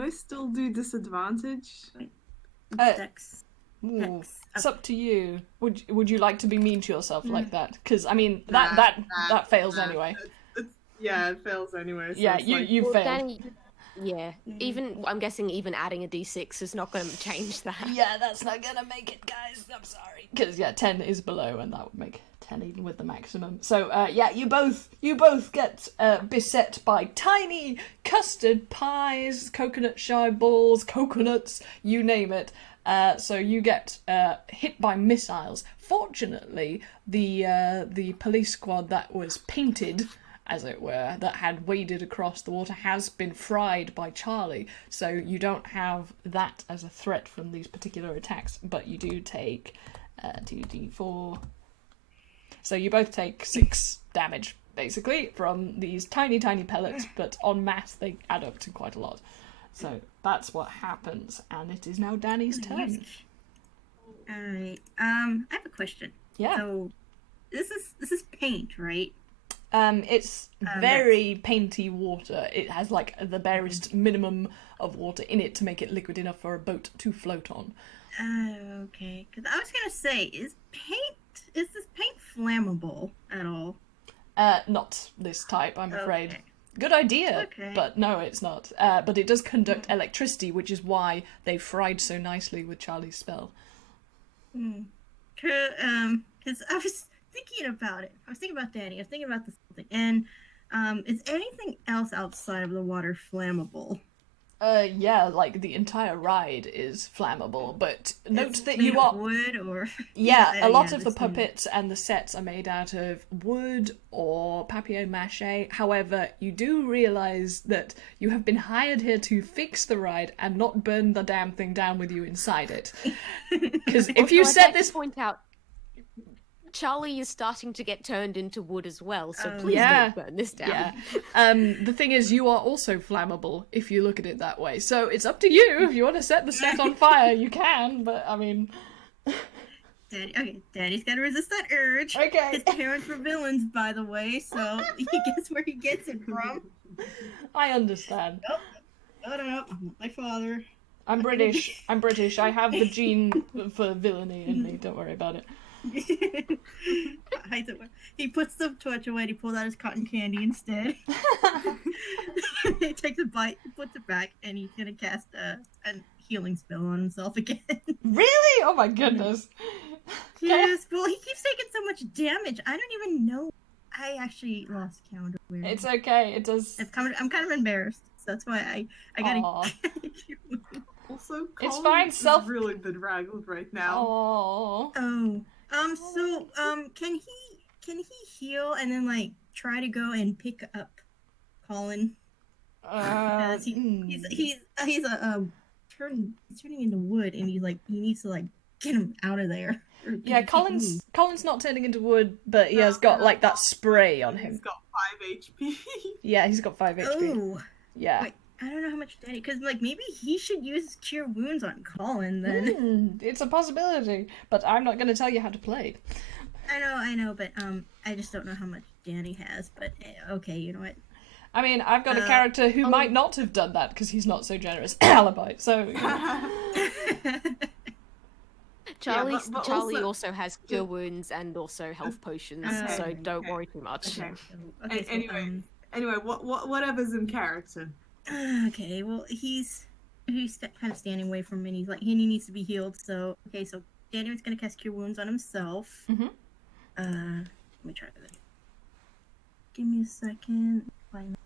I still do disadvantage? Dex. Ooh, Dex. it's up to you. Would you like to be mean to yourself like that? Because I mean Nah, that fails anyway. Yeah, it fails anyway. So Yeah, it's you like, you failed. Danny, yeah. Even I'm guessing even adding a d6 is not going to change that. Yeah, that's not gonna make it, guys. I'm sorry. Because 10 is below, and that would make 10 even with the maximum. So you both get beset by tiny custard pies, coconut shy balls, coconuts, you name it. So you get hit by missiles. Fortunately, the police squad that was painted, as it were, that had waded across the water has been fried by Charlie, so you don't have that as a threat from these particular attacks, but you do take 2d4. So you both take 6 damage, basically, from these tiny, tiny pellets, but en masse they add up to quite a lot. So that's what happens, and it is now Danny's turn. Alright. I have a question. Yeah. So this is paint, right? It's very painty water. It has like the barest minimum of water in it to make it liquid enough for a boat to float on. Okay. Because I was gonna say, is this paint flammable at all? Not this type, I'm afraid. Okay. Good idea, Okay. but no, it's not. But it does conduct electricity, which is why they fried so nicely with Charlie's spell. Because I was thinking about it. I was thinking about Danny. I was thinking about this whole thing. And is anything else outside of the water flammable? Yeah, like the entire ride is flammable, but note It's that made you of are... wood or Yeah, a lot of the this thing. puppets and the sets are made out of wood or papier-mâché. However, you do realise that you have been hired here to fix the ride and not burn the damn thing down with you inside it. Because if you Also, I'd set like this... to point out, Charlie is starting to get turned into wood as well, so Oh, please yeah. don't burn this down. Yeah. The thing is, you are also flammable if you look at it that way. So it's up to you. If you want to set the set on fire, you can. But I mean, Danny's got to resist that urge. Okay. His parents were villains, by the way, so he gets where he gets it from. I understand. I don't know. My father. I'm British. I have the gene for villainy in me. Don't worry about it. He puts the torch away. He pulls out his cotton candy instead. He takes a bite, puts it back, and he's gonna cast a healing spell on himself again. Really? Oh my goodness. Yes, well, he keeps taking so much damage. I don't even know. I actually lost count of where. It's okay. It does. I'm kind of embarrassed. So that's why I gotta. Aw. Also, It's Colin fine, is self- really bedraggled right now. Oh. Can he heal and then like try to go and pick up Colin? He's turning into wood, and he needs to like get him out of there. Yeah, Colin's not turning into wood, but he has got like that spray on him. He's got 5 HP. Yeah, he's got 5 HP. Oh, Yeah. wait, I don't know how much Danny, because like maybe he should use Cure Wounds on Colin then. It's a possibility, but I'm not going to tell you how to play. I know, but I just don't know how much Danny has. But okay, you know what? I mean, I've got a character who might not have done that because he's not so generous. Alibi. So. but Charlie also- also has cure wounds and also health potions, Okay, so don't okay. worry too much. Okay. Okay, so, Anyway, whatever's in character. okay, well, he's kind of standing away from me. And he's like, he needs to be healed. So, okay, so Daniel's gonna cast Cure Wounds on himself. Mhm. Let me try that. Give me a second. Find-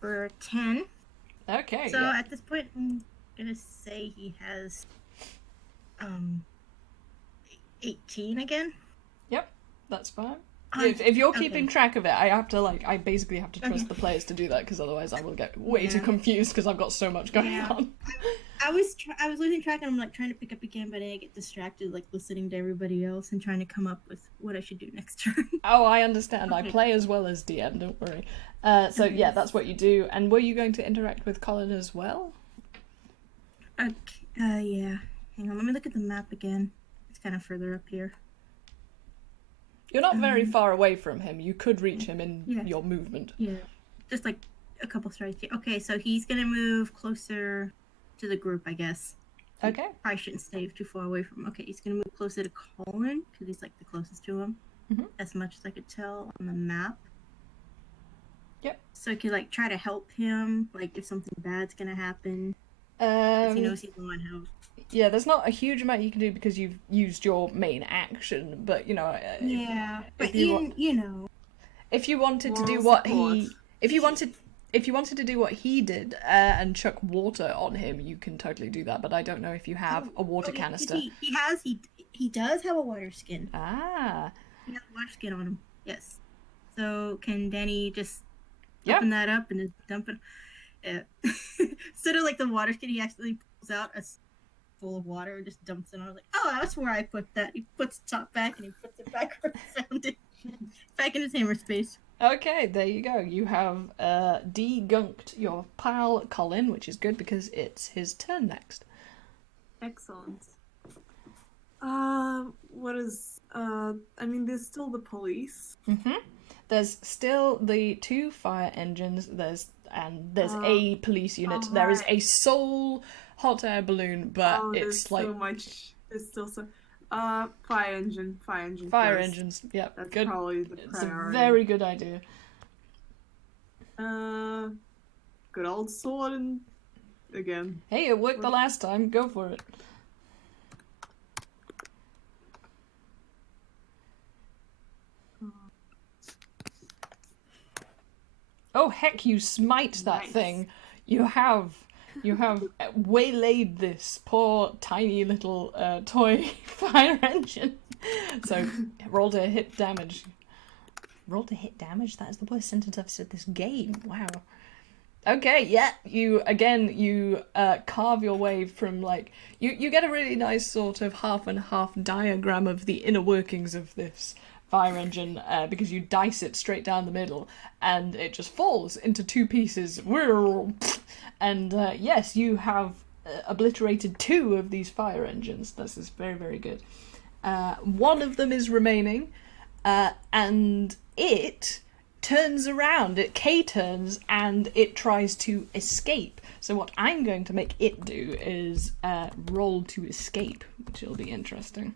For 10. Okay. So yeah. at this point, I'm gonna say he has 18 again. That's fine. Um, If you're okay. keeping track of it, I basically have to trust the players to do that, because otherwise I will get way too Yeah. confused because I've got so much going Yeah. on. I was losing track, and I'm like trying to pick up again, but I get distracted, like listening to everybody else and trying to come up with what I should do next turn. Oh, I understand. I Okay. play as well as DM, don't worry. So Okay. yeah, that's what you do. And were you going to interact with Colin as well? Okay. Yeah. Hang on. Let me look at the map again. It's kind of further up here. You're not very far away from him. You could reach him in Yeah. your movement. Yeah. Just like a couple strides here. Okay, so he's gonna move closer to the group, I guess. Okay. Probably shouldn't stay too far away from him. Okay, he's gonna move closer to Colin because he's like the closest to him. Mhm. As much as I could tell on the map. Yep. So I could like try to help him, like if something bad's gonna happen. 'Cause he knows he's low on health. Yeah, there's not a huge amount you can do because you've used your main action, but you know, Yeah, but if you you know. if you wanted to do Moral what support. if you wanted to do what he did and chuck water on him, you can totally do that. But I don't know if you have a water canister. He does have a water skin. Ah, He has a water skin on him. Yes. So can Danny just Yeah. open that up and just dump it? Instead of like the water skin, he actually pulls out a full of water and just dumps it on. I was like, oh, that's where I put that. He puts the top back and he puts it back where I found it. Back in his hammer space. okay, there you go. You have degunked your pal Colin, which is good because it's his turn next. Excellent. What is I mean, there's still the police. There's still the 2 fire engines. There's a police unit. There is a sole hot air balloon, but There's it's like so much. There's still so. Fire engine. fire first. engines. Yeah, That's good. probably the It's a priority. very good idea. Good old sword and again. Hey, it worked the last time. Go for it. Oh heck! You smite that Nice. thing. You have waylaid this poor tiny little toy fire engine. So roll to hit damage. Roll to hit damage. That is the worst sentence I've said this game. Wow. Okay, yeah, you carve your way from like you get a really nice sort of half and half diagram of the inner workings of this fire engine because you dice it straight down the middle and it just falls into 2 pieces. And yes, you have obliterated 2 of these fire engines. This is very, very good. One of them is remaining, and it turns around. It K-turns and it tries to escape. So what I'm going to make it do is roll to escape, which will be interesting.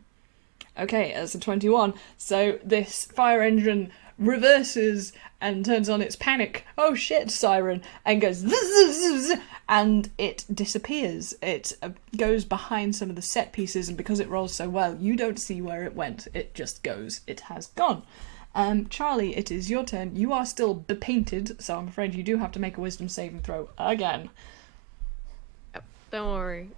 Okay, that's a 21. So this fire engine reverses and turns on its panic, oh shit, siren, and goes zzz, and it disappears. It goes behind some of the set pieces, and because it rolls so well, you don't see where it went. It just goes. It has gone. Charlie, it is your turn. You are still bepainted, so I'm afraid you do have to make a wisdom saving throw again. Don't worry.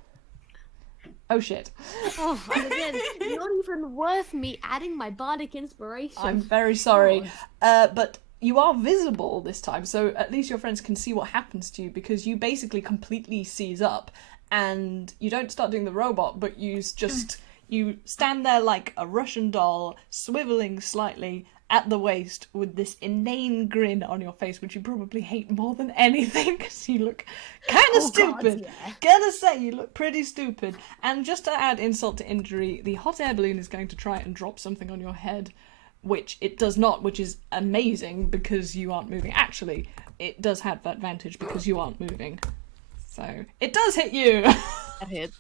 Oh shit. Oh, and again, not even worth me adding my bardic inspiration. I'm very sorry. But you are visible this time, so at least your friends can see what happens to you, because you basically completely seize up and you don't start doing the robot, but you stand there like a Russian doll, swiveling slightly at the waist with this inane grin on your face, which you probably hate more than anything because you look kind of stupid. Yeah. Gotta say, you look pretty stupid. And just to add insult to injury, the hot air balloon is going to try and drop something on your head, which it does not, which is amazing because you aren't moving. Actually, it does have advantage because you aren't moving. So it does hit you. That hits.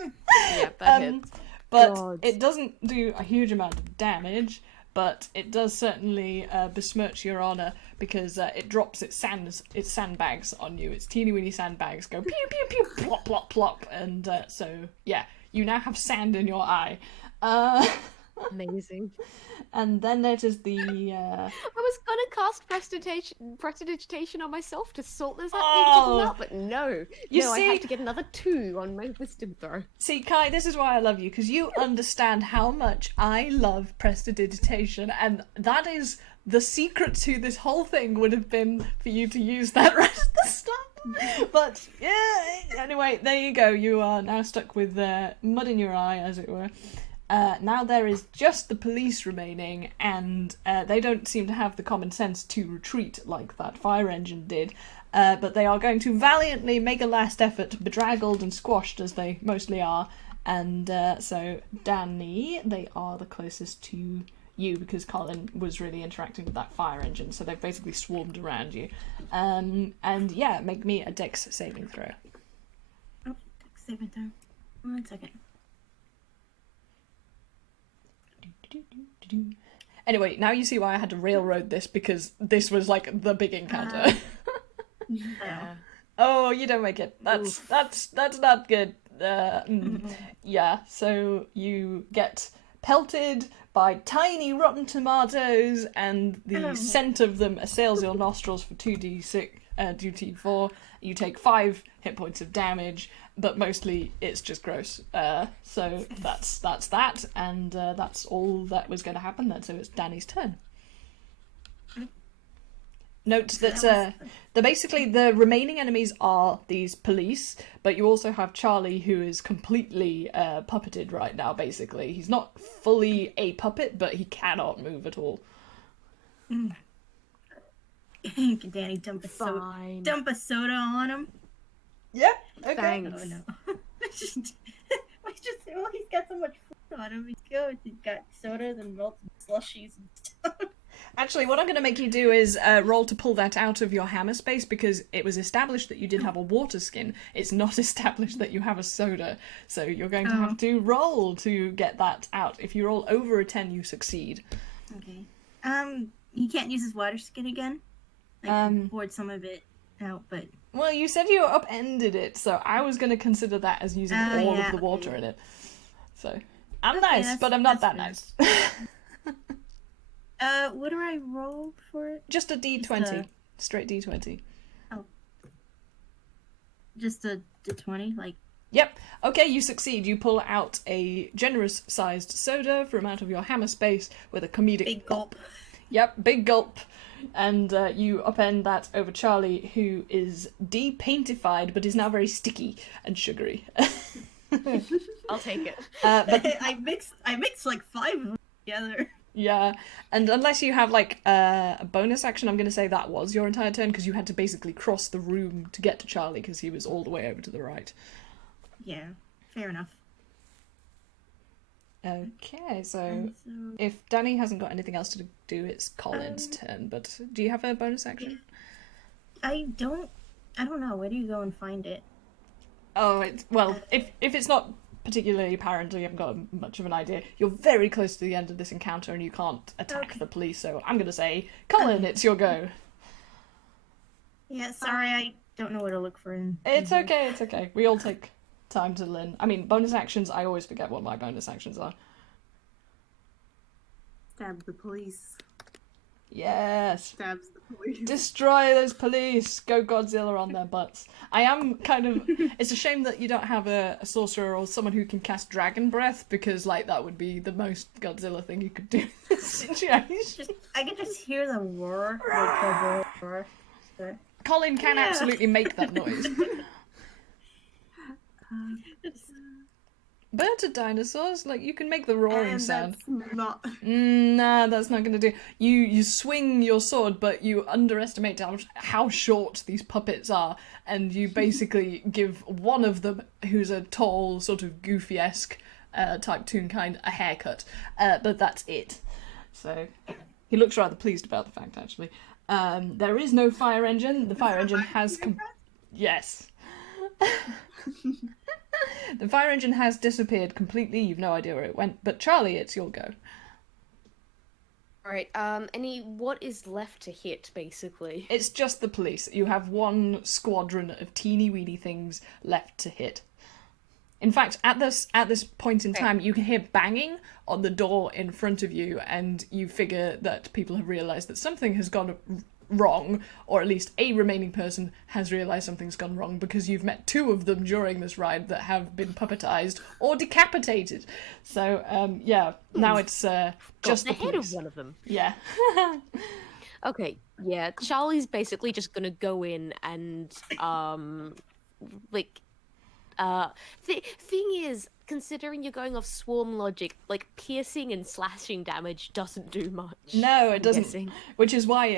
Yeah, that hits. But God. it doesn't do a huge amount of damage, but it does certainly besmirch your honor because it drops its sandbags on you. Its teeny weeny sandbags go pew pew pew plop plop plop, and so yeah, you now have sand in your eye. Amazing. And then there is the I was gonna cast prestidigitation on myself to sort this Oh. out, but no. You I see- have to get another 2 on my wisdom throw. See, Kai, this is why I love you, because you understand how much I love prestidigitation, and that is the secret to this whole thing would have been for you to use that right at the start. But, yeah, anyway, there you go. You are now stuck with mud in your eye, as it were. Now there is just the police remaining, and they don't seem to have the common sense to retreat like that fire engine did. But they are going to valiantly make a last effort, bedraggled and squashed as they mostly are. And so, Danny, they are the closest to you because Colin was really interacting with that fire engine. So they've basically swarmed around you. And yeah, make me a dex saving throw. Oh, saving throw. 1 second. Anyway, now you see why I had to railroad this, because this was like the big encounter. Yeah. Oh, you don't make it. That's not good. Yeah, so you get pelted by tiny rotten tomatoes, and the scent of them assails your nostrils for 2d6, 2d4. You take 5 hit points of damage, but mostly it's just gross. So that's that, and that's all that was going to happen then. So it's Danny's turn. Note that basically the remaining enemies are these police, but you also have Charlie, who is completely puppeted right now. Basically, he's not fully a puppet, but he cannot move at all. Can Danny dump a soda on him? Yeah. Okay. Thanks. Oh no. Well, he's got so much food on him. He's got sodas and melted slushies and stuff. Actually, what I'm going to make you do is roll to pull that out of your hammer space, because it was established that you did have a water skin. It's not established that you have a soda. So you're going to have to roll to get that out. If you roll over a 10, you succeed. Okay. He can't use his water skin again. I poured some of it out, but Well, you said you upended it, so I was going to consider that as using all of the water in it. So, I'm nice, but I'm not that nice. What do I roll for it? Just a d20. Straight d20. Just a 20, like. Yep. Okay, you succeed. You pull out a generous-sized soda from out of your hammer space with a comedic Big gulp. Yep, big gulp. And you upend that over Charlie, who is de-paintified, but is now very sticky and sugary. I'll take it. But I mixed like 5 of them together. yeah, and unless you have like a bonus action, I'm going to say that was your entire turn, because you had to basically cross the room to get to Charlie, because he was all the way over to the right. Yeah, fair enough. Okay, so And so if Danny hasn't got anything else to do, it's Colin's turn. But do you have a bonus action? I don't know. Where do you go and find it? Oh, if it's not particularly apparent or you haven't got much of an idea, you're very close to the end of this encounter and you can't attack the police. So I'm going to say, Colin, it's your go. Yeah, sorry, I don't know where to look for him. It's okay, it's okay. We all take time to learn. I mean, bonus actions, I always forget what my bonus actions are. Stab the police. Yes. Stabs the police. Destroy those police! Go Godzilla on their butts. I am kind of... It's a shame that you don't have a sorcerer or someone who can cast Dragon Breath, because, like, that would be the most Godzilla thing you could do in this situation. I can just hear the roar. Like the roar. Colin can absolutely make that noise. Birds are dinosaurs. Like, you can make the roaring And sound. that's not. Nah, that's not gonna do. You swing your sword, but you underestimate how short these puppets are, and you basically give one of them, who's a tall, sort of goofy-esque type Toonkind, a haircut. But that's it. So he looks rather pleased about the fact, actually. There is no fire engine. The fire engine has... Yes. The fire engine has disappeared completely. You've no idea where it went. But Charlie, it's your go. Alright, what is left to hit, basically? It's just the police. You have one squadron of teeny-weeny things left to hit. In fact, at this point in time, you can hear banging on the door in front of you, and you figure that people have realised that something has gone wrong, or at least a remaining person has realised something's gone wrong, because you've met 2 of them during this ride that have been puppetized or decapitated. So, now it's just the head police. of one of them. Yeah. Okay, yeah, Charlie's basically just gonna go in and, thing is, considering you're going off swarm logic, like, piercing and slashing damage doesn't do much. No, it I'm doesn't. guessing. Which is why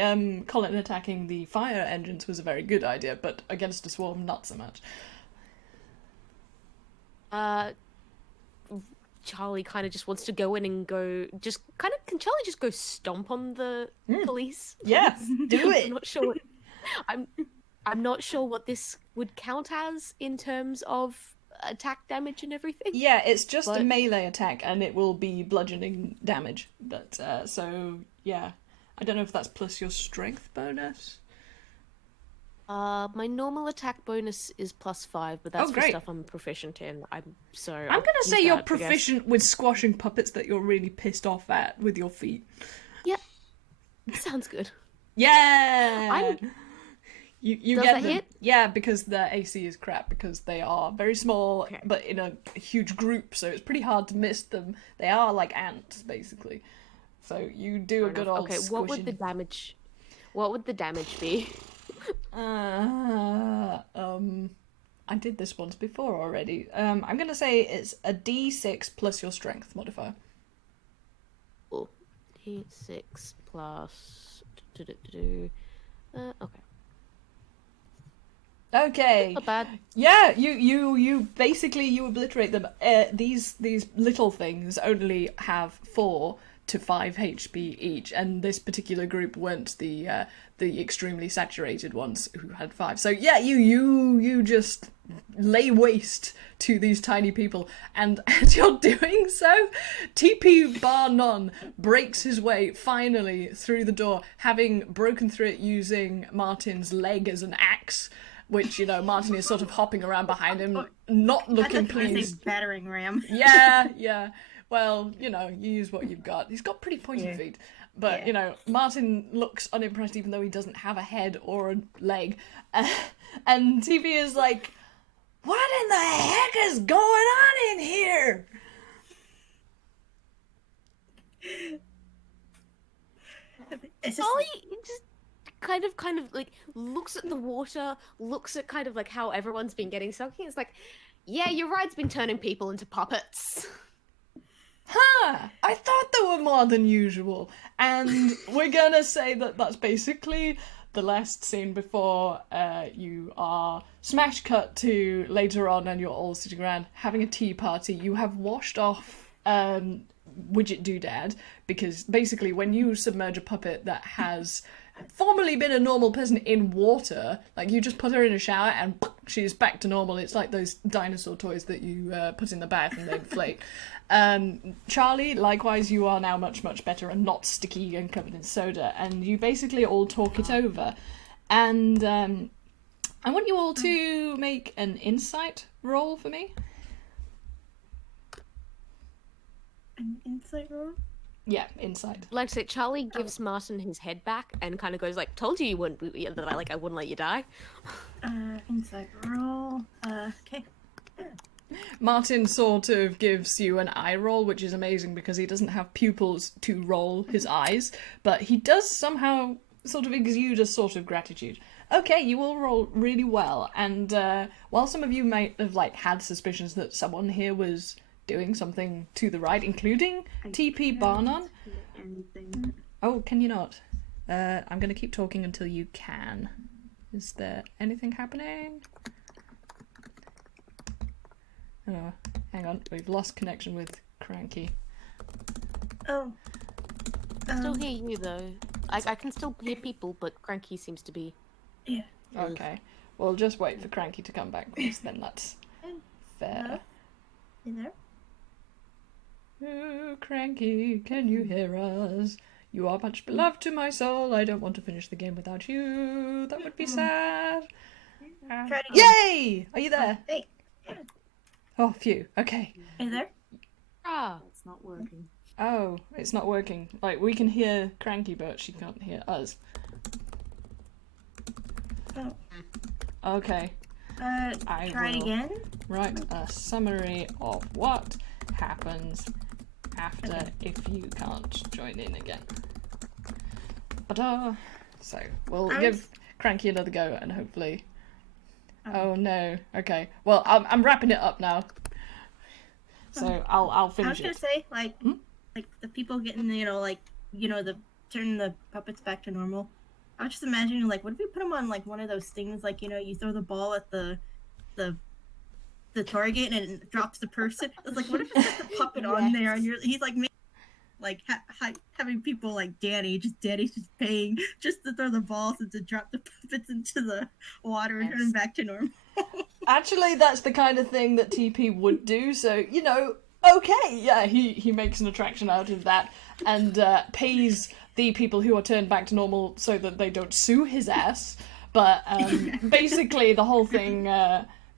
Colin attacking the fire engines was a very good idea, but against a swarm, not so much. Charlie kind of just wants to go in and can Charlie just go stomp on the police? Yes, do it! I'm not sure. I'm not sure what this would count as in terms of attack damage and everything. Yeah, it's just a melee attack, and it will be bludgeoning damage. But, yeah. I don't know if that's plus your strength bonus. My normal attack bonus is +5, but that's for stuff I'm proficient in. I'm gonna say you're proficient with squashing puppets that you're really pissed off at with your feet. Yeah. Sounds good. Yeah! You Does get that them. hit? Yeah, because their AC is crap, because they are very small, but in a huge group, so it's pretty hard to miss them. They are like ants, basically. So you do a good old squishing. What would the damage be? I did this once before already. I'm gonna say it's a D6 plus your strength modifier. Oh, D6 plus... okay. Okay. Not bad. Yeah, you basically you obliterate them. These little things only have 4 to 5 HP each, and this particular group weren't the extremely saturated ones who had 5. So yeah, you just lay waste to these tiny people, and as you're doing so, TP Bar None breaks his way finally through the door, having broken through it using Martin's leg as an axe. Which, Martin is sort of hopping around behind him, not looking pleased. Battering ram. Yeah. Well, you use what you've got. He's got pretty pointy feet. But, Martin looks unimpressed even though he doesn't have a head or a leg. And TV is like, what in the heck is going on in here? Ollie just kind of like looks at the water, looks at kind of like how everyone's been getting soaking. It's like, yeah, your ride's been turning people into puppets. I thought there were more than usual. And we're gonna say that that's basically the last scene before you are smash cut to later on, and you're all sitting around having a tea party. You have washed off Widget Doodad, because basically when you submerge a puppet that has formerly been a normal person in water, like you just put her in a shower and she's back to normal. It's like those dinosaur toys that you put in the bath and they inflate. Charlie, likewise, you are now much, much better and not sticky and covered in soda, and you basically all talk it over. And I want you all to make an insight roll for me. An insight roll? Yeah, insight. Like I said, Charlie gives Martin his head back and kind of goes like, "Told you wouldn't, that I wouldn't let you die." Insight roll. Okay. Martin sort of gives you an eye roll, which is amazing because he doesn't have pupils to roll his eyes, but he does somehow sort of exude a sort of gratitude. Okay, you all roll really well, and while some of you might have had suspicions that someone here was doing something to the right, including TP Barnon. Oh, can you not? I'm going to keep talking until you can. Is there anything happening? Oh, hang on. We've lost connection with Cranky. Oh. Still hear you though. I can still hear people, but Cranky seems to be... Yeah. Okay. We'll just wait for Cranky to come back, because then that's fair. You there? Oh, Cranky, can you hear us? You are much beloved to my soul. I don't want to finish the game without you. That would be sad. Try it again. Yay! Are you there? Hey, Oh, phew. Okay. are you there? Ah, It's not working. Oh, it's not working. Like, we can hear Cranky, but she can't hear us. Oh. Okay. I Try it will again. write a summary of what happens after if you can't join in again. Ta-da! So, we'll give Cranky another go and hopefully... Oh no. Okay. Well, I'm wrapping it up now. So I'll I was finish gonna it. say, like the people getting, the turning the puppets back to normal. I was just imagining, like, what if we put them on, like, one of those things, like, you throw the ball at the target and it drops the person. It's like, what if it's just a puppet on there and he's like, having people like Danny's just paying just to throw the balls and to drop the puppets into the water and turn them back to normal. Actually, that's the kind of thing that TP would do. So okay, yeah, he makes an attraction out of that and pays the people who are turned back to normal so that they don't sue his ass. But basically, the whole thing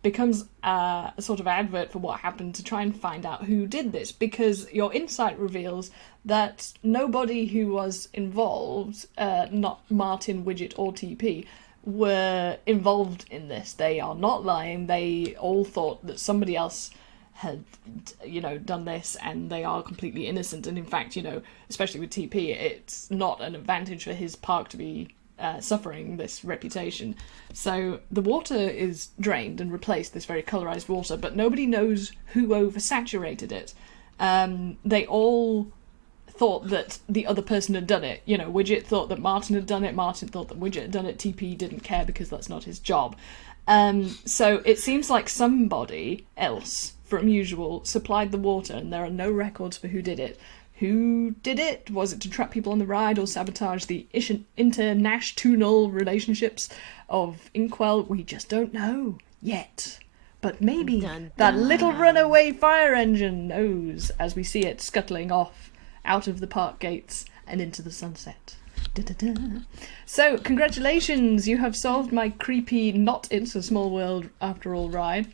becomes a sort of advert for what happened to try and find out who did this, because your insight reveals that nobody who was involved, not Martin, Widget, or TP, were involved in this. They are not lying. They all thought that somebody else had, done this, and they are completely innocent. And in fact, especially with TP, it's not an advantage for his park to be suffering this reputation. So the water is drained and replaced, this very colorized water, but nobody knows who oversaturated it. They all thought that the other person had done it. Widget thought that Martin had done it, Martin thought that Widget had done it, TP didn't care because that's not his job. So it seems like somebody else from Usual supplied the water, and there are no records for who did it. Who did it? Was it to trap people on the ride or sabotage the international relationships of Einquell? We just don't know yet. But maybe that little runaway fire engine knows, as we see it scuttling off out of the park gates and into the sunset. Da-da-da. So, congratulations! You have solved my creepy not It's a Small World After All ride.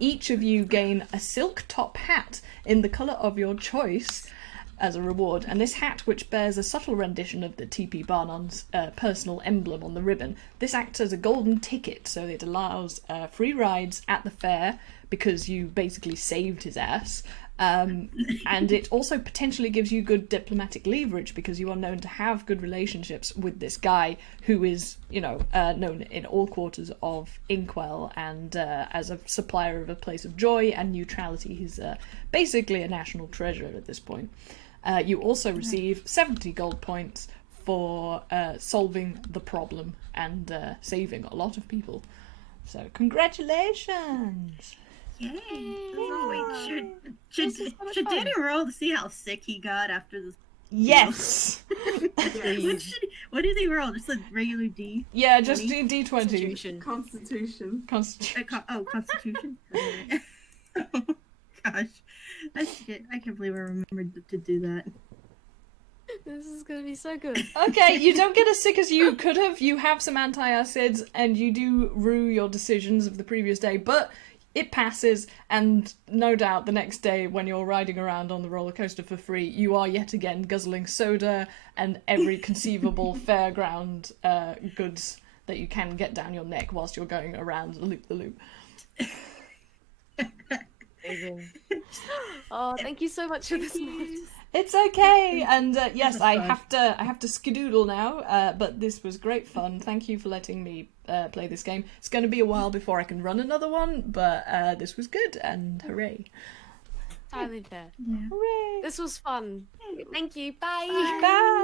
Each of you gain a silk top hat in the colour of your choice as a reward, and this hat, which bears a subtle rendition of the TP Barnon's personal emblem on the ribbon, this acts as a golden ticket, so it allows free rides at the fair because you basically saved his ass. And it also potentially gives you good diplomatic leverage because you are known to have good relationships with this guy who is, known in all quarters of Einquell and as a supplier of a place of joy and neutrality. He's basically a national treasure at this point. You also receive 70 gold points for solving the problem and saving a lot of people. So congratulations! Yay! Wait, should Danny roll to see how sick he got after this? Yes! What did he roll? Just a regular D? Yeah, just do D20. Constitution. Constitution. Constitution? Oh, gosh. That's shit. I can't believe I remembered to do that. This is gonna be so good. Okay, you don't get as sick as you could have. You have some antacids, and you do rue your decisions of the previous day, but it passes, and no doubt the next day when you're riding around on the roller coaster for free, you are yet again guzzling soda and every conceivable fairground goods that you can get down your neck whilst you're going around loop-the-loop. Amazing. Oh, thank you so much for this. It's okay, and yes, I have to skedoodle now. But this was great fun. Thank you for letting me play this game. It's going to be a while before I can run another one, but this was good, and hooray! Entirely fair. Yeah. Hooray! This was fun. Thank you. Bye. Bye.